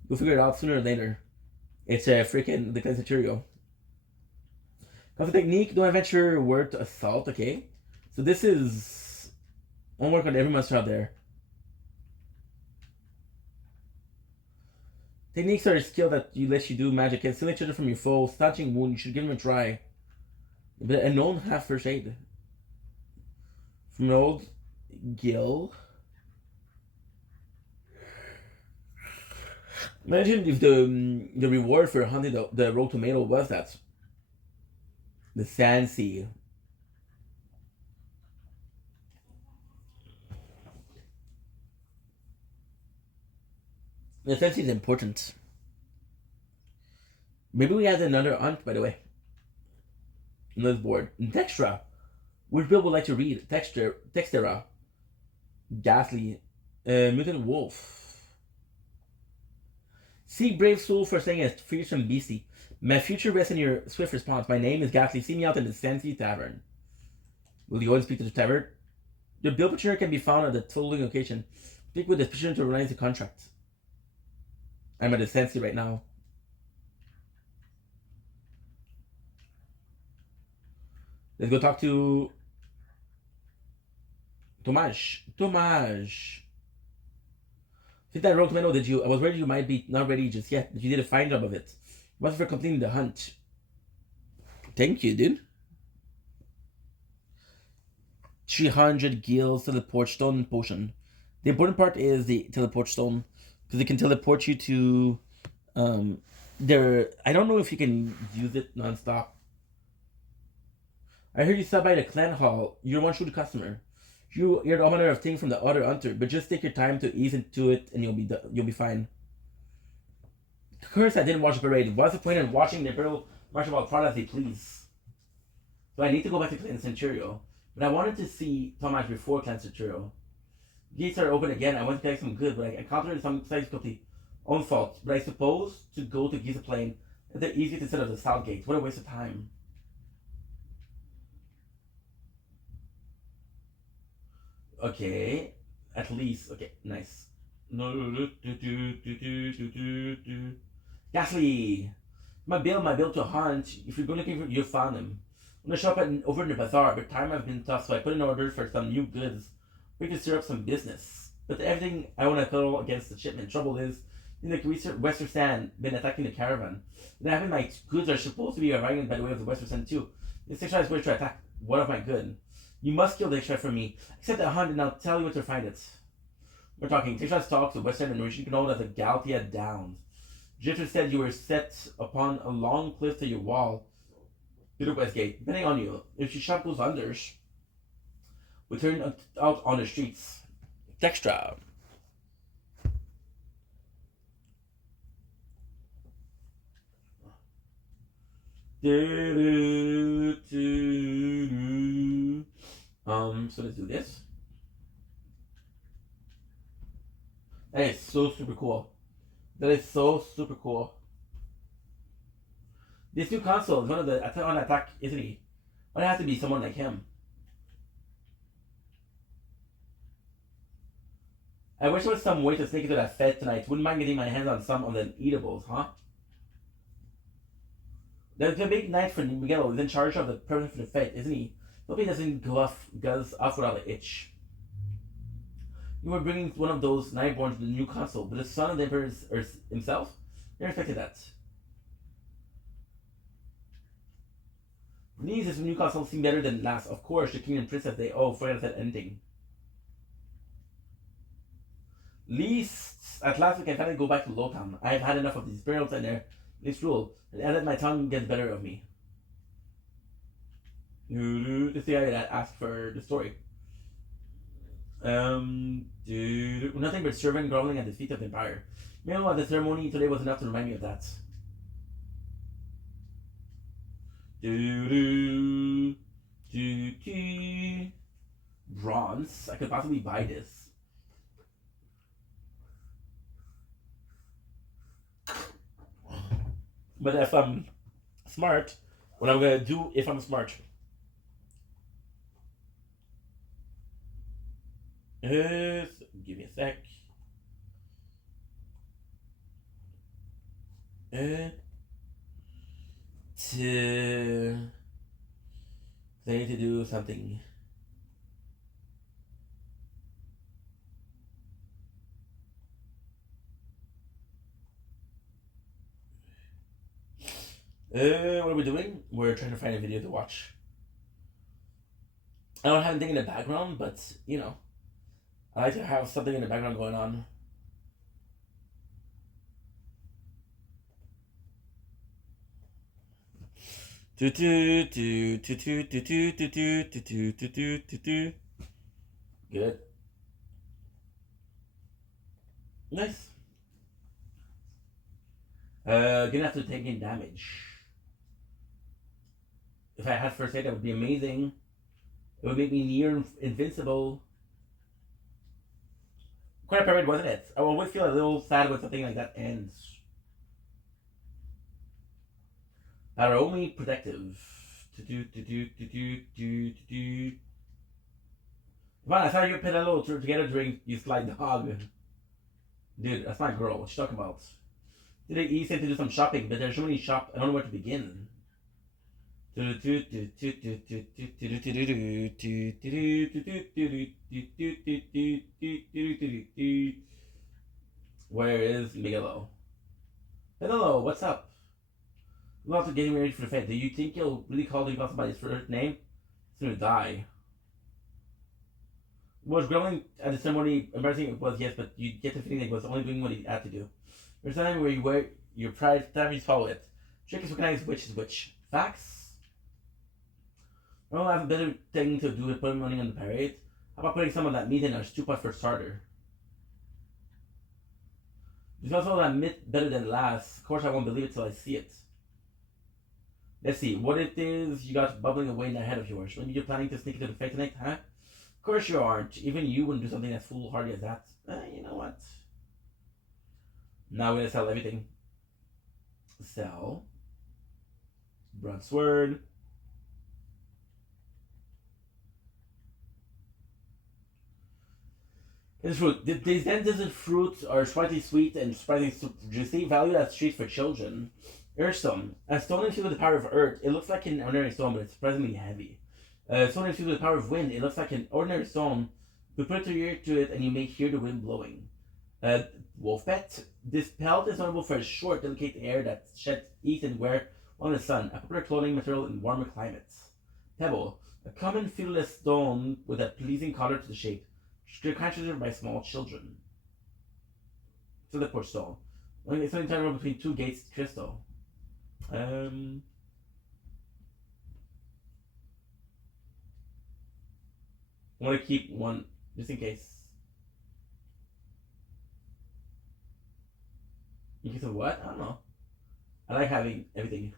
You'll figure it out sooner or later. It's a freaking the Centurio. Constant technique, don't venture word to assault, okay? So this is homework on every monster out there. Techniques are a skill that lets you do magic. Can steal each other from your foe. Stanching wound, you should give them a try. But a known half first aid. From an old Gil. Imagine if the reward for hunting the rogue tomato was that. The sand sea. The sand sea is important. Maybe we had another hunt, by the way. On this board. Textra. Which build would like to read? Textera. Ghastly. Mutant Wolf. Seek brave soul for saying a fearsome beastie. My future rests in your swift response. My name is Ghastly. See me out in the Sandsea Tavern. Will you always speak to the tavern? The bill petitioner can be found at the following location. Speak with the petitioner to realize the contract. I'm at the Sandsea right now. Let's go talk to Tomas. Think that rogue tomato, did you? I was worried you might be not ready just yet, but you did a fine job of it. What's for completing the hunt? Thank you, dude. 300 gills, teleport stone, and potion. The important part is the teleport stone, because it can teleport you to there. I don't know if you can use it nonstop. I heard you stop by the clan hall. You're one true customer. You're the owner of things from the other hunter, but just take your time to ease into it, and you'll be fine. Curse, I didn't watch the parade. What's the point in watching the Imperial march about Prada as they please? So I need to go back to Clan Centurio. But I wanted to see Tomasz before Clan Centurio. Gates are open again. I went to collect some goods, but I encountered some sites complete own fault. But I suppose to go to Giza Plain, they're easy to set up the south gate. What a waste of time. Okay, at least. Okay, nice. Gasly! My bill to hunt. If you're looking for, you found him. I'm gonna shop over in the bazaar, but time has been tough, so I put in order for some new goods. We can stir up some business. But everything I want to cuddle against the shipment. Trouble is, in the Western Stand been attacking the caravan. And having my goods are supposed to be arriving by the way of the Western Stand too. This extra is going to attack one of my goods. You must kill the extra for me. Accept the hunt and I'll tell you where to find it. We're talking. Texas talks to Western and Norwegian known as the Galtia Downs. Jitter said you were set upon a long cliff to your wall to the west gate. Depending on you, if you shop those unders, we turn out on the streets. Textra. So let's do this. That is so super cool. That is so super cool. This new console is one of the on attack, isn't he? But it has to be someone like him. I wish there was some way to sneak into that fed tonight. Wouldn't mind getting my hands on some of the eatables, huh? There's a big night for Miguel. He's in charge of the permit for the fete, isn't he? Hope he doesn't goes off without an itch. You were bringing one of those nightborns to the new console, but the son of the emperor himself? Never expected that. Please, this new console seems better than last. Of course, the king and princess, they forget I said anything. Least, at last we can finally go back to Lowtown. I've had enough of these burials and their least rule. And let my tongue get better of me. This is the guy that asked for the story. Nothing but servant groveling at the feet of the empire. Meanwhile, the ceremony today was enough to remind me of that. Bronze. I could possibly buy this. But if I'm smart, what I'm gonna do if I'm smart. Give me a sec. I need to do something. What are we doing? We're trying to find a video to watch. I don't have anything in the background, but you know, I like to have something in the background going on. Good. Nice. Gonna have to take in damage. If I had first aid, that would be amazing. It would make me near invincible. Quite a pyramid, wasn't it? I always feel a little sad when something like that ends. Are only protective. Come on, I saw you pedal together during you slide the hog. Dude, that's my girl. What you talking about? Today he said to do some shopping, but there's so many shops, I don't know where to begin. Where is Miguelo? Hello, what's up? Lots of getting ready for the fate. Do you think he'll really call the impossible by his first name? He's gonna die. Was grumbling at the ceremony embarrassing? It was, yes, but you get the feeling that he was only doing what he had to do. There's a time where you wear your pride, time you follow it. Trick is recognize which is which. Facts? I don't have a better thing to do with putting money on the parade. How about putting some of that meat in our stew pot for starter? There's also that myth better than last. Of course, I won't believe it till I see it. Let's see what it is you got bubbling away in that head of yours. Maybe you're planning to sneak into the fete tonight, huh? Of course you aren't. Even you wouldn't do something as foolhardy as that. You know what? Now we're gonna sell everything. Sell. Broadsword. It's fruit. These dented fruits are slightly sweet and surprisingly juicy. Valued as treats for children. Earthstone. A stone infused with the power of earth. It looks like an ordinary stone, but it's surprisingly heavy. Stone infused with the power of wind. It looks like an ordinary stone. You put your ear to it and you may hear the wind blowing. Wolf pet. This pelt is notable for its short, delicate hair that sheds heat and wear on the sun. A popular clothing material in warmer climates. Pebble. A common fearless stone with a pleasing color to the shape. Considered by small children. So the poor stone. It's only time between two gates crystal. I want to keep one just in case. In case of what? I don't know. I like having everything.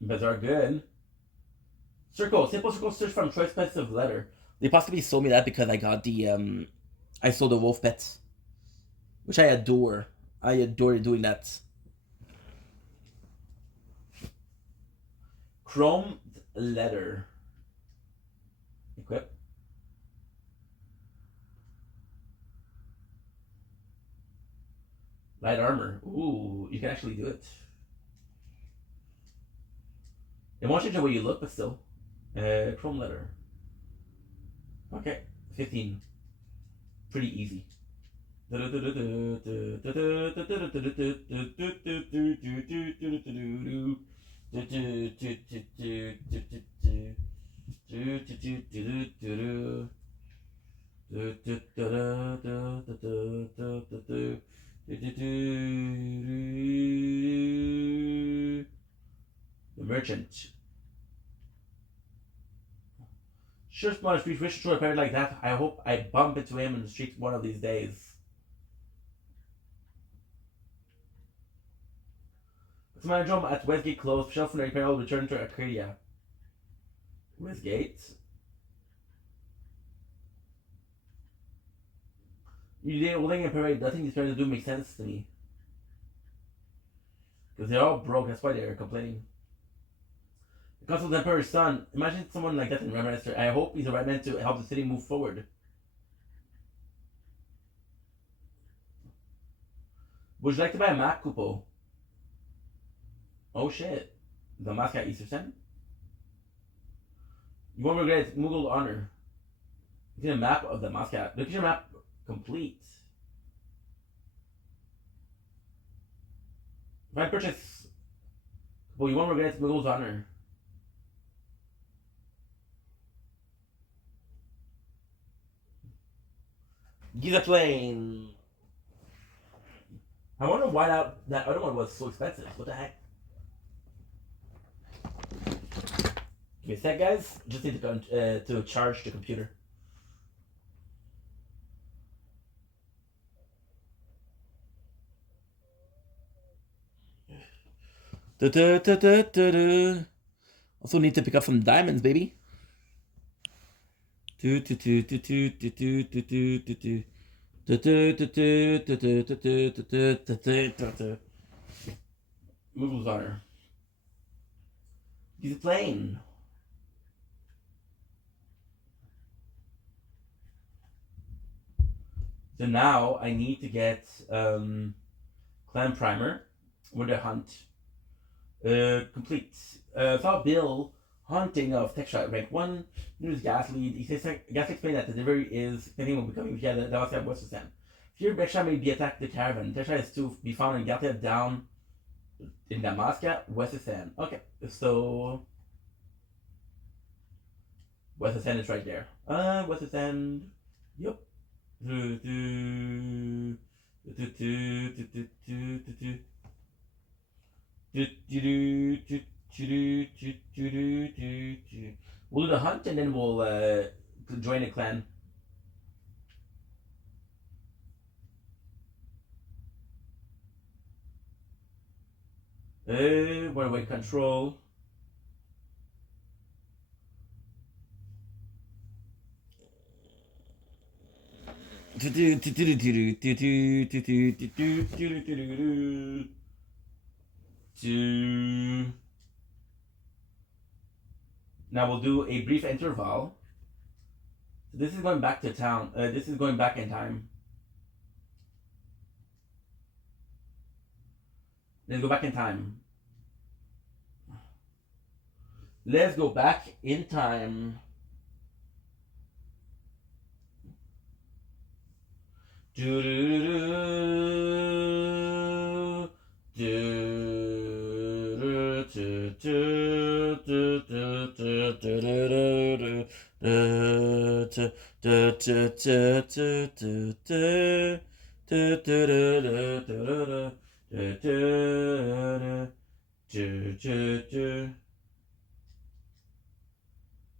Bazaar good. Circle. Simple circle search from choice pets of letter. They possibly sold me that because I got the I sold the wolf pets. Which I adore. I adore doing that. Chromed letter. Equip. Light armor. Ooh, you can actually do it. It won't change the way you look, but still. Chrome letter. Okay, 15. Pretty easy. The merchant. Sure, smart street wish to a parent like that. I hope I bump into him in the street one of these days. It's my job at Westgate closed. Shelf and Apparel return to Arcadia. Westgate. You're holding a parade. Nothing these parents do makes sense to me. Because they're all broke. That's why they're complaining. The Council of the Emperor's son. Imagine someone like that in Prime Minister. I hope he's the right man to help the city move forward. Would you like to buy a map, Kupo? Oh shit. The Mascot Easterson? You won't regret it. Moogle honor. You get a map of the Mascot. Look at your map complete. If I purchase... Well, you won't regret it. Moogle's honor. Giza plane. I wonder why that other one was so expensive. What the heck? Give me a sec, guys. Just need to charge the computer. Also need to pick up some diamonds, baby. Moogle's honor. He's playing. So now I need to get clan primer with the hunt complete. Saw Bill hunting of texture rank 1. News gas lead. He says gas explained that the delivery is thinking of becoming. Yeah, that was what's the Sam. Here, Beksha may be attacked the caravan. Tesha is to be found in Gatia down in Damascus, West End. Okay, so West End is right there. West End. Yep. We'll do the hunt and then we'll join a clan. Wait, control. Now we'll do a brief interval. This is going back to town. This is going back in time. Let's go back in time. Let's go back in time.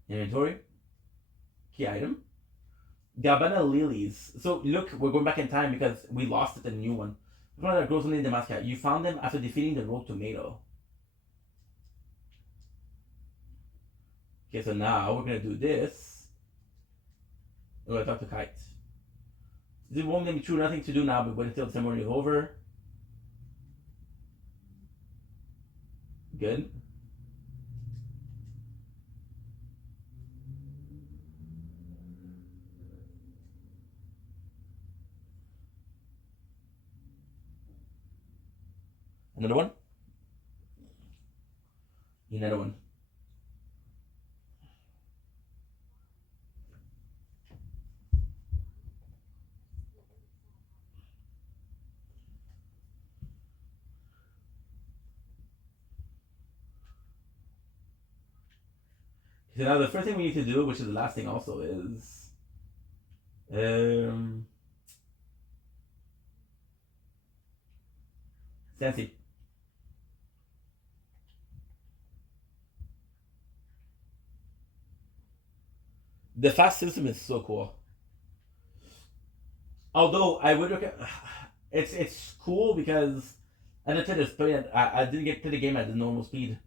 Inventory. Key item. Gabana lilies. So look, we're going back in time because we lost it in a new one. One that grows only in Damascus. You found them after defeating the rogue tomato. Okay, so now we're gonna do this. We're gonna talk to Kite. It won't let me true, nothing to do now, but wait until the ceremony is over. Good. Another one? Another one. So now the first thing we need to do, which is the last thing also, is Fancy. The fast system is so cool. Although I would look at it's cool because as I said, I didn't get to the game at the normal speed.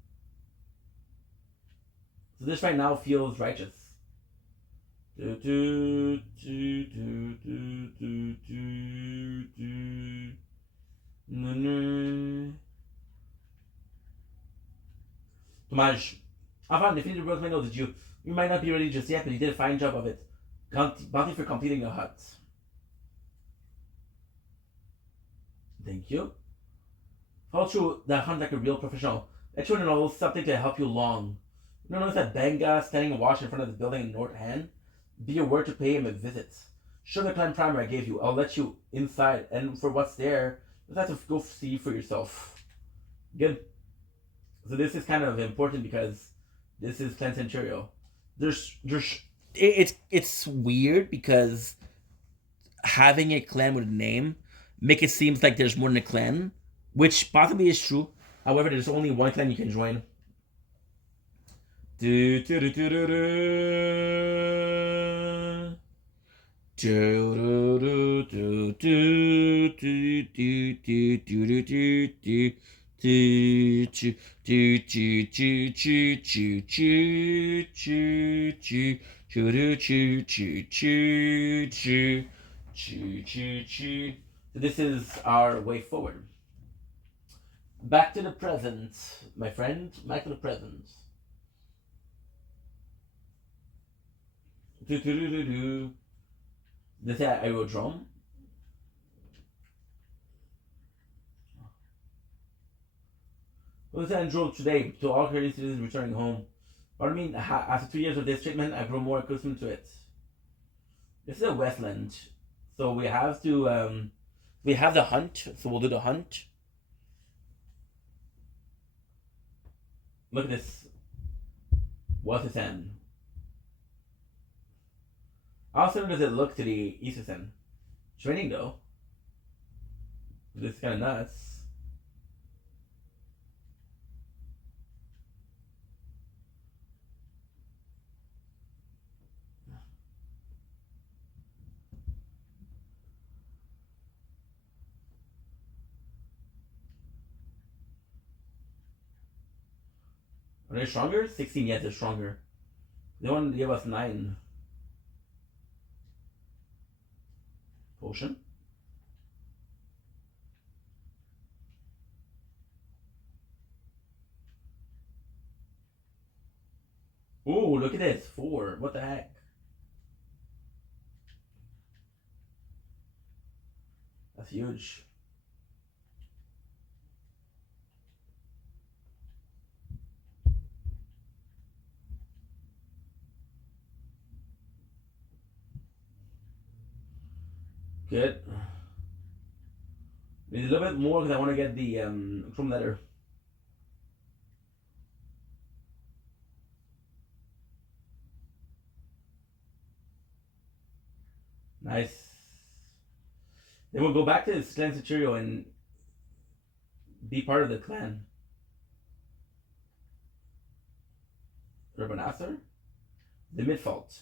So this right now feels righteous. Dommage. Enfin, defeated Rose may know that you might not be ready just yet, but you did a fine job of it. Bounty for completing the hut. Thank you. Follow through the hunt like a real professional. Let you know something to help you along. You notice that Benga standing and watch in front of the building in North Hand? Be aware to pay him a visit. Show the clan primer I gave you. I'll let you inside, and for what's there, you'll have to go see for yourself. Good. So this is kind of important because this is Clan Centurio. It's weird because having a clan with a name make it seem like there's more than a clan, which possibly is true. However, there's only one clan you can join. So this is our way forward. Back to the present, my friend. Back to the present. This is aerodrome. Well, this drove today to all Canadian citizens returning home. But I mean, after 2 years of this treatment, I grow more accustomed to it. This is a wetland. So we have to we have the hunt, so we'll do the hunt. Look at this. What's this end? How similar does it look to the East end? It's raining though. This is kind of nuts. Are they stronger? 16, yes, they're stronger. They want to give us 9. Potion? Ooh, look at this. 4. What the heck? That's huge. Good. Need a little bit more because I want to get the chrome letter. Nice. Then we'll go back to this clan Centurio and be part of the clan. Urbanasser? The Midfault.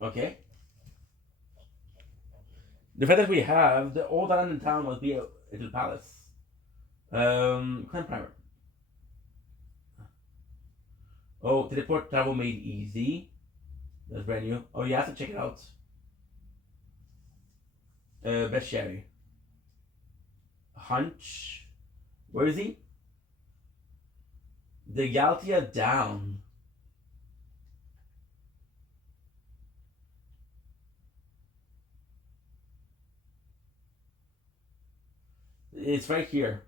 Okay. The fact that we have the old island in town must be a little palace. Clan primer. Oh, teleport travel made easy. That's brand new. Oh, you have to check it out. Bestiary. Hunch. Where is he? The Galtia down. It's right here.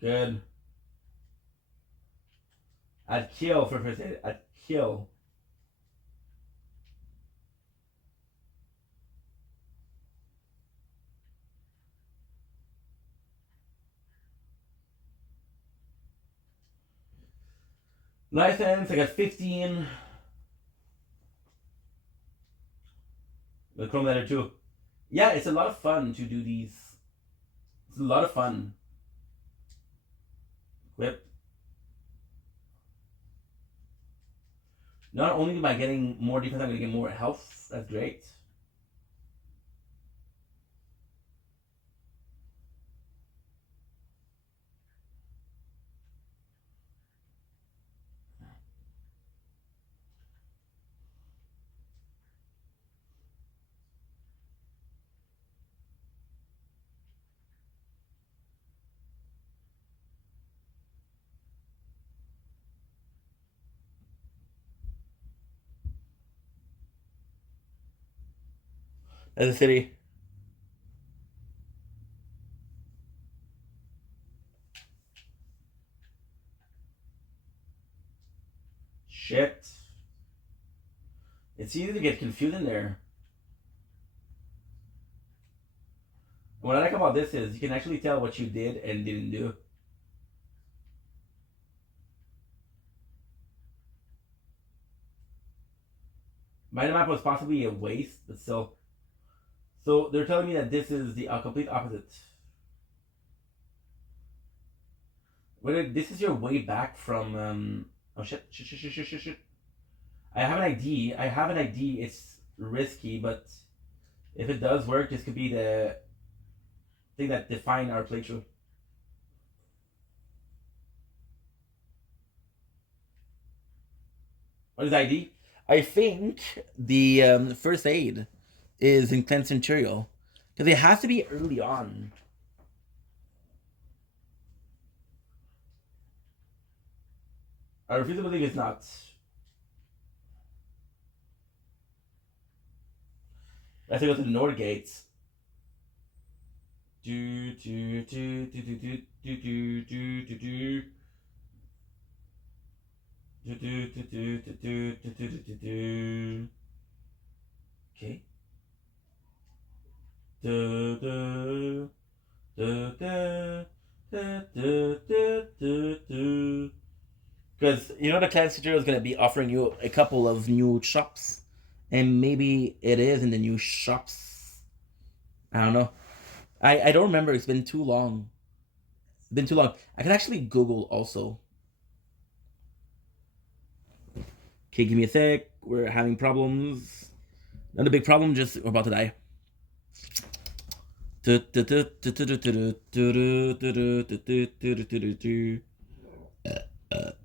Good. I'd kill for first aid. I'd kill. License, I got 15. The Chrome Letter too. Yeah, it's a lot of fun to do these. It's a lot of fun. Equip. Not only by getting more defense, I'm going to get more health. That's great. As a city. Shit. It's easy to get confused in there. What I like about this is you can actually tell what you did and didn't do. My map was possibly a waste, but still. So they're telling me that this is the complete opposite. This is your way back from. Oh shit! Shit! I have an ID. It's risky, but if it does work, this could be the thing that define our playthrough. What is ID? I think the first aid is in Clan Centurio because it has to be early on. I refuse to believe it's not. I have to go to the north gates. Do do do do do do do do do do do. Okay. Because you know the Clan Studio is going to be offering you a couple of new shops, and maybe it is in the new shops. I don't know. I don't remember. It's been too long. It's been too long. I can actually Google also. Okay, give me a sec. We're having problems. Not a big problem. Just we're about to die.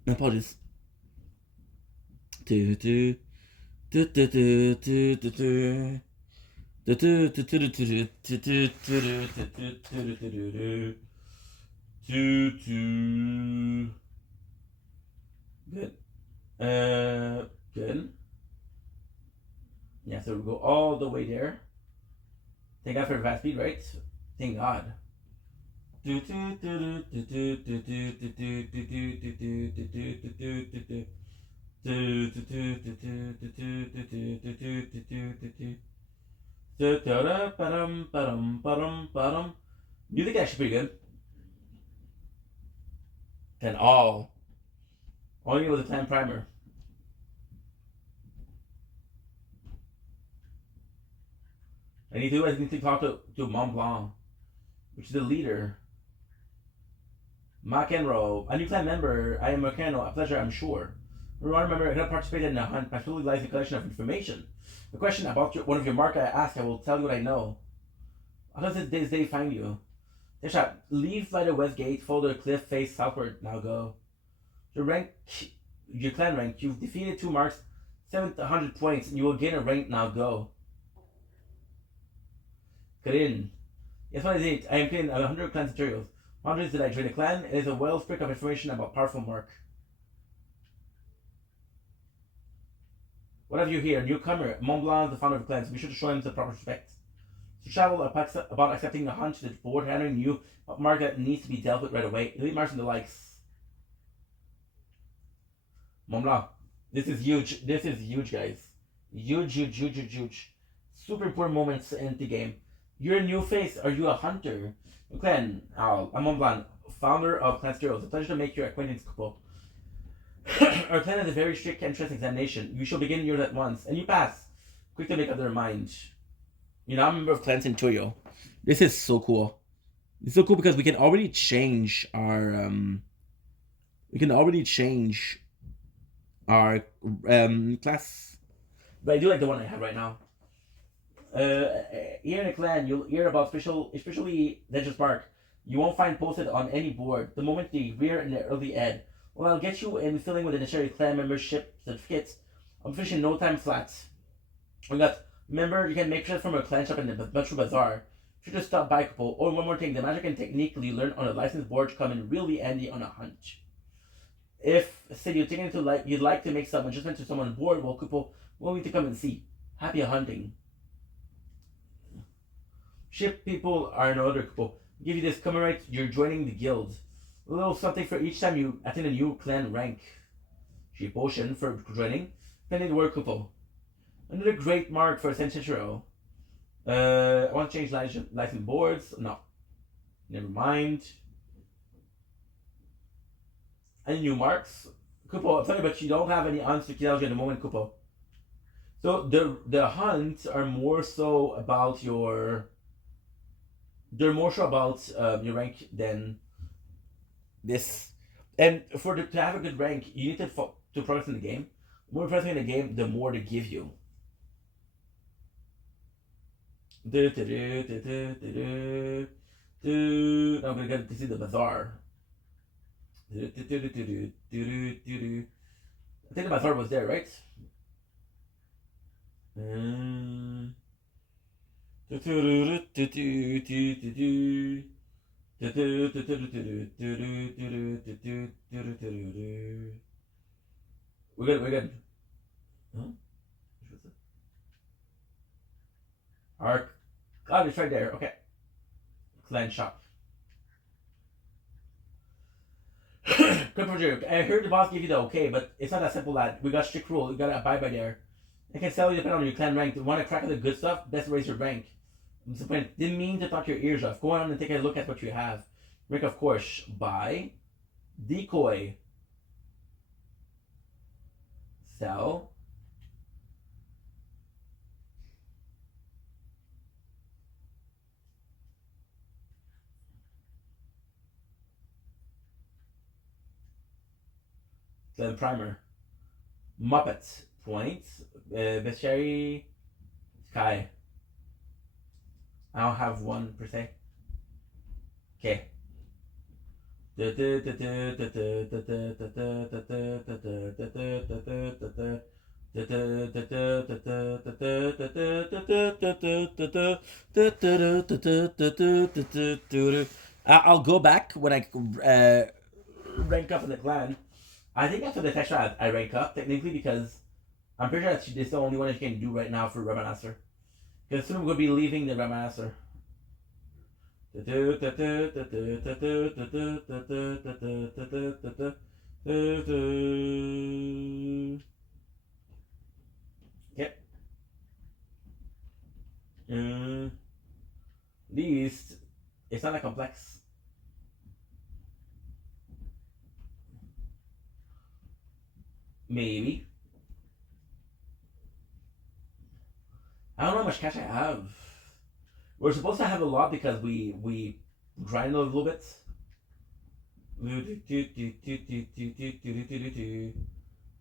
Apologies. Good. Good. Yeah, so we go all the way there. Thank God for fast speed, right? Thank God. Music actually pretty good. Then all you need was a time primer. I need to talk to Mont Blanc, which is the leader. McEnroe, a new clan member. I am McEnroe. A pleasure, I'm sure. Remember, I cannot participate in the hunt. My fully lies in a collection of information. A question about one of your mark I ask, I will tell you what I know. How does this day find you? Desha, leave by the west gate, follow the cliff face southward. Now go. Your clan rank. You've defeated 2 marks, 700 points, and you will gain a rank. Now go. Karin. Yes, what is it? I am Karin. 100 clan materials. Hundreds did I join a clan? It is a wellspring of information about powerful mark. What have you here? Newcomer. Mont Blanc, the founder of the clan, so be sure to show him the proper respect. To travel about accepting the hunt to the board, handling you a mark that needs to be dealt with right away. Elite marks and the likes. Mont Blanc. This is huge. This is huge, guys. Huge. Super important moments in the game. You're a new face. Are you a hunter? Clan, I'm Mont Blanc, founder of Clan Stereo. It's a pleasure to make your acquaintance, couple. Our clan has a very strict entrance examination. You shall begin yours at once, and you pass. Quick to make up their mind. You're now a member of Clan Centurio. This is so cool. It's so cool because we can already change our class. But I do like the one I have right now. Here in a clan, you'll hear about especially Legends Park. You won't find posted on any board. The moment the rear and the early ed. Well, I'll get you in filling with the necessary clan membership certificates. I'm finishing no time flat. We got remember you can make sure from a clan shop in the Metro Bazaar. Should just stop by couple. Or one more thing, the magic and technique you learn on a licensed board come in really handy on a hunt. If say you're taking it you'd like to make some adjustment to someone board, well couple will need to come and see. Happy hunting. Ship people are another couple. Give you this commemorate you're joining the guild. A little something for each time you attain a new clan rank. Ship potion for joining. Pending the word couple. Another great mark for Centurio. I want to change license boards. No. Never mind. Any new marks? Kupo, I'm sorry, but you don't have any hunts to kill at the moment, Kupo. So the hunts are more so about your. They're more so about your rank than this. And to have a good rank, you need to progress in the game. The more progressing in the game, the more they give you. Now I'm gonna get to see the bazaar. I think the bazaar was there, right? We're good. Huh? Oh, it's right there. Okay. Clan shop. Good project. I heard the boss gave you the okay, but it's not that simple, lad. We got strict rule. You gotta abide by there. I can sell you depending on your clan rank. Want to crack at the good stuff? Best raise your rank. Disappointed. Didn't mean to talk your ears off. Go on and take a look at what you have. Rank, of course. Buy. Decoy. Sell. Then primer. Muppets. Points. Bestiary. Sky. I don't have one per se. Okay. I'll go back when I rank up in the clan. I think after the texture I rank up technically because I'm pretty sure that's the only one you can do right now for Rabbanaster. Because soon we'll be leaving the Rabbanaster. Yep. Least it's not that complex. Maybe. I don't know how much cash I have. We're supposed to have a lot because we grind a little bit.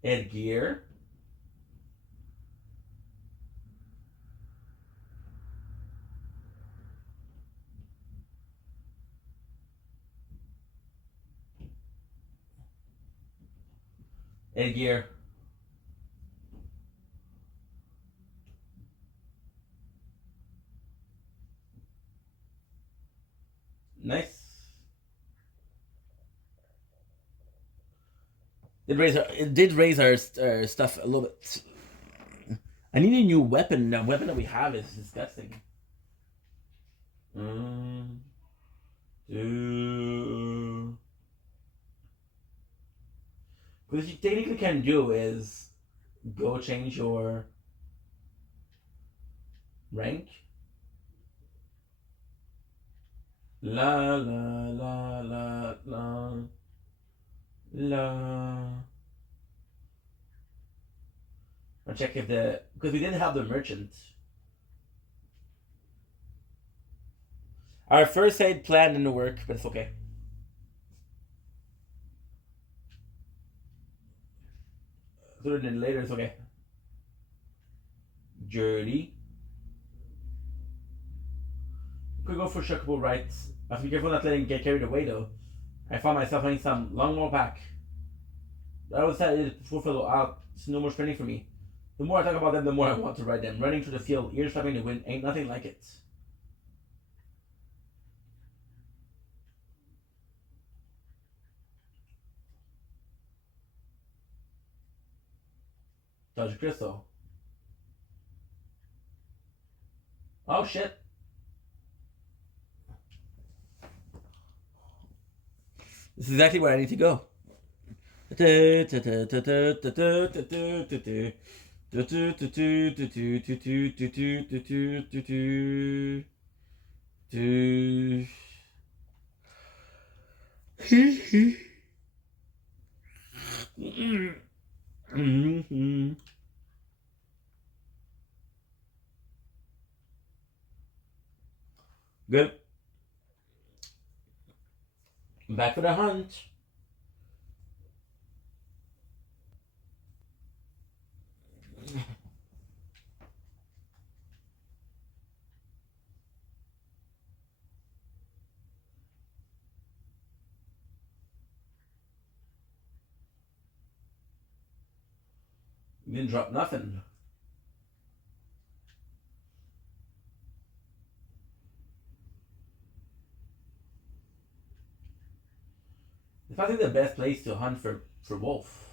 Add gear. Add gear. Nice. It did raise our stuff a little bit. I need a new weapon. The weapon that we have is disgusting. What you technically can do is go change your rank. La la la la la la. I'll check if because we didn't have the merchant. Our first aid plan didn't work, but it's okay. Sooner than later, it's okay. Journey. Could go for shuckable rights. I have to be careful not letting get carried away though. I found myself having some long more back. I was sad to fulfill out. It's no more spending for me. The more I talk about them, the more I want to ride them. Running through the field, ears flapping in the wind, ain't nothing like it. Touch crystal. Oh shit. This is exactly where I need to go. Good. Back for the hunt. Didn't drop nothing. It's probably the best place to hunt for wolf.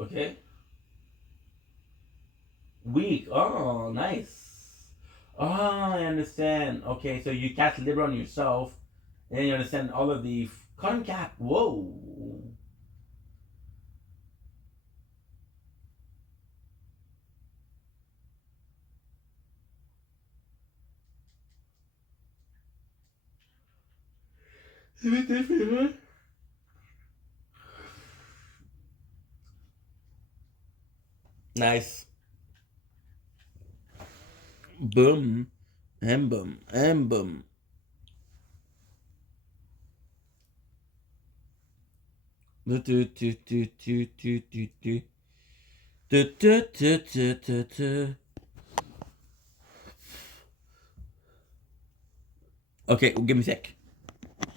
Okay. Weak. Oh, nice. Oh, I understand. Okay, so you cast Libra on yourself, and you understand all of the cotton cap. Whoa. C'est a bit different, huh? Nice. Boom. And boom. And boom. Do, do, do, do, do, do, do, do. Du, du, du, du, du, du. Okay, well, give me a sec.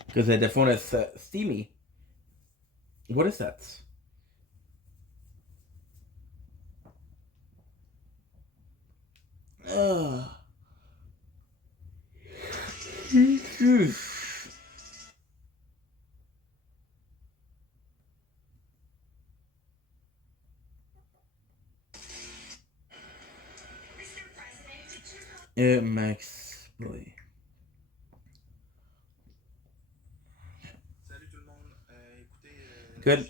Because the phone is steamy. What is that? Ugh. Max Boy. Salut tout le monde. Écoutez, Good.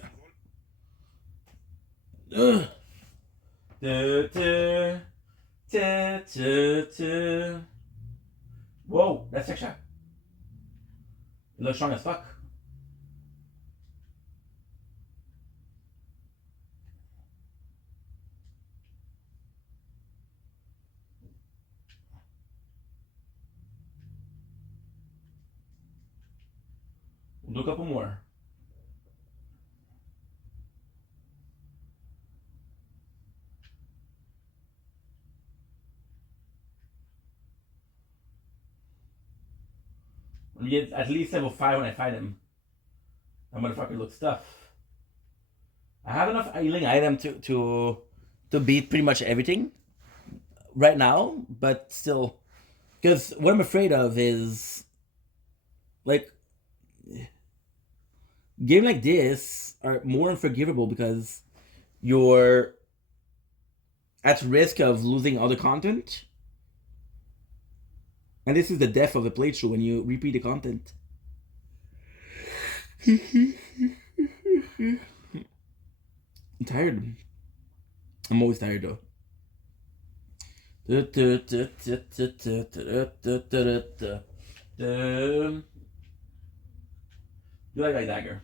Ugh. Du, du, du, du, du. Whoa, that's section. It looks strong as fuck. We'll do a couple more. We get at least level 5 when I fight him. That motherfucker looks tough. I have enough healing item to beat pretty much everything right now, but still, because what I'm afraid of is like game like this are more unforgivable because you're at risk of losing all the content, and this is the death of a playthrough when you repeat the content. I'm tired. I'm always tired though. You like my dagger.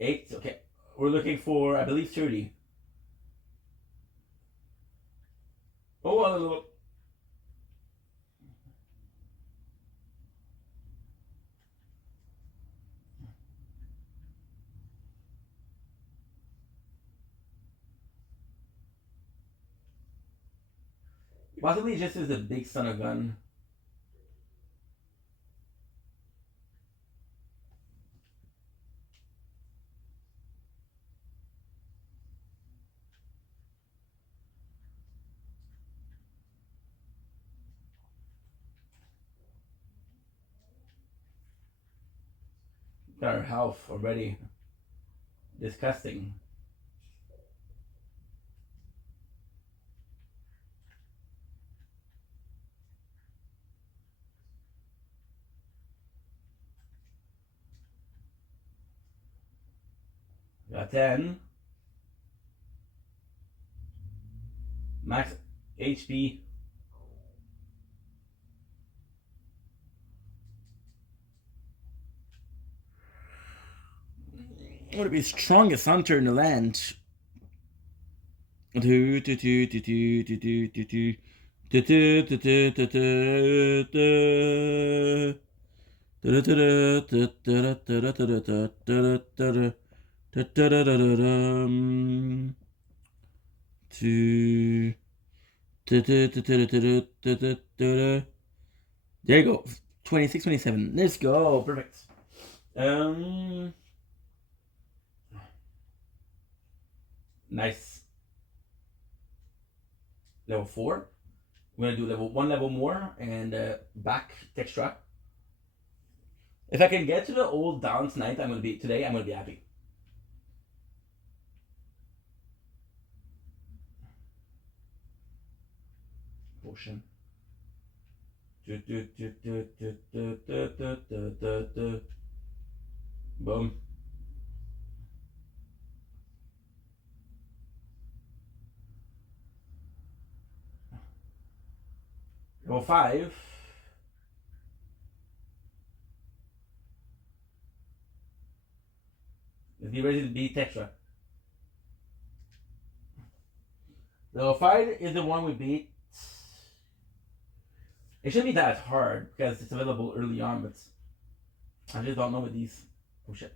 Eight. Okay. We're looking for, I believe, 30. Oh, possibly just is a big son of a gun. Got our health already. Disgusting. Got 10. Max HP. I want to be strongest hunter in the land. There you go. 26, 27. Let's go. Perfect. Nice. level 4. We're gonna do one level more and back texture. If I can get to the old down tonight, I'm gonna be happy. Potion. Boom. Level 5. Let's be ready to beat Tetra. Level 5 is the one we beat. It shouldn't be that hard because it's available early on, but I just don't know with these. Oh shit.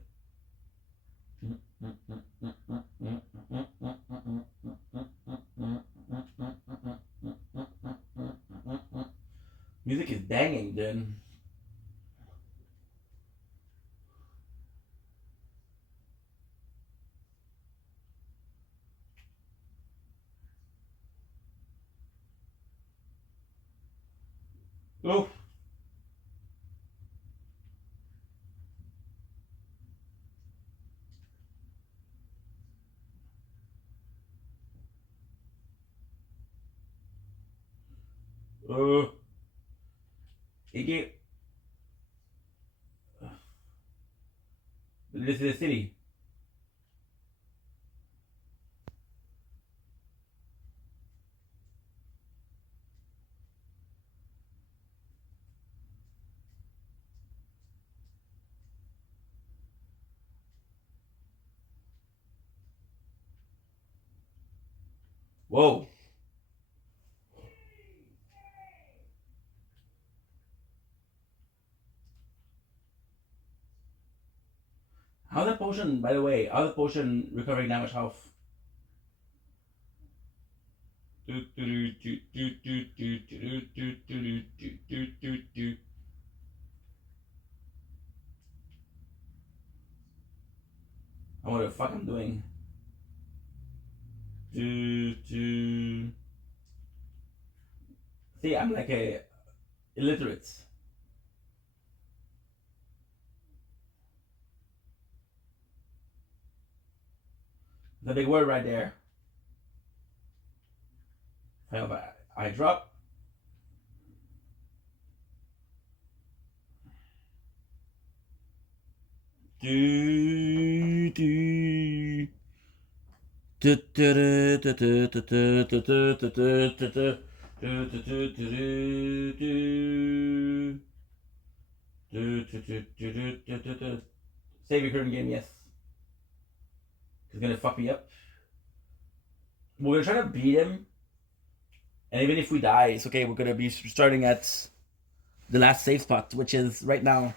Music is banging, dude. Oh. Oh. Iggy. This is the city. Whoa. How's that potion, by the way? How's the potion recovering damage health? I wonder what the fuck I'm doing. See, I'm like a illiterate. The big word right there. I drop. Save your current game, yes. He's gonna fuck me up. We're gonna try to beat him. And even if we die, it's okay. We're gonna be starting at the last save spot, which is right now.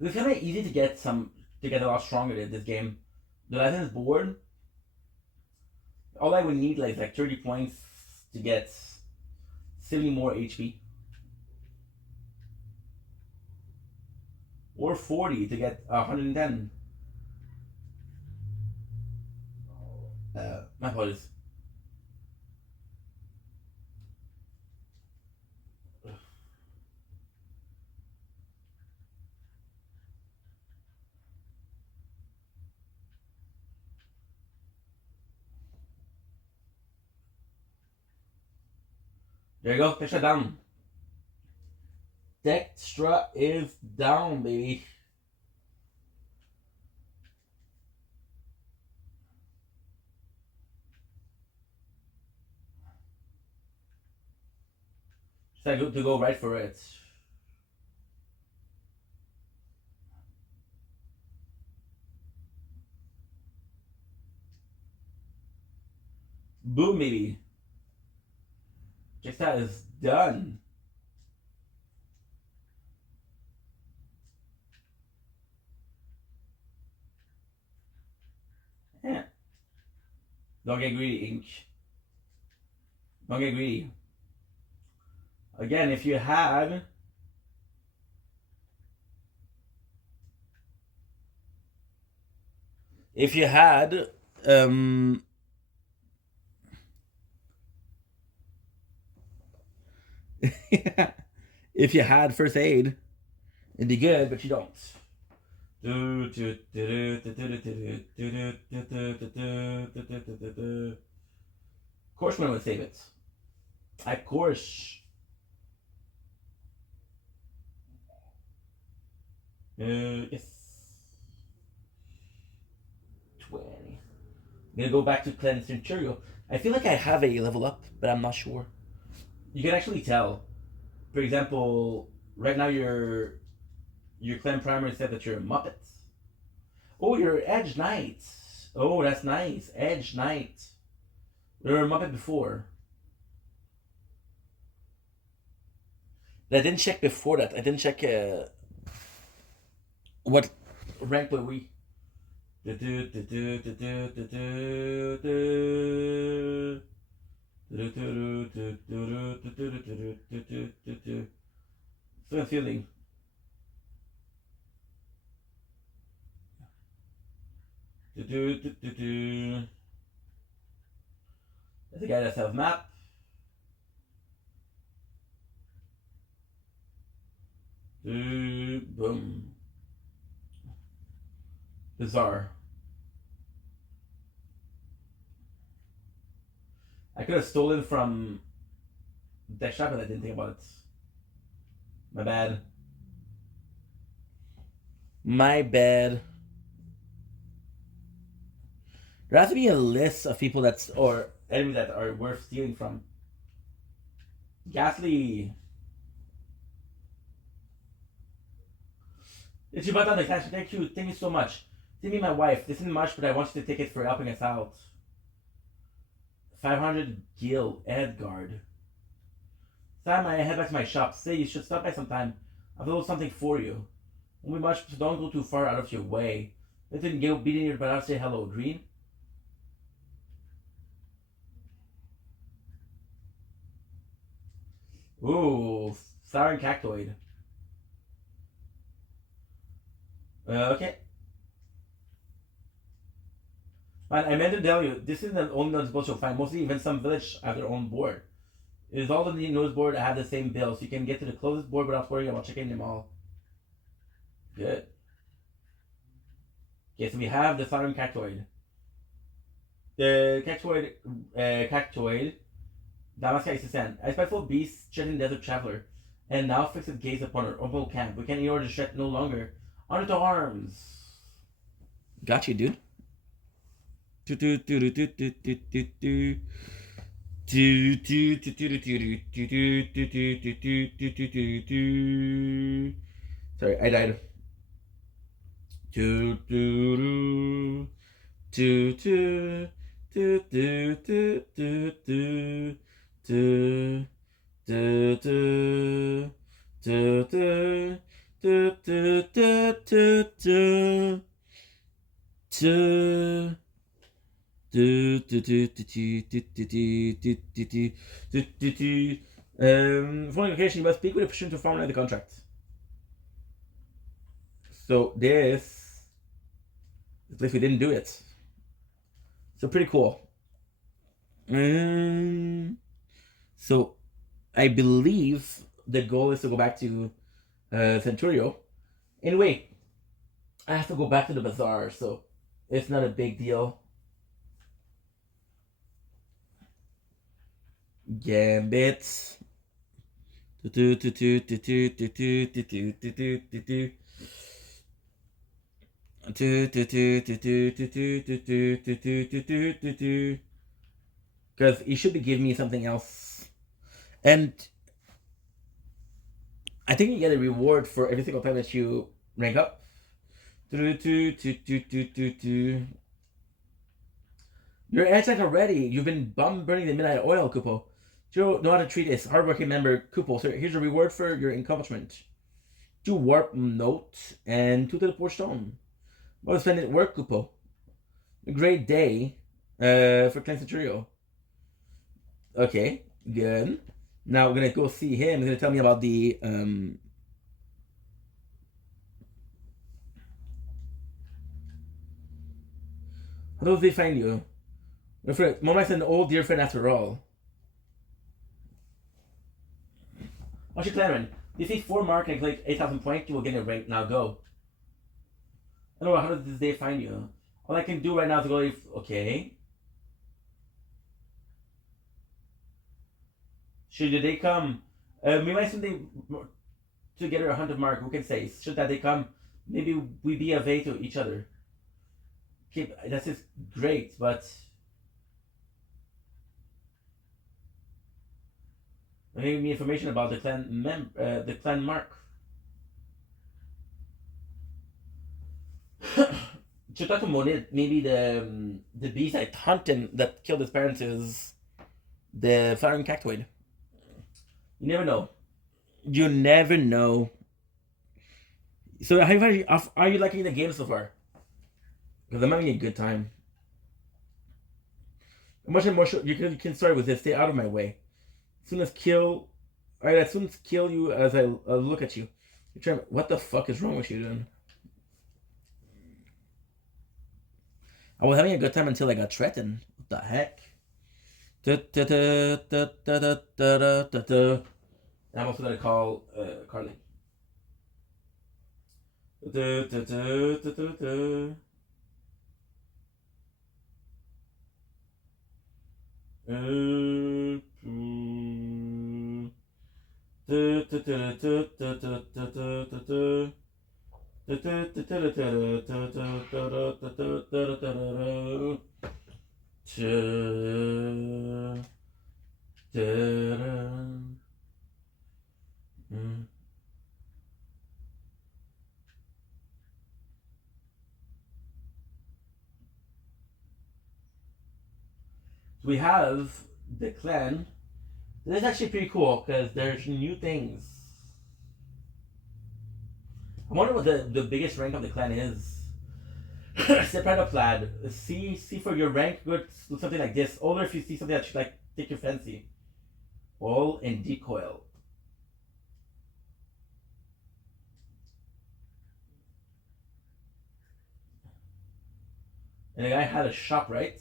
It's kind of easy to get a lot stronger in this game. The license board. All I would need like 30 points to get 70 more HP. Or 40 to get 110. My apologies. There you go. Extra down. Dextra is down, baby. Just to go right for it. Boom, baby. Just that is done. Yeah. Don't get greedy, Ink. Don't get greedy. Again, if you had... If you had if you had first aid, it'd be good, but you don't. Of course, we're gonna save it. Of course. Yes. 20. I'm gonna go back to Clan Centurio. I feel like I have a level up, but I'm not sure. You can actually tell. For example, right now your clan primary said that you're a Muppet. Oh, you're Edge Knight. Oh, that's nice. Edge Knight. You were a Muppet before. But I didn't check before that. I didn't check what rank were we. Still feeling. There's a guy that has map. Boom. Bizarre. I could have stolen from that shop, but I didn't think about it. My bad. My bad. There has to be a list of people that's or enemies that are worth stealing from. Ghastly. It's your button, cash. Thank you. Thank you so much. Send me my wife. This isn't much, but I want you to take it for helping us out. 500 Gil Edgard. Sam, I head back to my shop. Say you should stop by sometime. I've a little something for you. Won't be much, so don't go too far out of your way. Let them get beating you, but I'll say hello. Green? Ooh, Siren Cactoid. Okay. Man, I meant to tell you, this isn't the only notice board you'll find. Mostly even some village have their own board. It is all of the notice board that have the same bill, so you can get to the closest board without worrying about checking them all. Good. Okay, so we have the Siren Cactoid. The Cactoid, Damaska is a spiteful beast, shedding desert traveler, and now fixes gaze upon her open camp. We can ignore the threat no longer. Honor to arms. Got you, dude. Sorry, I died. Following location, you must speak with a person to formulate the contract. So this, at least we didn't do it. So pretty cool. So I believe the goal is to go back to Centurio. Anyway, I have to go back to the bazaar, so it's not a big deal. Gambit. Because he should be giving me something else. And I think you get a reward for every single time that you rank up. You're airtight already. You've been bum burning the midnight oil, Kupo. You know how to treat this hardworking member, Kupo. So here's a reward for your accomplishment. 2 warp note and 2 to the poor stone. What was spend it at work, Kupo? A great day for Clan Centurio. Okay, good. Now we're gonna go see him. He's gonna tell me about the How do they find you? Mom's an old dear friend after all. What's your plan, man? You see 4 mark and like 8,000 points, you will get it right now. Go. I don't know, how does they find you? All I can do right now is go, okay. Should they come? We might something to get her 100 mark. Who can say? Should that they come? Maybe we be a way to each other. Okay, that's just great, but give me information about the clan mark. Chutakumonit, maybe the beast I hunting that killed his parents is the flying cactoid. You never know. You never know. So how are you liking the game so far? Because I'm having a good time. I'm much more sure you can start with this. Stay out of my way. As soon as kill you as I look at you. You're trying. What the fuck is wrong with you, dude? I was having a good time until I got threatened. What the heck? I'm also gonna call Carly. We have the clan. This is actually pretty cool because there's new things. I wonder what the biggest rank of the clan is. Separate up, lad. See for your rank, good something like this. Or if you see something that should like take your fancy. All and decoil. And the guy had a shop, right?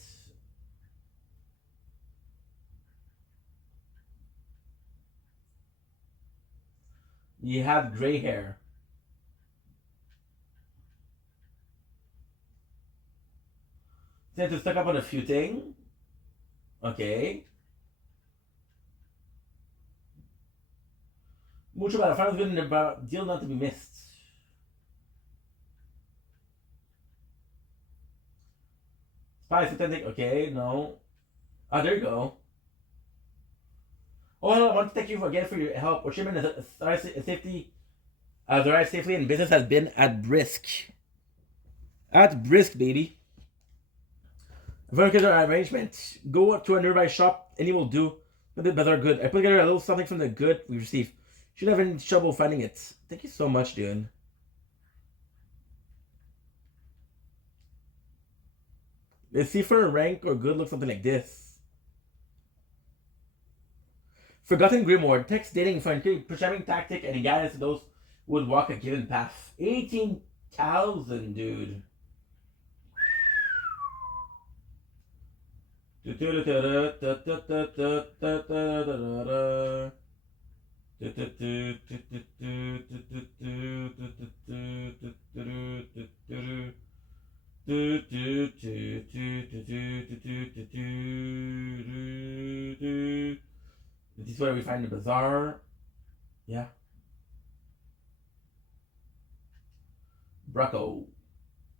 He had gray hair. He had to stuck up on a few things. Okay. Mucho about a good about deal not to be missed. Spice authentic. Okay, no. Ah, there you go. Oh, hello, I want to thank you again for your help. What shipment is safety? The ride safely and business has been at brisk. At brisk, baby. Vertical arrangement. Go to a nearby shop, any will do. But the better good. I put together a little something from the good we received. Should have any trouble finding it. Thank you so much, dude. Let's see for a rank or good look something like this. Forgotten Grimoire. Text dating for prescribing tactic and guidance to those who would walk a given path. 18,000, dude. This is where we find the bazaar. Yeah. Bracco.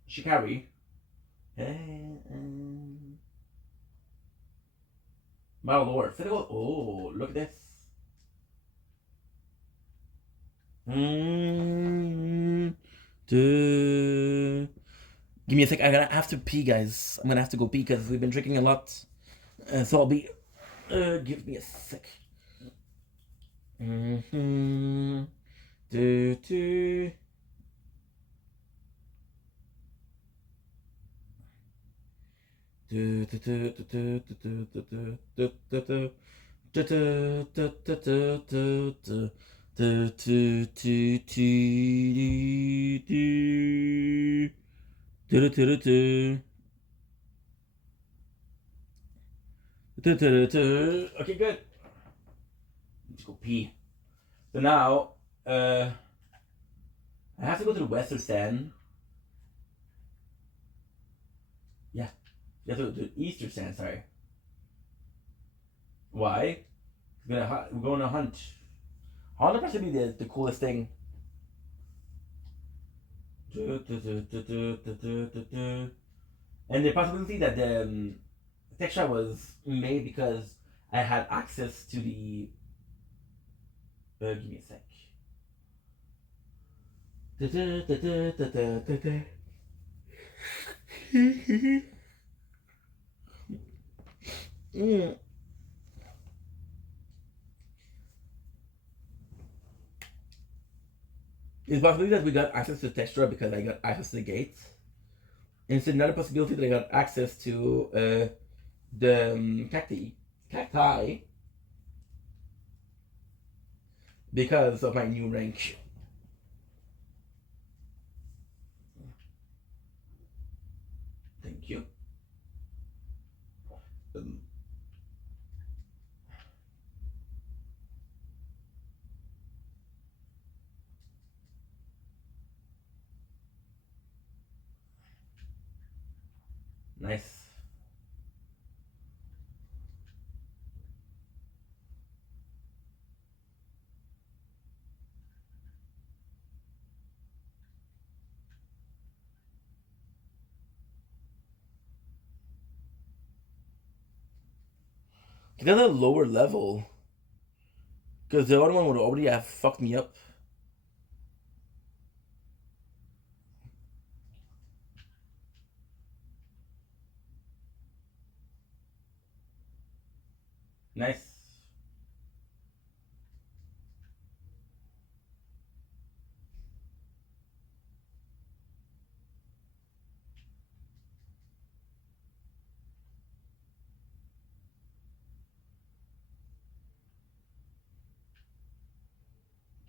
Shikari. Model Lord. Oh, look at this. Give me a sec. I have to pee, guys. I'm gonna have to go pee because we've been drinking a lot. So I'll be. Give me a sec. Okay, good. Let's go pee. So now, I have to go to the western stand. Yeah, you have to go to the eastern stand. Sorry. Why? We're going to hunt. Hunt will probably be the coolest thing. And the possibility that the texture was made because I had access to the. Give me a sec. Mm. It's possibility that we got access to the texture because I got access to the gates. And it's another possibility that I got access to the cacti, because of my new rank. Thank you. Nice. That's a lower level. Because the other one would already have fucked me up. Nice.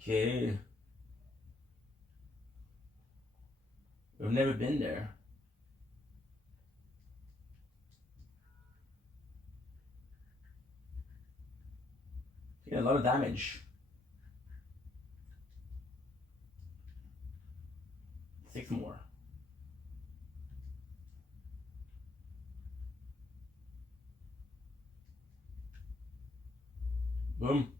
Okay. I've never been there. Yeah, a lot of damage. 6 more. Boom.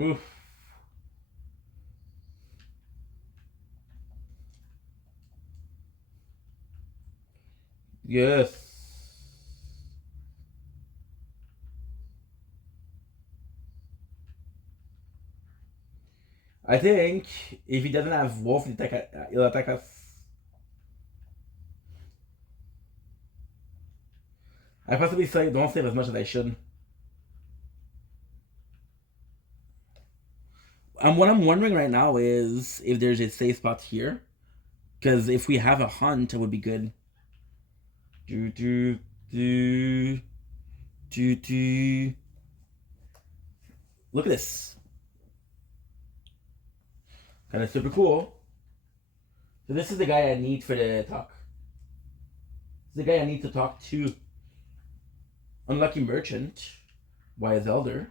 Oof. Yes. I think if he doesn't have wolf, he'll attack us. I possibly don't save as much as I should. What I'm wondering right now is if there's a safe spot here. Because if we have a hunt, it would be good. Do, do, do, do, do. Look at this. Kind of super cool. So this is the guy I need for the talk. This is the guy I need to talk to. Unlucky Merchant. Wise Elder.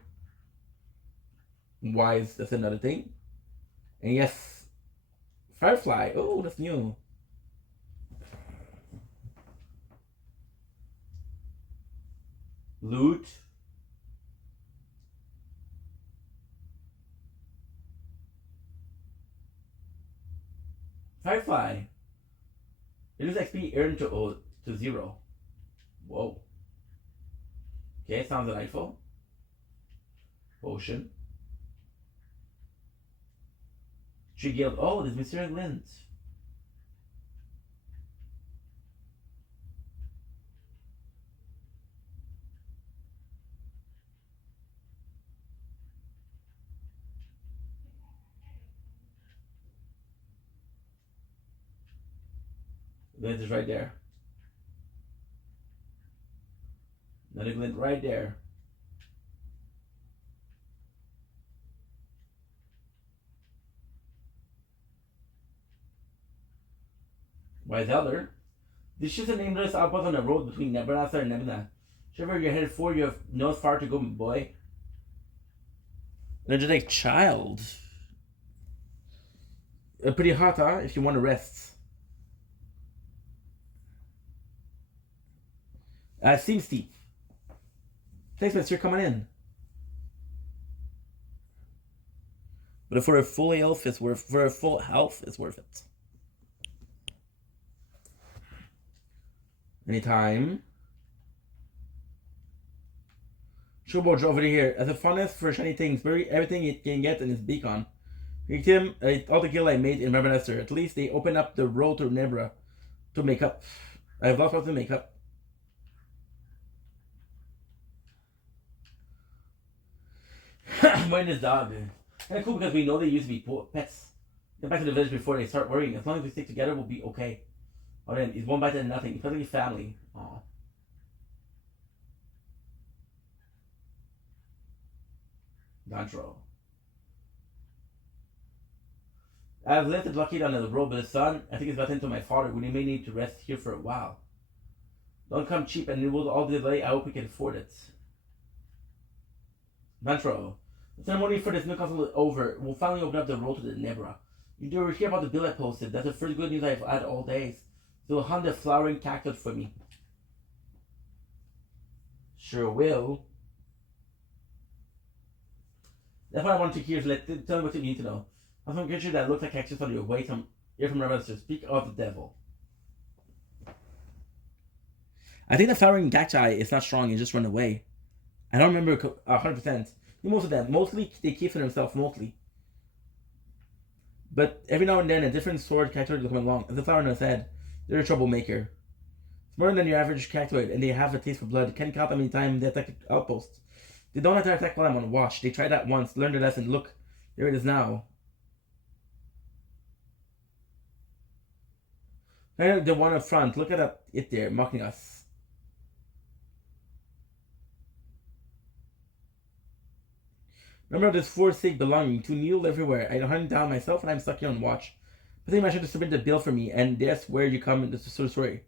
Wise, that's another thing. And yes, Firefly. Oh, that's new. Loot. Firefly. Reduce XP earned to 0. Whoa. Okay, sounds delightful. Potion. Tree Guild. Oh, there's Mysterious Lens. Glint is right there. Another glint right there. Why Zelda? This is a nameless outpost on the road between Nebraska and Nebula. Whichever you're headed for, you have no far to go, boy. Energetic child. Pretty hot, huh? If you want to rest. Seems steep. Thanks, mister, coming in. But for a full health, it's worth. For a full health, it's worth it. Anytime. Showboat over here. As a funnest for shiny things, bury everything it can get in its beacon. Victim, all the kill I made in Revenester. At least they open up the road to Nebra to make up. I have lots of to make up. When this dog, kind of cool because we know they used to be pets. Get back to the village before they start worrying. As long as we stick together, we'll be okay. Oh, then he's one bite and nothing. He's perfectly family. Aw. Dantro. I've left it lucky on the road, but the sun, I think, has got into my father when he may need to rest here for a while. Don't come cheap and it will all delay. I hope we can afford it. Dantro. The ceremony for this new castle is over. We'll finally open up the road to the Nebra. You do hear about the bill I posted. That's the first good news I've had all days. So hunt the flowering cactus for me. Sure will. That's what I want to hear. Tell me what you need to know. I have some creature that looks like cactus on your way. You're from Revenster. Speak of the devil. I think the flowering cacti is not strong and just run away. I don't remember 100%. Most of them. Mostly they keep for themselves, mostly. But every now and then a different sword cactoid will come along. As the flower knows said, they're a troublemaker. Smarter than your average cactoid, and they have a taste for blood. Can't count how many times they attack outposts. They don't have to attack while I'm on watch. They tried that once, learned their lesson. Look, there it is now. The one up front, look at it there, mocking us. Remember this forsake belonging to kneel everywhere. I hunt down myself and I'm stuck here on watch. But they mentioned to submit the bill for me, and that's where you come in the story.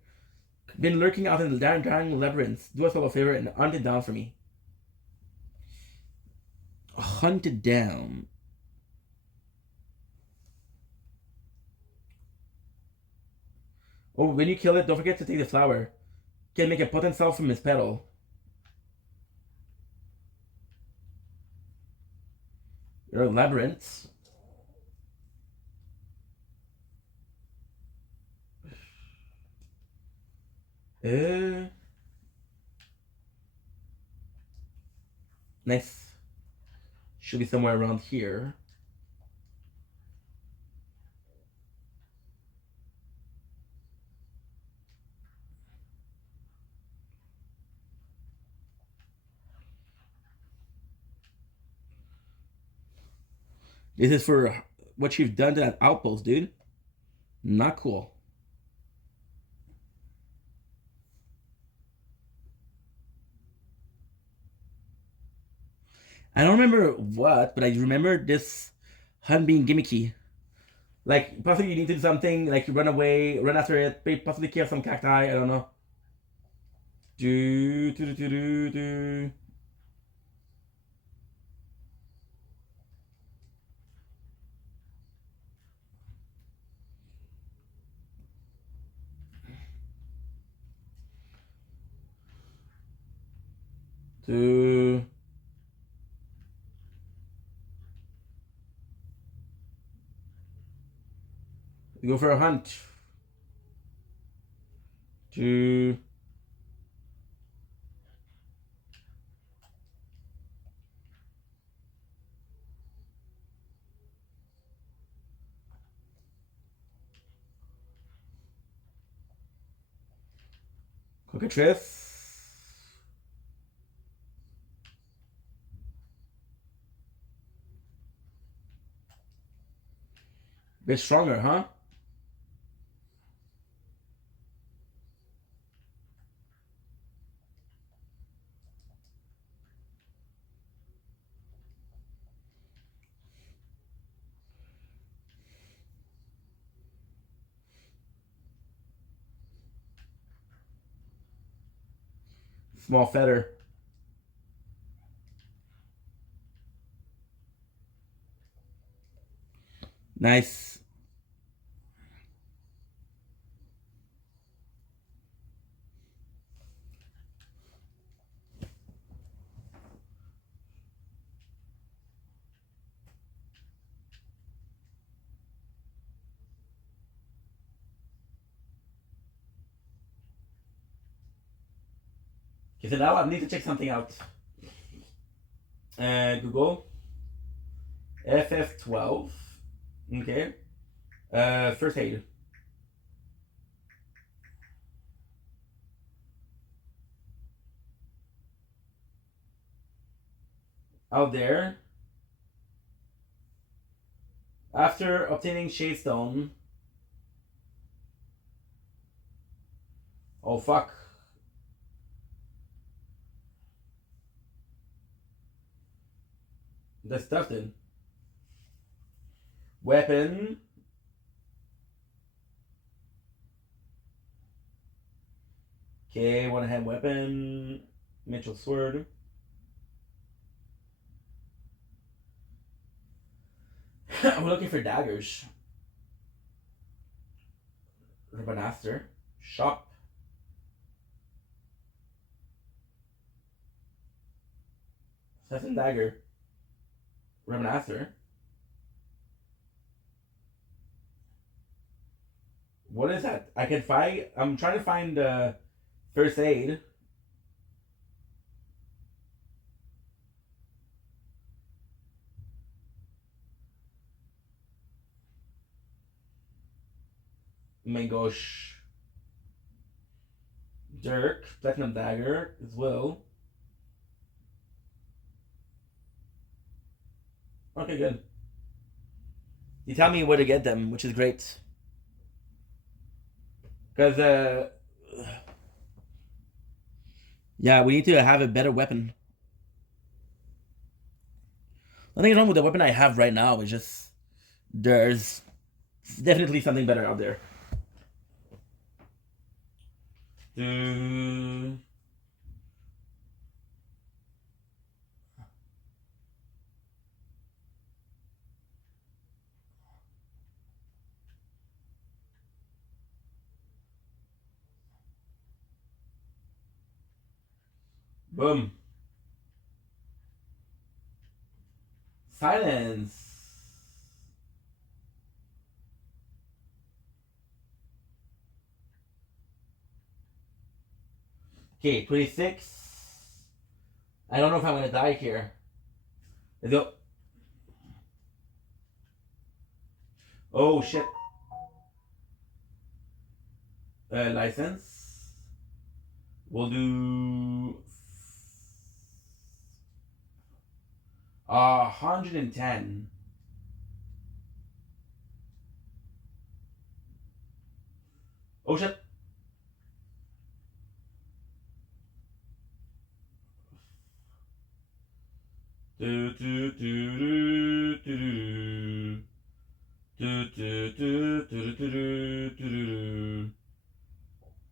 Been lurking out in the darn labyrinths. Do us all a favor and hunt it down for me. Hunt it down. Oh, when you kill it, don't forget to take the flower. Can make a potent salve from its petal. There are labyrinths. Nice. Should be somewhere around here. This is for what you've done to that outpost, dude. Not cool. I don't remember what, but I remember this hunt being gimmicky. Like, possibly you need to do something, like you run away, run after it, possibly kill some cacti, I don't know. Do. To go for a hunt. To cockatrice. Bit stronger, huh? Small feather. Nice. Okay, so now I need to check something out. Google. FF12. Okay. First aid. Out there. After obtaining Shadestone. Oh fuck. That's tough then. Weapon. Okay, one hand weapon. Mitchell sword. I'm looking for daggers. Ribbanaster. Shop. Assassin dagger. Ribbanaster. What is that? I can find. I'm trying to find first aid. My gosh. Dirk. Platinum dagger as well. Okay, good. You tell me where to get them, which is great. Because, yeah, we need to have a better weapon. Nothing wrong with the weapon I have right now. It's just, there's definitely something better out there. Boom. Silence. Okay, 26. I don't know if I'm gonna die here. Let's go. Oh shit. License. We'll do 110. Oh shit. Do do do do do do do do do do do do.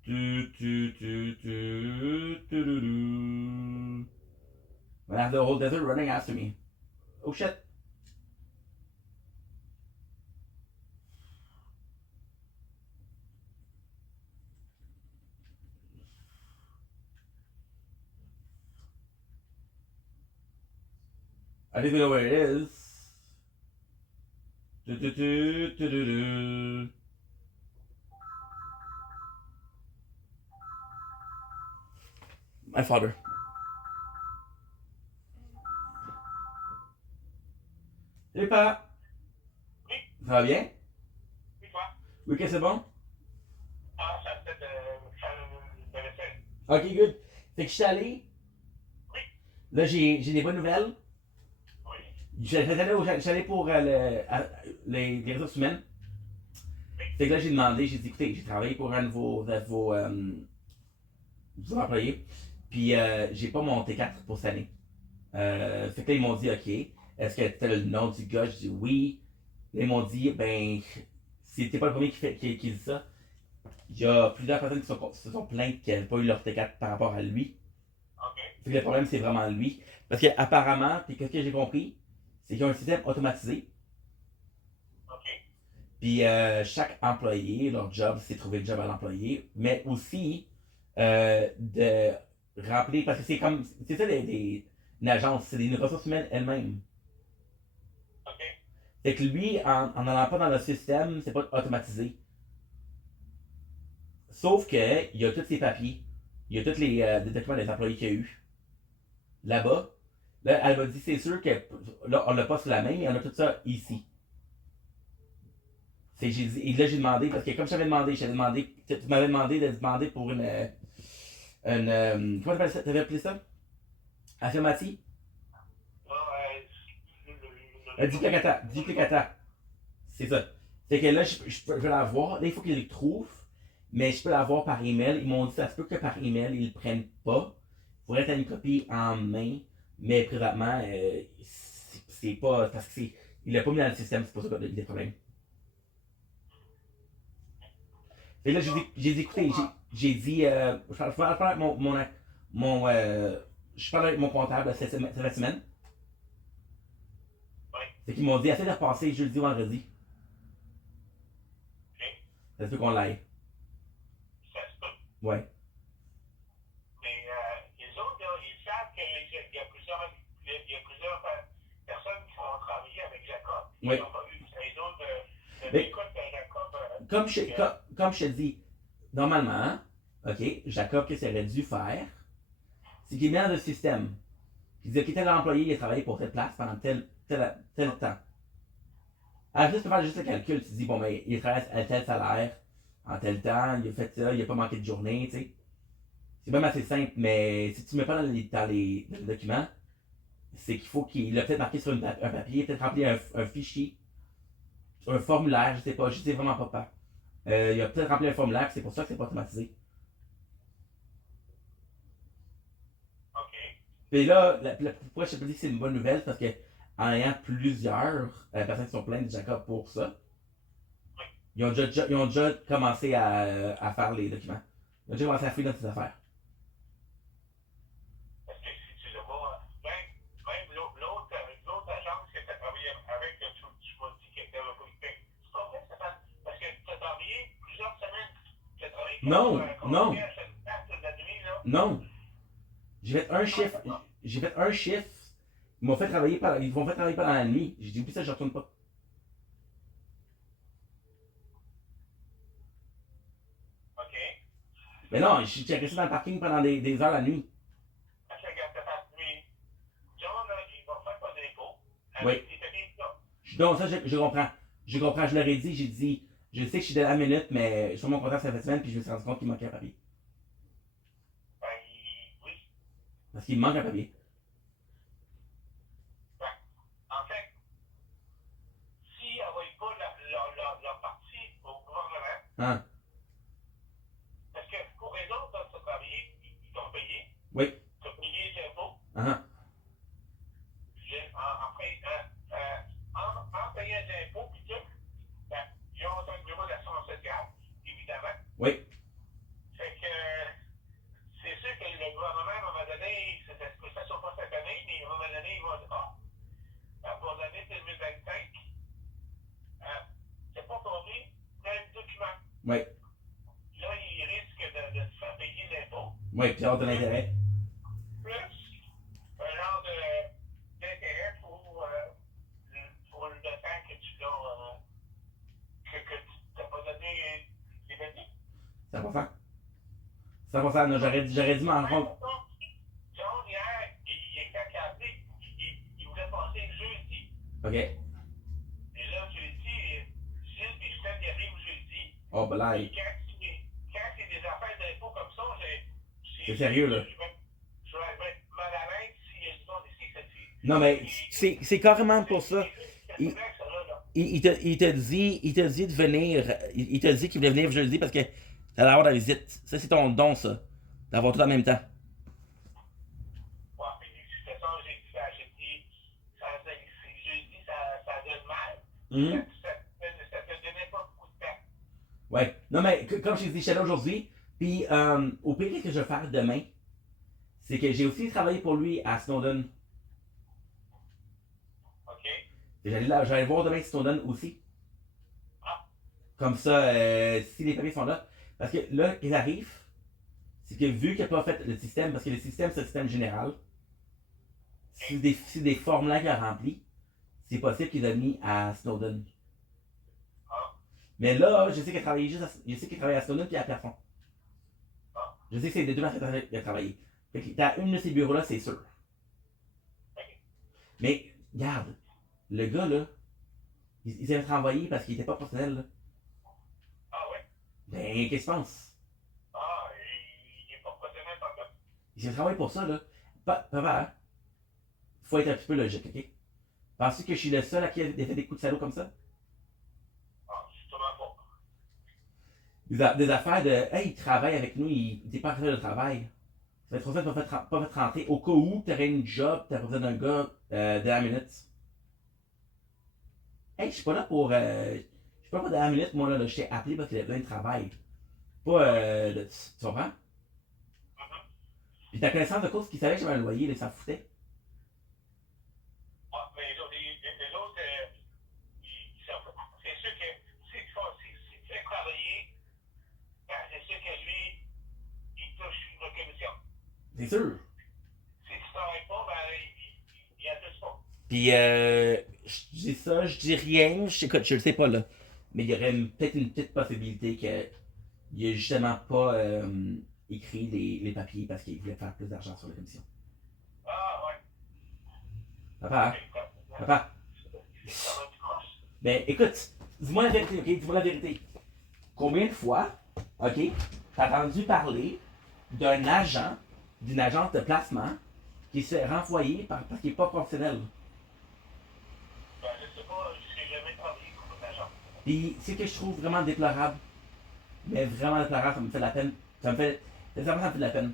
Do, do, do, do, do, do, do. I have the whole desert running after me. Oh shit. I didn't know where it is. Do, do, do, do, do, do. My father. Salut, papa. Ça va bien? Et toi? Oui, que c'est bon? Ah, ça peut-être faire de vaisselle. Ok, good. Fait que je suis allé. Oui. Là, j'ai des bonnes nouvelles. Oui. J'allais pour les ressources humaines. Fait que là, j'ai demandé, j'ai dit, écoutez, j'ai travaillé pour un de vos employés. Puis, j'ai pas mon T4 pour cette année. Fait que là, ils m'ont dit, OK, est-ce que t'as le nom du gars? Je dis oui. Là, ils m'ont dit, ben, si t'es pas le premier qui dit ça, il y a plusieurs personnes qui se sont plaintes qu'ils n'avaient pas eu leur T4 par rapport à lui. Fait que le problème, c'est vraiment lui. Parce qu'apparemment, puis qu'est-ce que j'ai compris, c'est qu'ils ont un système automatisé. OK. Puis chaque employé, leur job, c'est trouver le job à l'employé, mais aussi de remplir, parce que c'est comme, c'est ça une agence, c'est une ressource humaine elle-même. OK. Fait que lui, en n'allant pas dans le système, c'est pas automatisé. Sauf que il y a tous ses papiers, il y a tous les documents des employés qu'il y a eu là-bas. Là, elle m'a dit, c'est sûr que là, on l'a pas sous la main, mais on a tout ça ici. Et là, j'ai demandé, parce que comme je t'avais demandé, tu m'avais demandé de demander pour comment t'appelles ça? T'avais appelé ça? Affirmative? Duplicata. C'est ça. Fait que là, je peux l'avoir. Là, il faut qu'il le trouve, mais je peux l'avoir par email. Ils m'ont dit, ça se peut que par email, ils le prennent pas. Il faudrait être une copie en main, mais présentement, c'est pas, parce que il l'a pas mis dans le système, c'est pour ça qu'il y a des problèmes. Et là, j'ai dit, écoutez, j'ai dit, je parle avec je parle avec mon comptable cette semaine. Oui. Fait qu'ils m'ont dit, essaie de repasser jeudi ou vendredi. OK. Ça se peut qu'on l'aille. Ça se peut. Ouais. Mais les autres, là, ils savent qu'il y a plusieurs personnes qui vont travailler avec Jacob. Ils Oui. n'ont pas eu les autres Mais- écoute, Jacob. Comme je te dis, normalement, ok, Jacob, qu'est-ce qu'il aurait dû faire? C'est qu'il met dans le système. Il dit, ok, tel employé, il a travaillé pour telle place pendant tel temps. Alors, juste pour faire juste le calcul, tu dis, bon, mais il travaille à tel salaire, en tel temps, il a fait ça, il a pas manqué de journée, tu sais. C'est même assez simple, mais si tu ne mets pas dans les documents, c'est qu'il faut qu'il a peut-être marqué sur un papier, peut-être rempli un fichier, un formulaire, je sais vraiment pas. Il a peut-être rempli un formulaire, c'est pour ça que c'est pas automatisé. OK. Puis là, pourquoi je te dis que c'est une bonne nouvelle, parce que en ayant plusieurs personnes qui sont pleines de Jacob pour ça, ils ont déjà commencé à faire les documents. Ils ont déjà commencé à fouiller dans ces affaires. Parce que si tu le vois, même l'autre agence que tu as travaillé avec, tu m'as dit qu'elle était occupée. C'est pas vrai, Stéphane? Parce que tu as travaillé plusieurs semaines. Tu as travaillé Non. la nuit, là. Non. J'ai fait un chiffre. Ils m'ont fait travailler pendant la nuit. J'ai dit, oublie ça, je retourne pas. OK. Mais non, j'ai resté dans le parking pendant des heures la nuit. Parce que regarde, Stéphane, lui, John, là, il va faire pas d'impôt. Oui. Il fait bien ça. Donc, ça, je comprends. Je leur ai dit, j'ai dit, je sais que je suis de la minute, mais sur mon comptable, ça fait semaine, puis je me suis rendu compte qu'il manquait un papier. Ben, oui. Parce qu'il manque un papier. Ben, en fait, s'ils n'envoient pas leur partie au gouvernement, Hein? parce que pour les autres, là, tu as travaillé, ils t'ont payé. Oui. Tu as payé les impôts. Uh-huh. En payant des impôts, puis tout, ben, ils ont un numéro d'assurance sociale, évidemment. Oui. Fait que c'est sûr que le gouvernement, à un moment donné, ça ne soit pas cette année, mais à un moment donné, il va dire, pour l'année 2025, c'est pas tombé tel document. Oui. Là, il risque de se faire payer l'impôt. Oui, puis hors de l'intérêt. Plus un genre d'intérêt pour le temps que tu l'as que tu n'as pas donné les bénéfices. 100%. 100%. Non, j'aurais dû m'en rendre compte. John, hier, il était accablé. Il voulait passer le jeudi. OK. Et là, jeudi, Gilles et Steph, ils arrivent jeudi. Oh, ben là, Quand c'est des affaires d'impôts comme ça, c'est sérieux, là. Je vais être mal à l'aise s'il y a du monde ici. Non, mais c'est carrément pour ça. Il te dit de venir. Il te dit qu'il voulait venir jeudi parce que t'allais avoir la visite. Ça, c'est ton don, ça. D'avoir tout en même temps. Ouais, mais de toute façon, j'ai dit, jeudi, ça donne mal. Ça te donnait pas beaucoup de temps. Ouais. Non, mais comme je t'ai dit, je suis là aujourd'hui. Puis, au pire, qu'est-ce que je vais faire demain? c'est que j'ai aussi travaillé pour lui à Snowden. OK. J'allais le voir demain Snowden aussi. Ah. Comme ça, si les papiers sont là. Parce que là, il arrive, c'est que vu qu'il n'a pas fait le système, parce que le système, c'est le système général, si des formulaires qu'il a remplis, c'est possible qu'il a mis à Snowden. Ah. Mais là, je sais qu'il a travaillé je sais qu'il travaille à Snowden puis à Plafond. Ah. Je sais que c'est les deux marques qu'il a travaillé. Fait que t'as une de ces bureaux-là, c'est sûr. OK. Mais, regarde, le gars, là, il s'est fait renvoyer parce qu'il était pas professionnel, là. Ah ouais? Ben, qu'est-ce que tu penses? Ah, il est pas professionnel par contre. Il s'est fait renvoyer pour ça, là. Papa, faut être un petit peu logique, ok? Penses-tu que je suis le seul à qui a fait des coups de salaud comme ça? Ah, justement pas. Des affaires de, hey, il travaille avec nous, il n'est pas en train de travail. Ça fait trop ça que tu pas fait rentrer. Au cas où tu aurais une job, tu as besoin d'un gars de la minute. Hey, je suis pas là pour. Je suis pas là pour de la minute, moi, là. Je t'ai appelé parce qu'il avait besoin de travail. Pas tu comprends? Puis ta connaissance de cause qu'il savait que j'avais un loyer, là, il s'en foutait. Ah, mais les autres, c'est sûr que si tu fais travailler, ben, c'est sûr que lui, il touche une commission. C'est sûr. Si tu travailles pas, ben, il touche pas. Puis, je dis ça, je dis rien. Écoute, je le sais pas, là. Mais il y aurait peut-être une petite possibilité qu'il ait justement pas écrit les papiers parce qu'il voulait faire plus d'argent sur la commission. Ah, ouais. Papa, papa. Ben, écoute, dis-moi la vérité, ok? Dis-moi la vérité. Combien de fois, ok, t'as entendu parler d'un agent, d'une agence de placement qui se fait renvoyer parce qu'il n'est pas professionnel? Ben, je sais pas, je n'ai jamais travaillé comme un agent. Puis, c'est que je trouve vraiment déplorable. Mais vraiment déplorable, ça me fait de la peine. Sincèrement, ça me fait de la peine.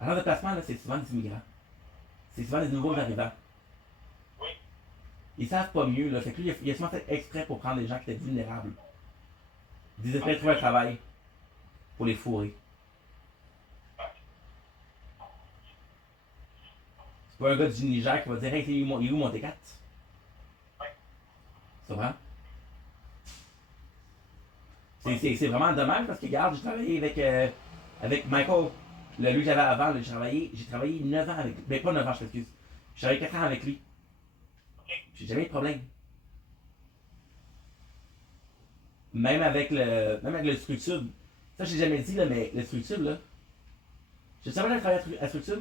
Agence de placement, là, c'est souvent des immigrants. C'est souvent des nouveaux arrivants. Oui. Ils savent pas mieux, là. Fait que lui, il a souvent fait exprès pour prendre des gens qui étaient vulnérables. Ils disaient de trouver un travail pour les fourrer. C'est pas un gars du Niger qui va dire, hey, il est où mon T4? C'est vrai? C'est vraiment dommage parce que, regarde, j'ai travaillé avec Michael, lui que j'avais avant, là, j'ai travaillé 9 ans avec lui. Ben, pas 9 ans, je m'excuse. J'ai travaillé 4 ans avec lui. J'ai jamais eu de problème. Même avec le structure. Ça, j'ai jamais dit, là, mais le structure, là. Je savais que j'ai travaillé à structure.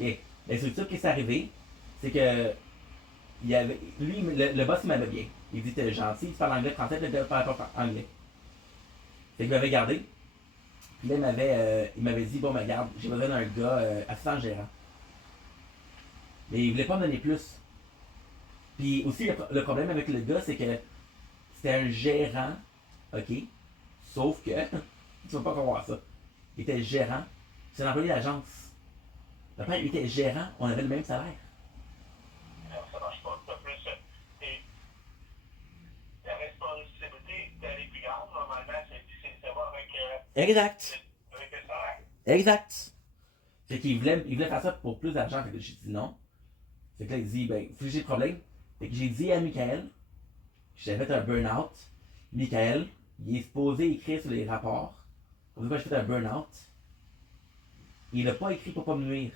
Ok. La structure, qu'est-ce qui est arrivé? C'est que lui, le boss, il m'avait bien. Il dit, t'es gentil, tu parles anglais, français, puis il parle pas anglais. Fait qu'il m'avait gardé. Puis là, il m'avait dit, bon, ben, garde, j'ai besoin d'un gars assistant gérant. Mais il voulait pas me donner plus. Puis aussi, le problème avec le gars, c'est que c'était un gérant, ok? Sauf que, tu vas pas croire ça. Il était gérant, c'est un employé d'agence. Après, il était gérant, on avait le même salaire. Alors, ça marche pas. T'as plus. Ta responsabilité d'aller plus grande, normalement, c'est de voir avec Exact. le salaire. Exact. Fait qu'il voulait faire ça pour plus d'argent. Fait que j'ai dit non. Fait que là, il dit, ben, faut que j'ai des problèmes. Fait que j'ai dit à Michael, j'avais fait un burn-out. Michael, il est supposé écrire sur les rapports. Pourquoi j'ai fait un burn-out. Il n'a pas écrit pour pas me nuire.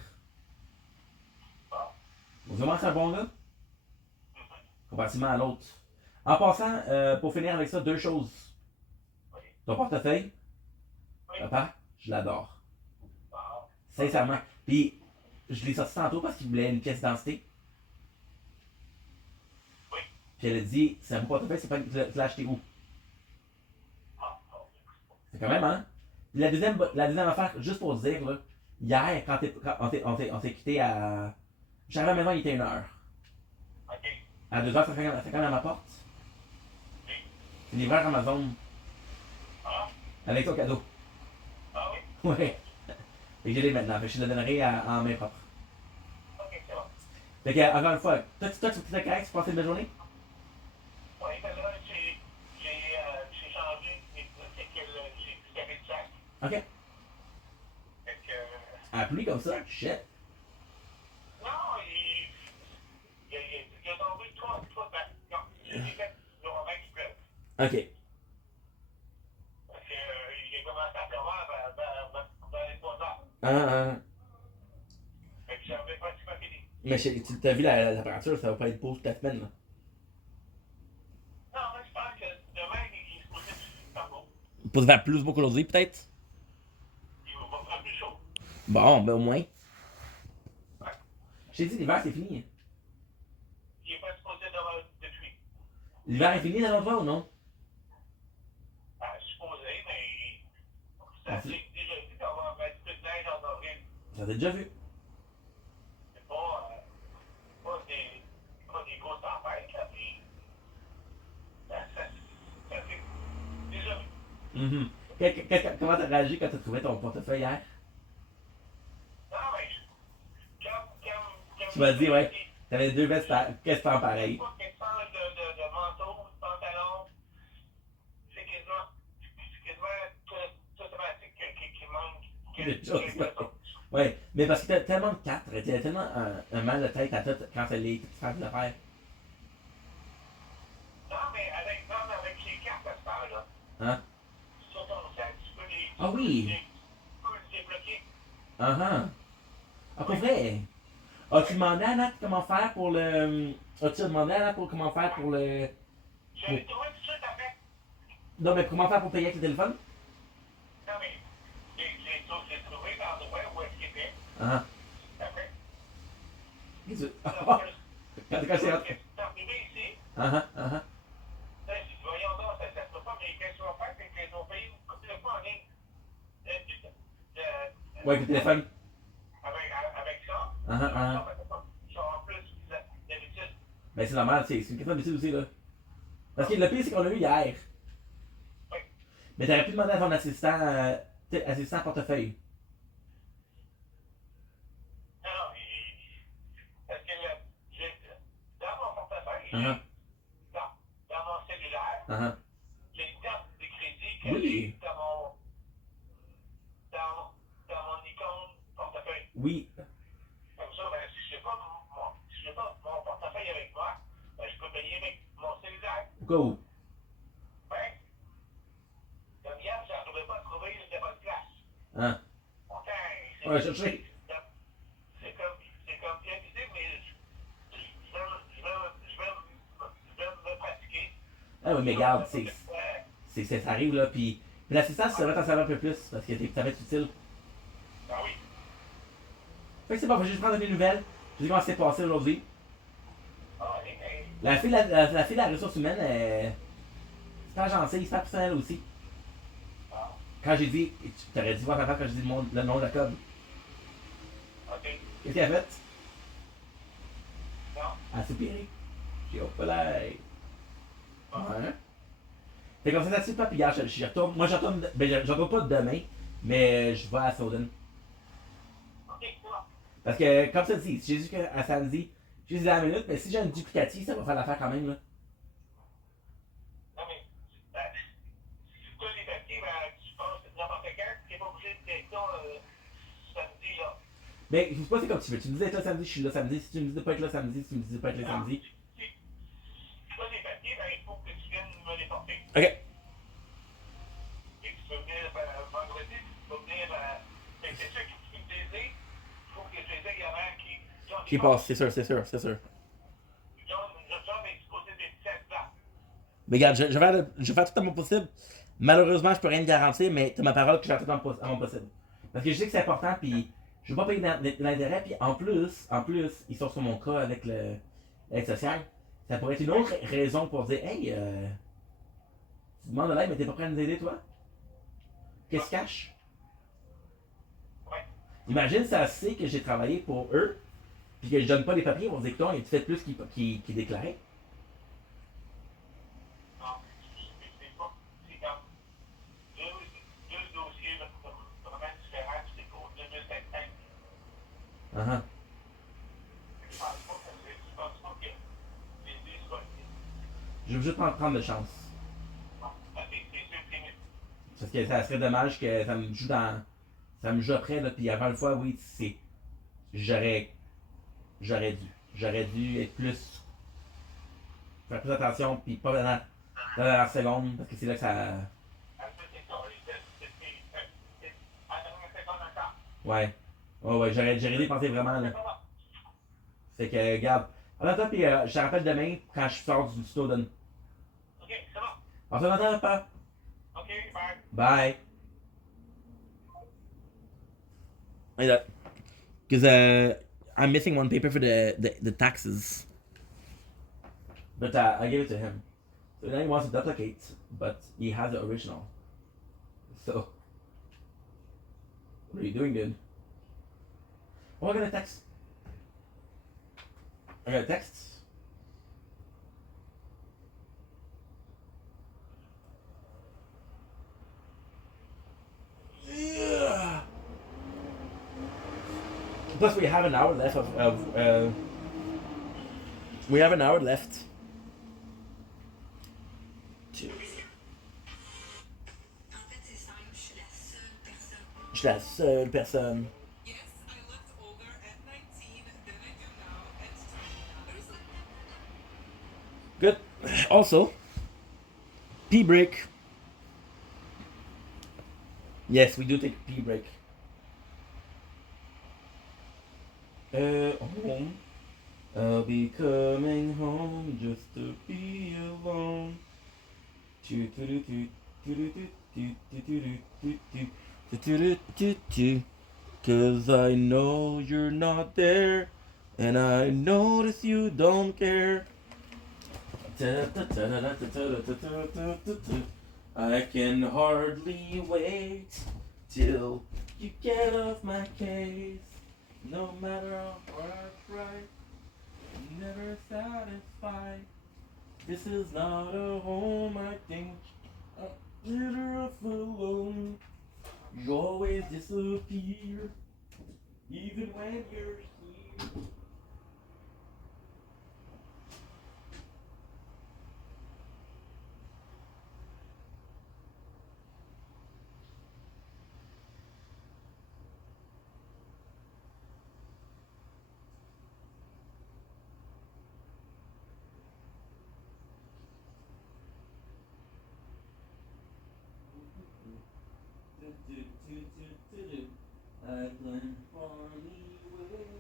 Vraiment, c'est un bon gars? Comparativement à l'autre. En passant, pour finir avec ça, 2 choses. Ton portefeuille, papa, je l'adore. Sincèrement. Puis, je l'ai sorti tantôt parce qu'il voulait une pièce d'identité. Puis elle a dit, c'est un beau portefeuille, c'est pas tu l'as acheté où? C'est quand même, hein? Puis la deuxième affaire, juste pour dire, là, hier, quand on s'est quitté à. J'arrive à la maison, il était 1h. À 2h, ça quand à ma porte. C'est livreur Amazon. Avec ton cadeau. Ah oui? Ouais. Fait que je l'ai maintenant. Fait que je le donnerai en main propre. Ok, c'est bon. Fait que, encore une fois, toi, tu t'es correct, tu passes une belle journée? Oui, parce que là, j'ai changé mes trucs. Ok. Fait que. À la pluie comme ça, shit. Non, il a tombé trois. Non, il a fait le moment qui pleuve. Ok. Fait que, il a commencé à pleuvoir vers les 3 heures. Fait que j'avais pratiquement fini. Mais tu t'as vu la température, ça va pas être beau toute la semaine, là. Non, moi, je pense que demain, il se posait pas beau. Pour se faire plus beau qu'aujourd'hui, peut-être? Il va faire plus chaud. Bon, ben au moins. Ouais. Je t'ai dit, l'hiver, c'est fini. Il est pas supposé d'avoir de pluie. L'hiver est fini, selon toi, ou non? Supposé, mais ça s'est déjà vu d'avoir un petit peu de neige en avril. Ça t'a déjà vu. C'est pas des grosses tempêtes, là, mais ça s'est déjà vu. Comment t'as réagi quand t'as trouvé ton portefeuille hier? Non, mais quand Tu m'as dit, ouais, t'avais 2 vestes quasiment pareilles. pas question de manteau, de pantalon, c'est quasiment tout automatique qui manque Des choses, quelque ouais. chose. Ouais, mais parce que t'as tellement de 4, t'as tellement un mal de tête à tout quand c'est les petites phrases de faire. Non, mais avec les cartes à ce temps-là, Hein? sur ton sac, tu peux les. Ah oui! Tu peux les débloquer. Ah, pour vrai? As-tu demandé à Nat comment faire pour le. As-tu demandé à Nat pour comment faire pour le. Je l'ai trouvé tout de suite après. Non, mais comment faire pour payer avec le téléphone? Non, mais j'ai trouvé l'endroit où est-ce qu'il était. Après. Qu'est-ce que. Quand Quand c'est rentré. c'est arrivé ici, Ah. là, j'ai dit, voyons donc, ça se peut pas, mais qu'est-ce qu'on va faire? C'est qu'ils ont payé une couple de fois en ligne. Ouais, avec le téléphone. Avec ça. Ils sont en plus d'habitude. Ben, c'est normal, c'est une question d'habitude aussi, là. Parce que le pire, c'est qu'on l'a eu hier. Oui. Mais t'aurais pu demander à ton assistant, assistant portefeuille. Alors, parce que dans mon portefeuille, dans mon cellulaire, j'ai une carte de crédit que j'ai dans mon icône portefeuille. Oui. Comme ça, ben, si je n'ai pas mon portefeuille avec moi, ben, je peux payer avec mon cellulaire. Go. Ouais. Comme hier, je n'arrivais pas à trouver une bonne place. Ok, On va chercher. c'est comme bien dit, mais je vais me pratiquer. Ah oui, mais regarde, ça arrive, là, puis l'assistant, ça va t'en savoir un peu plus, parce que ça va être utile. Ah oui. Fait que c'est bon, je vais juste prendre des nouvelles. Je sais comment ça s'est passé aujourd'hui. Ah, La fille de la ressource humaine, c'est pas gentille, c'est pas personnel aussi. Quand j'ai dit, tu t'aurais dû voir ta face quand j'ai dit le nom de la code. OK. Qu'est-ce qu'elle a fait? Non. Elle a soupiré. J'ai hop là. Ouais. Fait comme ça, là-dessus, pas, puis regarde, j'y retourne. Moi, j'en retourne pas demain, mais je vais à Soden. Parce que, comme ça dit, si j'ai dit qu'à samedi, j'ai dit à la minute, mais si j'ai un duplicatif, ça va faire l'affaire quand même, là. Non, mais si tu as les papiers, tu penses que n'importe quand, tu n'es pas obligé d'être là samedi, là. Mais je sais pas, c'est comme tu veux. Tu me disais être là samedi, je suis là samedi. Si tu me dis de pas être là samedi, si tu me dis de pas être là samedi. Si tu as les papiers, il faut que tu viennes me les porter. Ok. Et tu peux venir vendredi, tu peux venir. Mais c'est sûr que tu peux me aider. Il faut que je les aille avant Qui passe, c'est sûr. John est supposé d'être 7 là. Mais regarde, je vais faire tout à mon possible. Malheureusement, je peux rien te garantir, mais t'as ma parole que je vais faire tout à mon possible. Parce que je sais que c'est important, puis je veux pas payer l'intérêt, puis en plus, ils sont sur mon cas avec l'aide sociale. Ça pourrait être une autre raison pour dire, hey, tu demandes de l'aide, mais t'es pas prêt à nous aider, toi? Qu'est-ce que tu caches? Ouais. Imagine, ça sait que j'ai travaillé pour eux, puis que je donne pas les papiers, ils vont dire que tu fais plus qu'ils déclaraient. Non, c'est pas. C'est comme deux dossiers vraiment différents, c'est pour 2025. Je pense pas que les deux soient. Je veux juste prendre de chance. C'est sûr que c'est mieux. Parce que ça serait dommage que ça me joue dans. Ça me joue après, là, puis avant une fois, oui, c'est. J'aurais. J'aurais dû être plus. Faire plus attention, puis pas dans la seconde, parce que c'est là que ça. Ouais. Ouais, j'aurais dû penser vraiment, là. Fait que, regarde. En attendant, puis je te rappelle demain quand je sors du Snowden. Ok, c'est bon. On se revoit pas. Ok, bye. Bye. Because I'm missing one paper for the taxes. But I gave it to him. So now he wants to duplicate, but he has the original. So, what are you doing, dude? Oh, I got a text. I got a text. Yeah. Plus, we have an hour left of we have an hour left. Je suis la seule personne. Yes, I looked older at 19 than I do now at 29. Good. Also, pee break. Yes, we do take a pee break. Home. I'll be coming home just to be alone. Cause I know you're not there, and I notice you don't care. I can hardly wait till you get off my case. No matter how hard I try, I'm never satisfied. This is not a home, I think. I'm better off alone. You always disappear, even when you're here. I blame Barney with.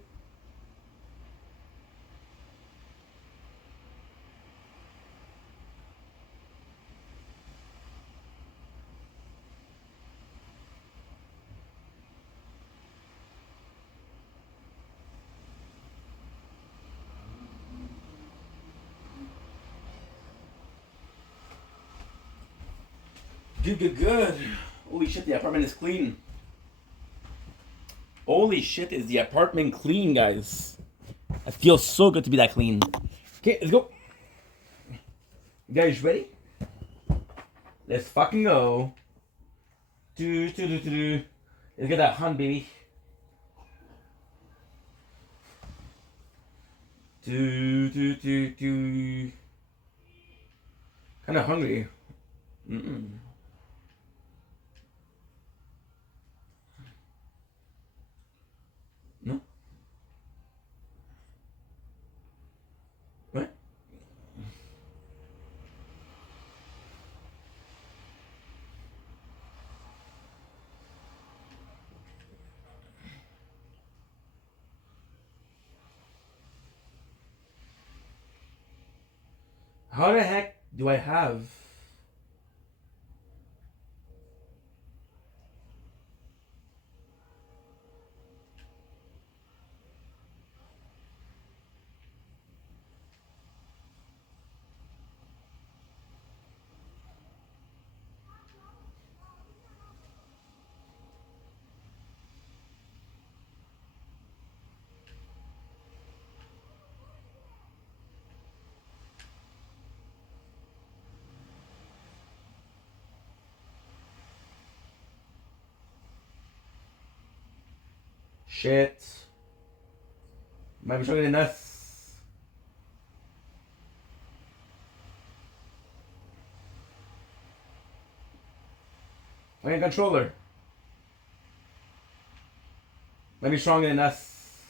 Good. Holy shit, the apartment is clean. Holy shit, is the apartment clean, guys. It feels so good to be that clean. Okay, let's go. You guys ready? Let's fucking go. Let's get that hunt, baby. Kind of hungry. No? What? How the heck do I have? Shit. Might be stronger than us. Fucking controller. Might be stronger than us.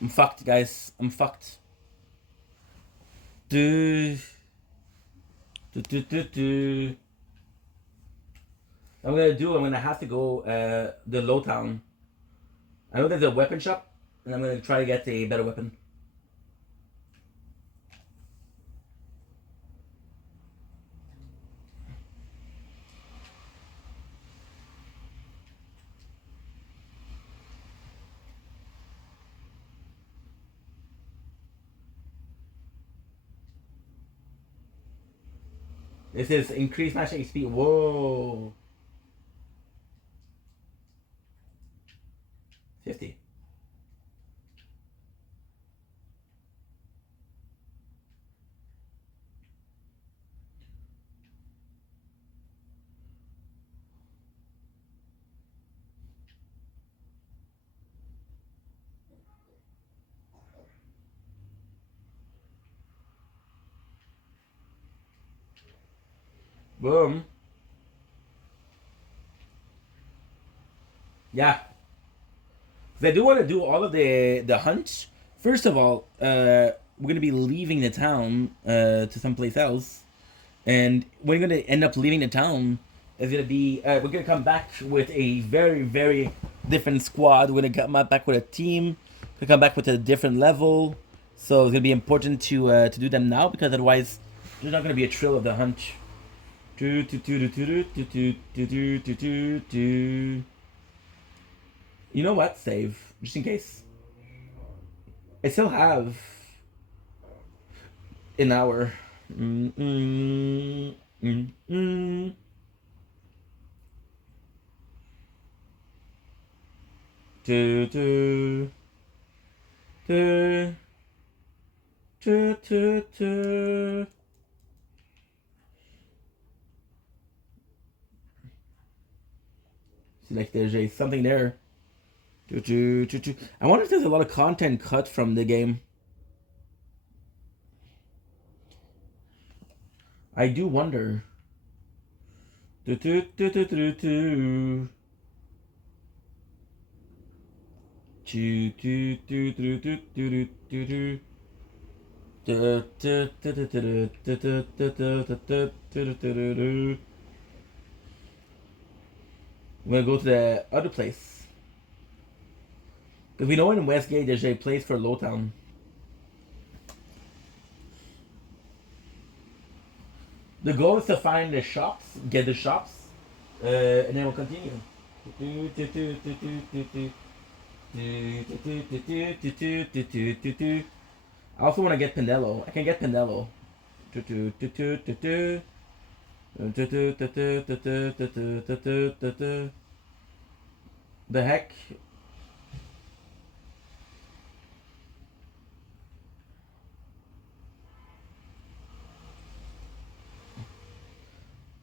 I'm fucked, guys. I'm fucked. I'm gonna have to go the low town. I know there's a weapon shop, and I'm gonna try to get a better weapon. This is increased matching speed. Whoa. 50. Boom. Yeah. Because I do want to do all of the hunts. First of all, we're gonna be leaving the town to someplace else, and we're gonna end up leaving the town. Is gonna be we're gonna come back with a very very different squad. We're gonna come back with a team. We're gonna come back with a different level. So it's gonna be important to do them now because otherwise there's not gonna be a thrill of the hunt. You know what? Save. Just in case. I still have an hour. See, like there's something there. I wonder if there's a lot of content cut from the game. I do wonder. We're gonna go to the other place. Because we know in Westgate there's a place for Lowtown. The goal is to find the shops, get the shops, and then we'll continue. I also want to get Pinello. I can get Pinello. The heck?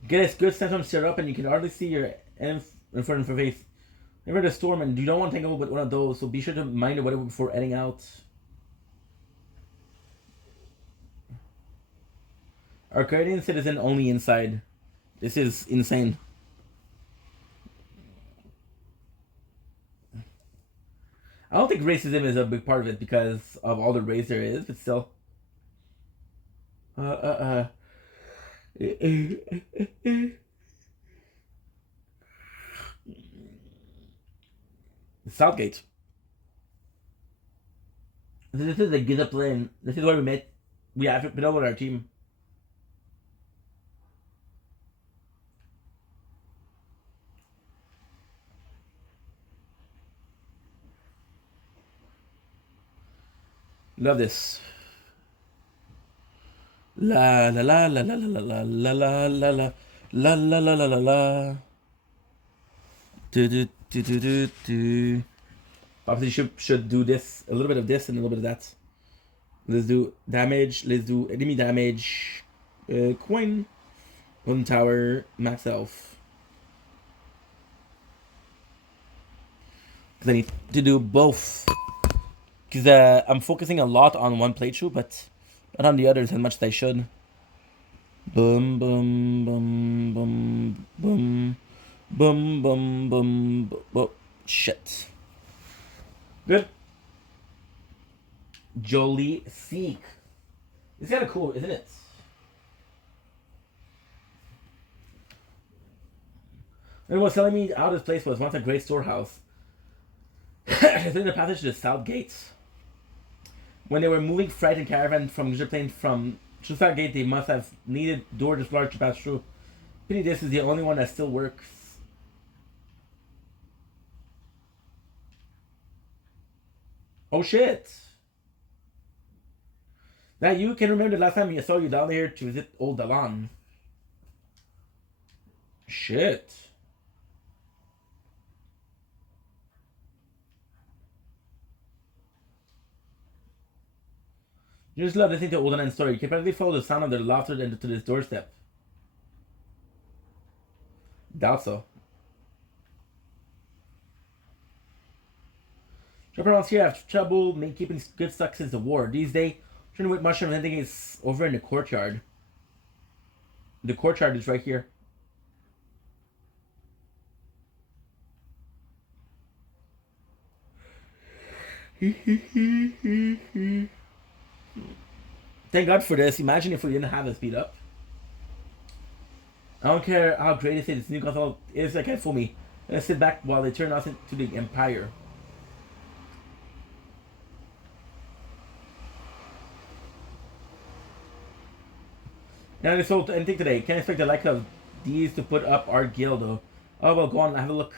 Get a good sense of syrup and you can hardly see your end in front of your face. Never the storm and you don't want to tangle with one of those, so be sure to mind the weather before heading out. Arcadian citizen only inside. This is insane. I don't think racism is a big part of it because of all the race there is, but still. Southgate. This is a get up lane. This is where we met. We have to put over our team. Love this. La la la la la la la la la la la la la la la la la. Do do do do do do. Obviously, should do this, a little bit of this and a little bit of that. Let's do damage. Let's do enemy damage. Coin. One tower. Max elf. Because I need to do both. Because I'm focusing a lot on one playthrough, but not on the others as much as I should. Boom, boom, boom, boom, boom, boom, boom, boom, boom. Shit. Good. Jolie Seek. It's kind of cool, isn't it? And was telling me how this place was once a great storehouse. I think the passage to the south gates. When they were moving freight and caravan from Egyptian from to south gate, they must have needed door this large to pass through. Pity this is the only one that still works. Oh shit! Now you can remember the last time I saw you down there to visit old Dalan. Shit. You just love listening to old Dalan's story. You can probably follow the sound of their laughter to this doorstep. Doubt so. Shop around here have trouble keeping good stock since the war. These days, turning with mushrooms and everything is over in the courtyard. The courtyard is right here. Thank God for this. Imagine if we didn't have this beat up. I don't care how great it is. This new console is. They can't fool me. Let's sit back while they turn us into the Empire. Now they sold anything today. Can't expect the like of these to put up our guild though. Oh well, go on. Have a look.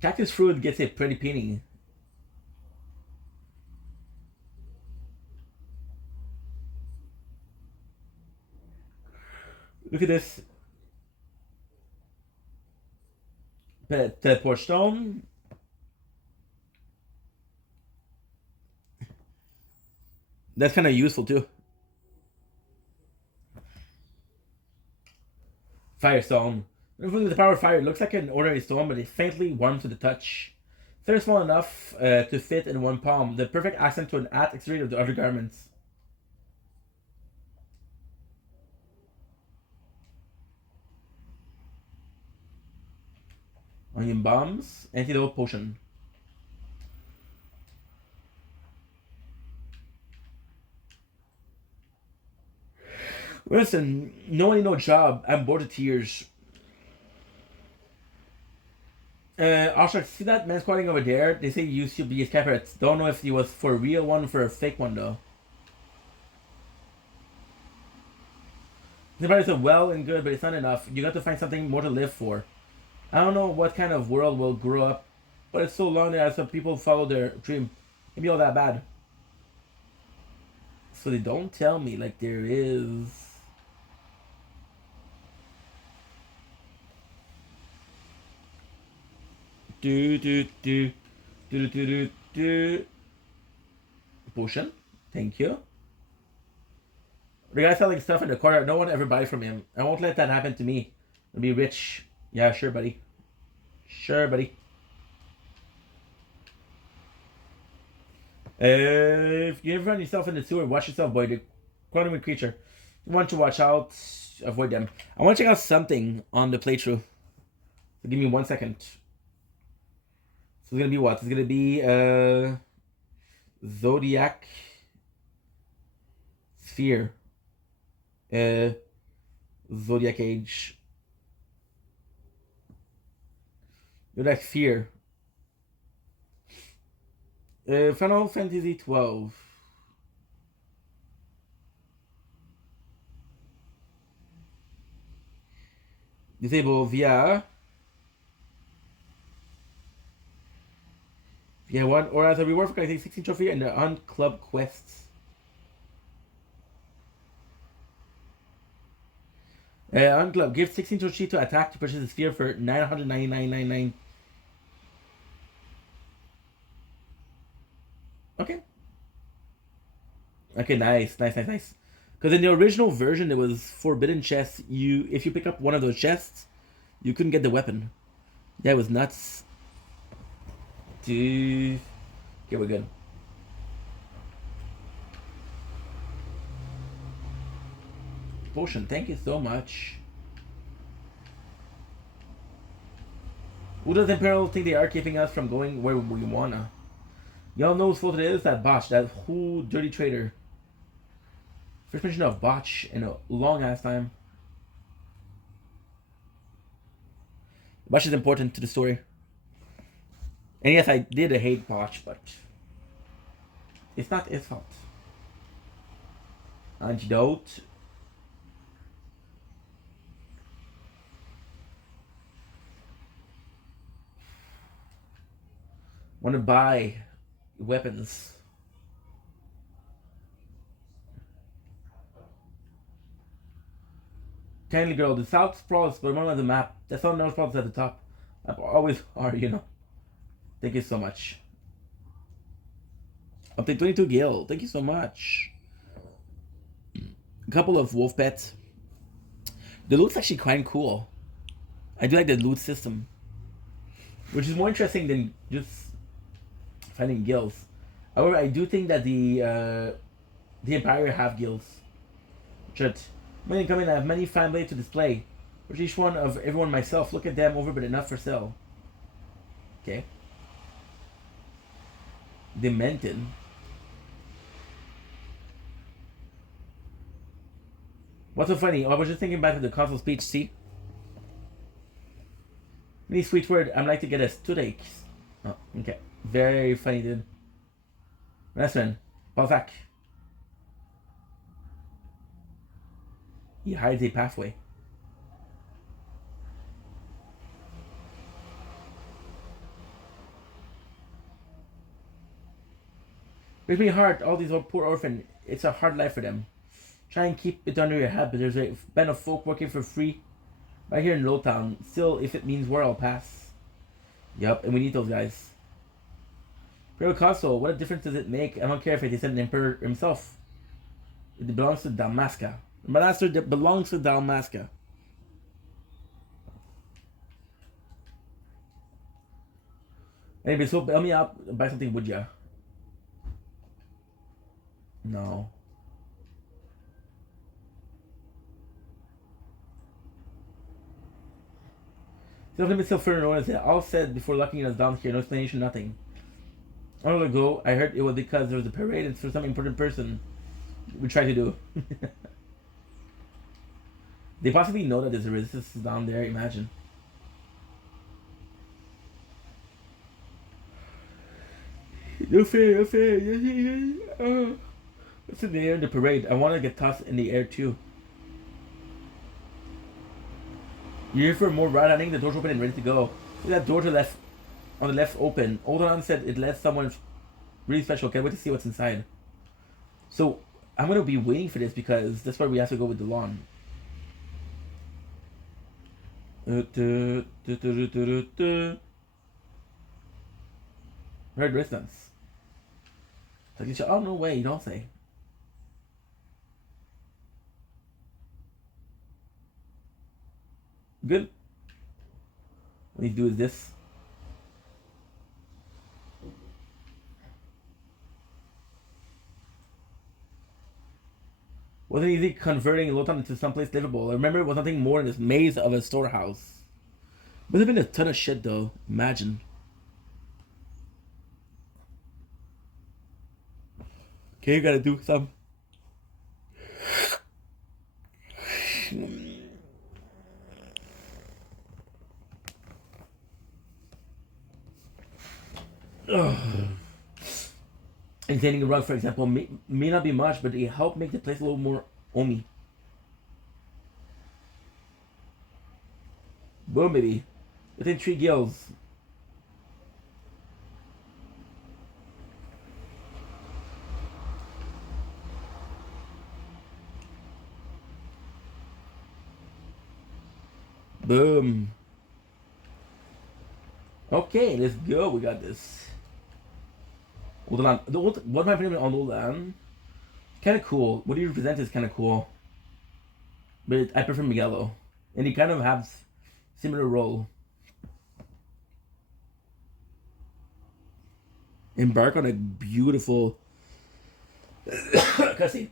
Cactus fruit gets a pretty penny. Look at this. Teleport stone. That's kind of useful too. Firestone. With the power of fire, it looks like an ordinary stone, but it faintly warms to the touch. They're small enough to fit in one palm. The perfect accent to an exterior of the other garments. Onion bombs. Antidote potion. Listen, no money, no job. I'm bored to tears. Also, see that man squatting over there? They say he used to be a scapper. Don't know if he was for a real one or for a fake one though. The price is well and good, but it's not enough. You got to find something more to live for. I don't know what kind of world will grow up, but it's so long that some people follow their dream. Maybe all that bad. So they don't tell me like there is. Potion. Thank you. The guy selling stuff in the corner. No one ever buys from him. I won't let that happen to me. I'll be rich. Yeah, sure, buddy. Sure, buddy. If you ever find yourself in the sewer, watch yourself, boy. The quantum creature. You want to watch out. Avoid them. I want to check out something on the playthrough. So give me 1 second. So it's gonna be what? It's gonna be Zodiac Sphere. Zodiac Age. Zodiac Sphere. Final Fantasy 12. Disable via one or as a reward for collecting 16 trophy and the Hunt Club quests. Hunt Club gives 16 trophy to attack to purchase the sphere for 999.99. Okay. Okay, nice. Because in the original version, there was forbidden chests. If you pick up one of those chests, you couldn't get the weapon. Yeah, it was nuts. Dude. Okay, we're good. Potion, thank you so much. Who does Imperial think they are keeping us from going where we wanna? Y'all know whose fault it is? That botch, that whole dirty traitor. First mention of botch in a long ass time. Botch is important to the story. And yes, I did hate botch, but it's not his fault. Antidote. Want to buy weapons. Kindly girl, the south sprawls, but one on the map. The south north sprawls at the top. Always are, you know. Thank you so much. Update 22 Gil. Thank you so much. A couple of wolf pets. The loot's actually quite cool. I do like the loot system, which is more interesting than just finding guilds. However, I do think that the Empire have guilds. Should when come in, I have many fan blades to display. Which each one of everyone myself. Look at them over, but enough for sale. Okay. Demented. What's so funny? I was just thinking back to the console speech. See. Any sweet word. I'm like to get a toothache. Oh, okay. Very funny, dude. Last one. Balzac. He hides a pathway. Breaks me heart, all these poor orphans. It's a hard life for them. Try and keep it under your hat, but there's a band of folk working for free right here in Lowtown. Still, if it means war, I'll pass. Yup, and we need those guys. Imperial Castle, what a difference does it make? I don't care if they send an emperor himself. It belongs to Dalmasca. The master belongs to Dalmasca. Anyway, so help me out, buy something, would ya? No. Self-limit still further known as all said before locking us down here. No explanation, nothing. A while ago, I heard it was because there was a parade and for some important person we tried to do. They possibly know that there's a resistance down there, imagine. No fair, no fair. What's in the air in the parade? I want to get tossed in the air too. You're here for more ride hunting? The door's open and ready to go. Look at that door to the left, on the left open. Old on said it lets someone really special. Can't wait to see what's inside. So I'm gonna be waiting for this because that's why we have to go with the lawn. Red distance. Oh no way! You don't say. Good. What we need to do is this. Wasn't easy converting Lotan into someplace livable. I remember it was nothing more than this maze of a storehouse. Must have been a ton of shit though. Imagine. Okay, you gotta do some. Extending a rug, for example, may not be much, but it helped make the place a little more homey. Boom, baby. Within 3 gills. Boom. Okay, let's go. We got this. Old land. What am I putting on Old land? Kind of cool. What he represents is kind of cool. But I prefer Miguelo. And he kind of has similar role. embark on a beautiful cutscene.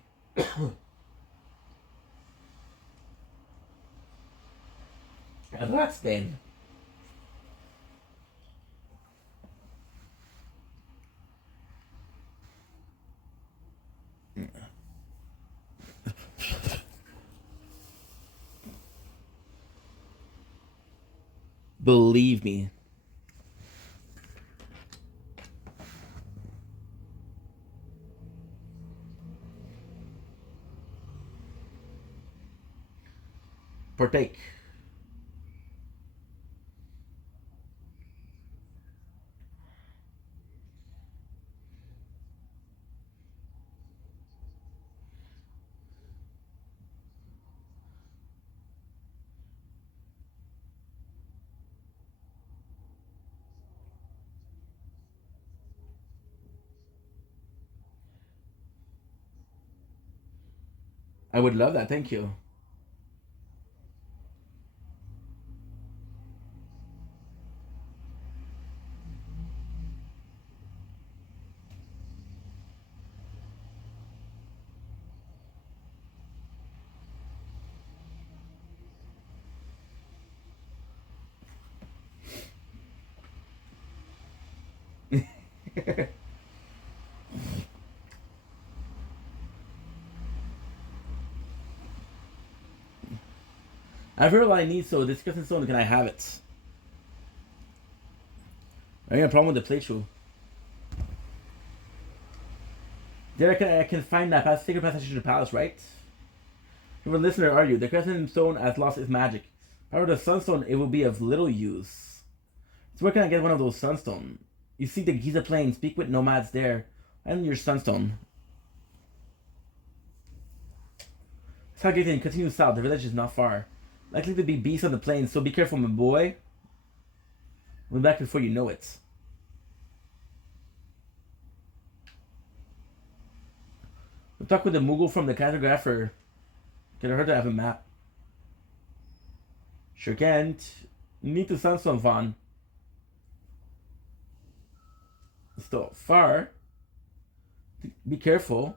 That's then. Believe me. Partake. I would love that. Thank you. I've heard what I need, so discussing stone, can I have it? I got a problem with the playthrough. There I can find that secret passage to the palace, right? You're a listener, are you? The crescent stone has lost its magic. However, the sunstone, it will be of little use. So where can I get one of those sunstone? You see the Giza plain, speak with nomads there. I need your sunstone. Stargating, continue south, the village is not far. Likely to be beasts on the plains, so be careful, my boy. We'll be back before you know it. We'll talk with the Moogle from the cartographer. Get her to have a map. Sure can't. Need to sunstone, Vaughn. Still far. Be careful.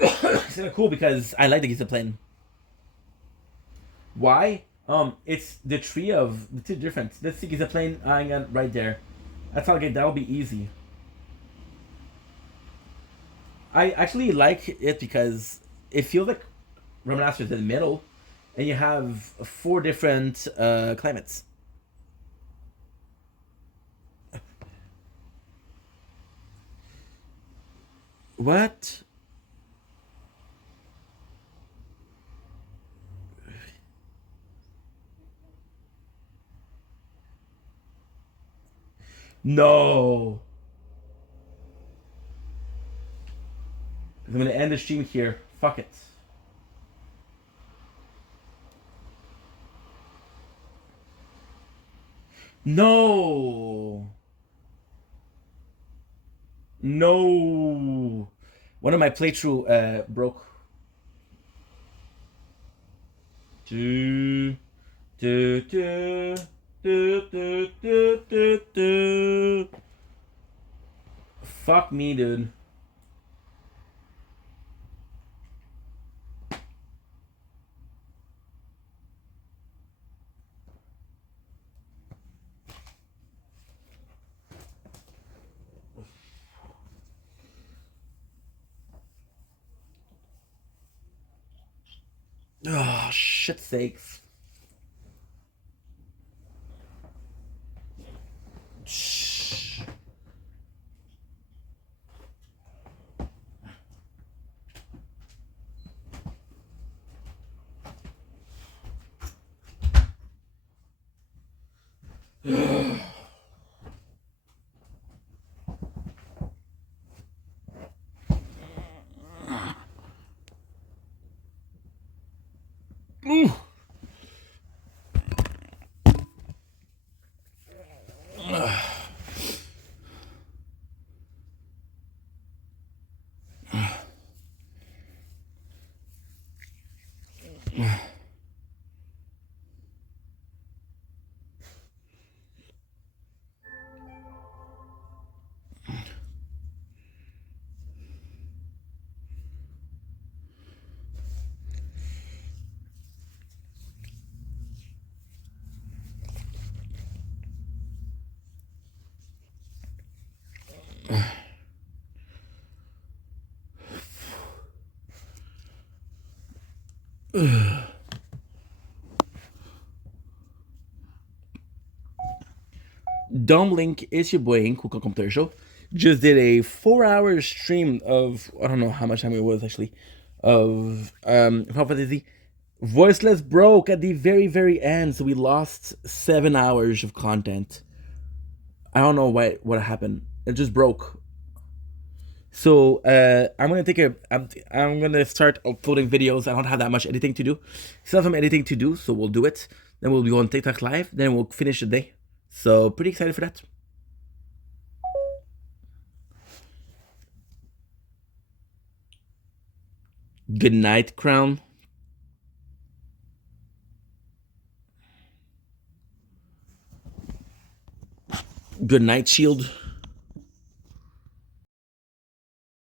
It's kind of cool because I like the Giza plane. Why? It's the tree of the two different. Let's see Giza plane. I got right there. That's how that'll be easy. I actually like it because it feels like Ramanaster is in the middle, and you have 4 different climates. What? No. I'm gonna end the stream here. Fuck it. No. No. One of my playthrough broke. Do, do, do, do, do, do, do, do. Fuck me, dude. Oh, shit sakes. Shh. Ooh. Dom Link, it's your boy Ink, Cool Computer Show. Just did a 4-hour stream of, I don't know how much time it was actually, of Final Fantasy. Voiceless broke at the very, very end, so we lost 7 hours of content. I don't know what happened. It just broke. So I'm gonna start uploading videos. I don't have that much editing to do. Still have some editing to do, so we'll do it. Then we'll go on TikTok live. Then we'll finish the day. So pretty excited for that. Good night, Crown. Good night, Shield.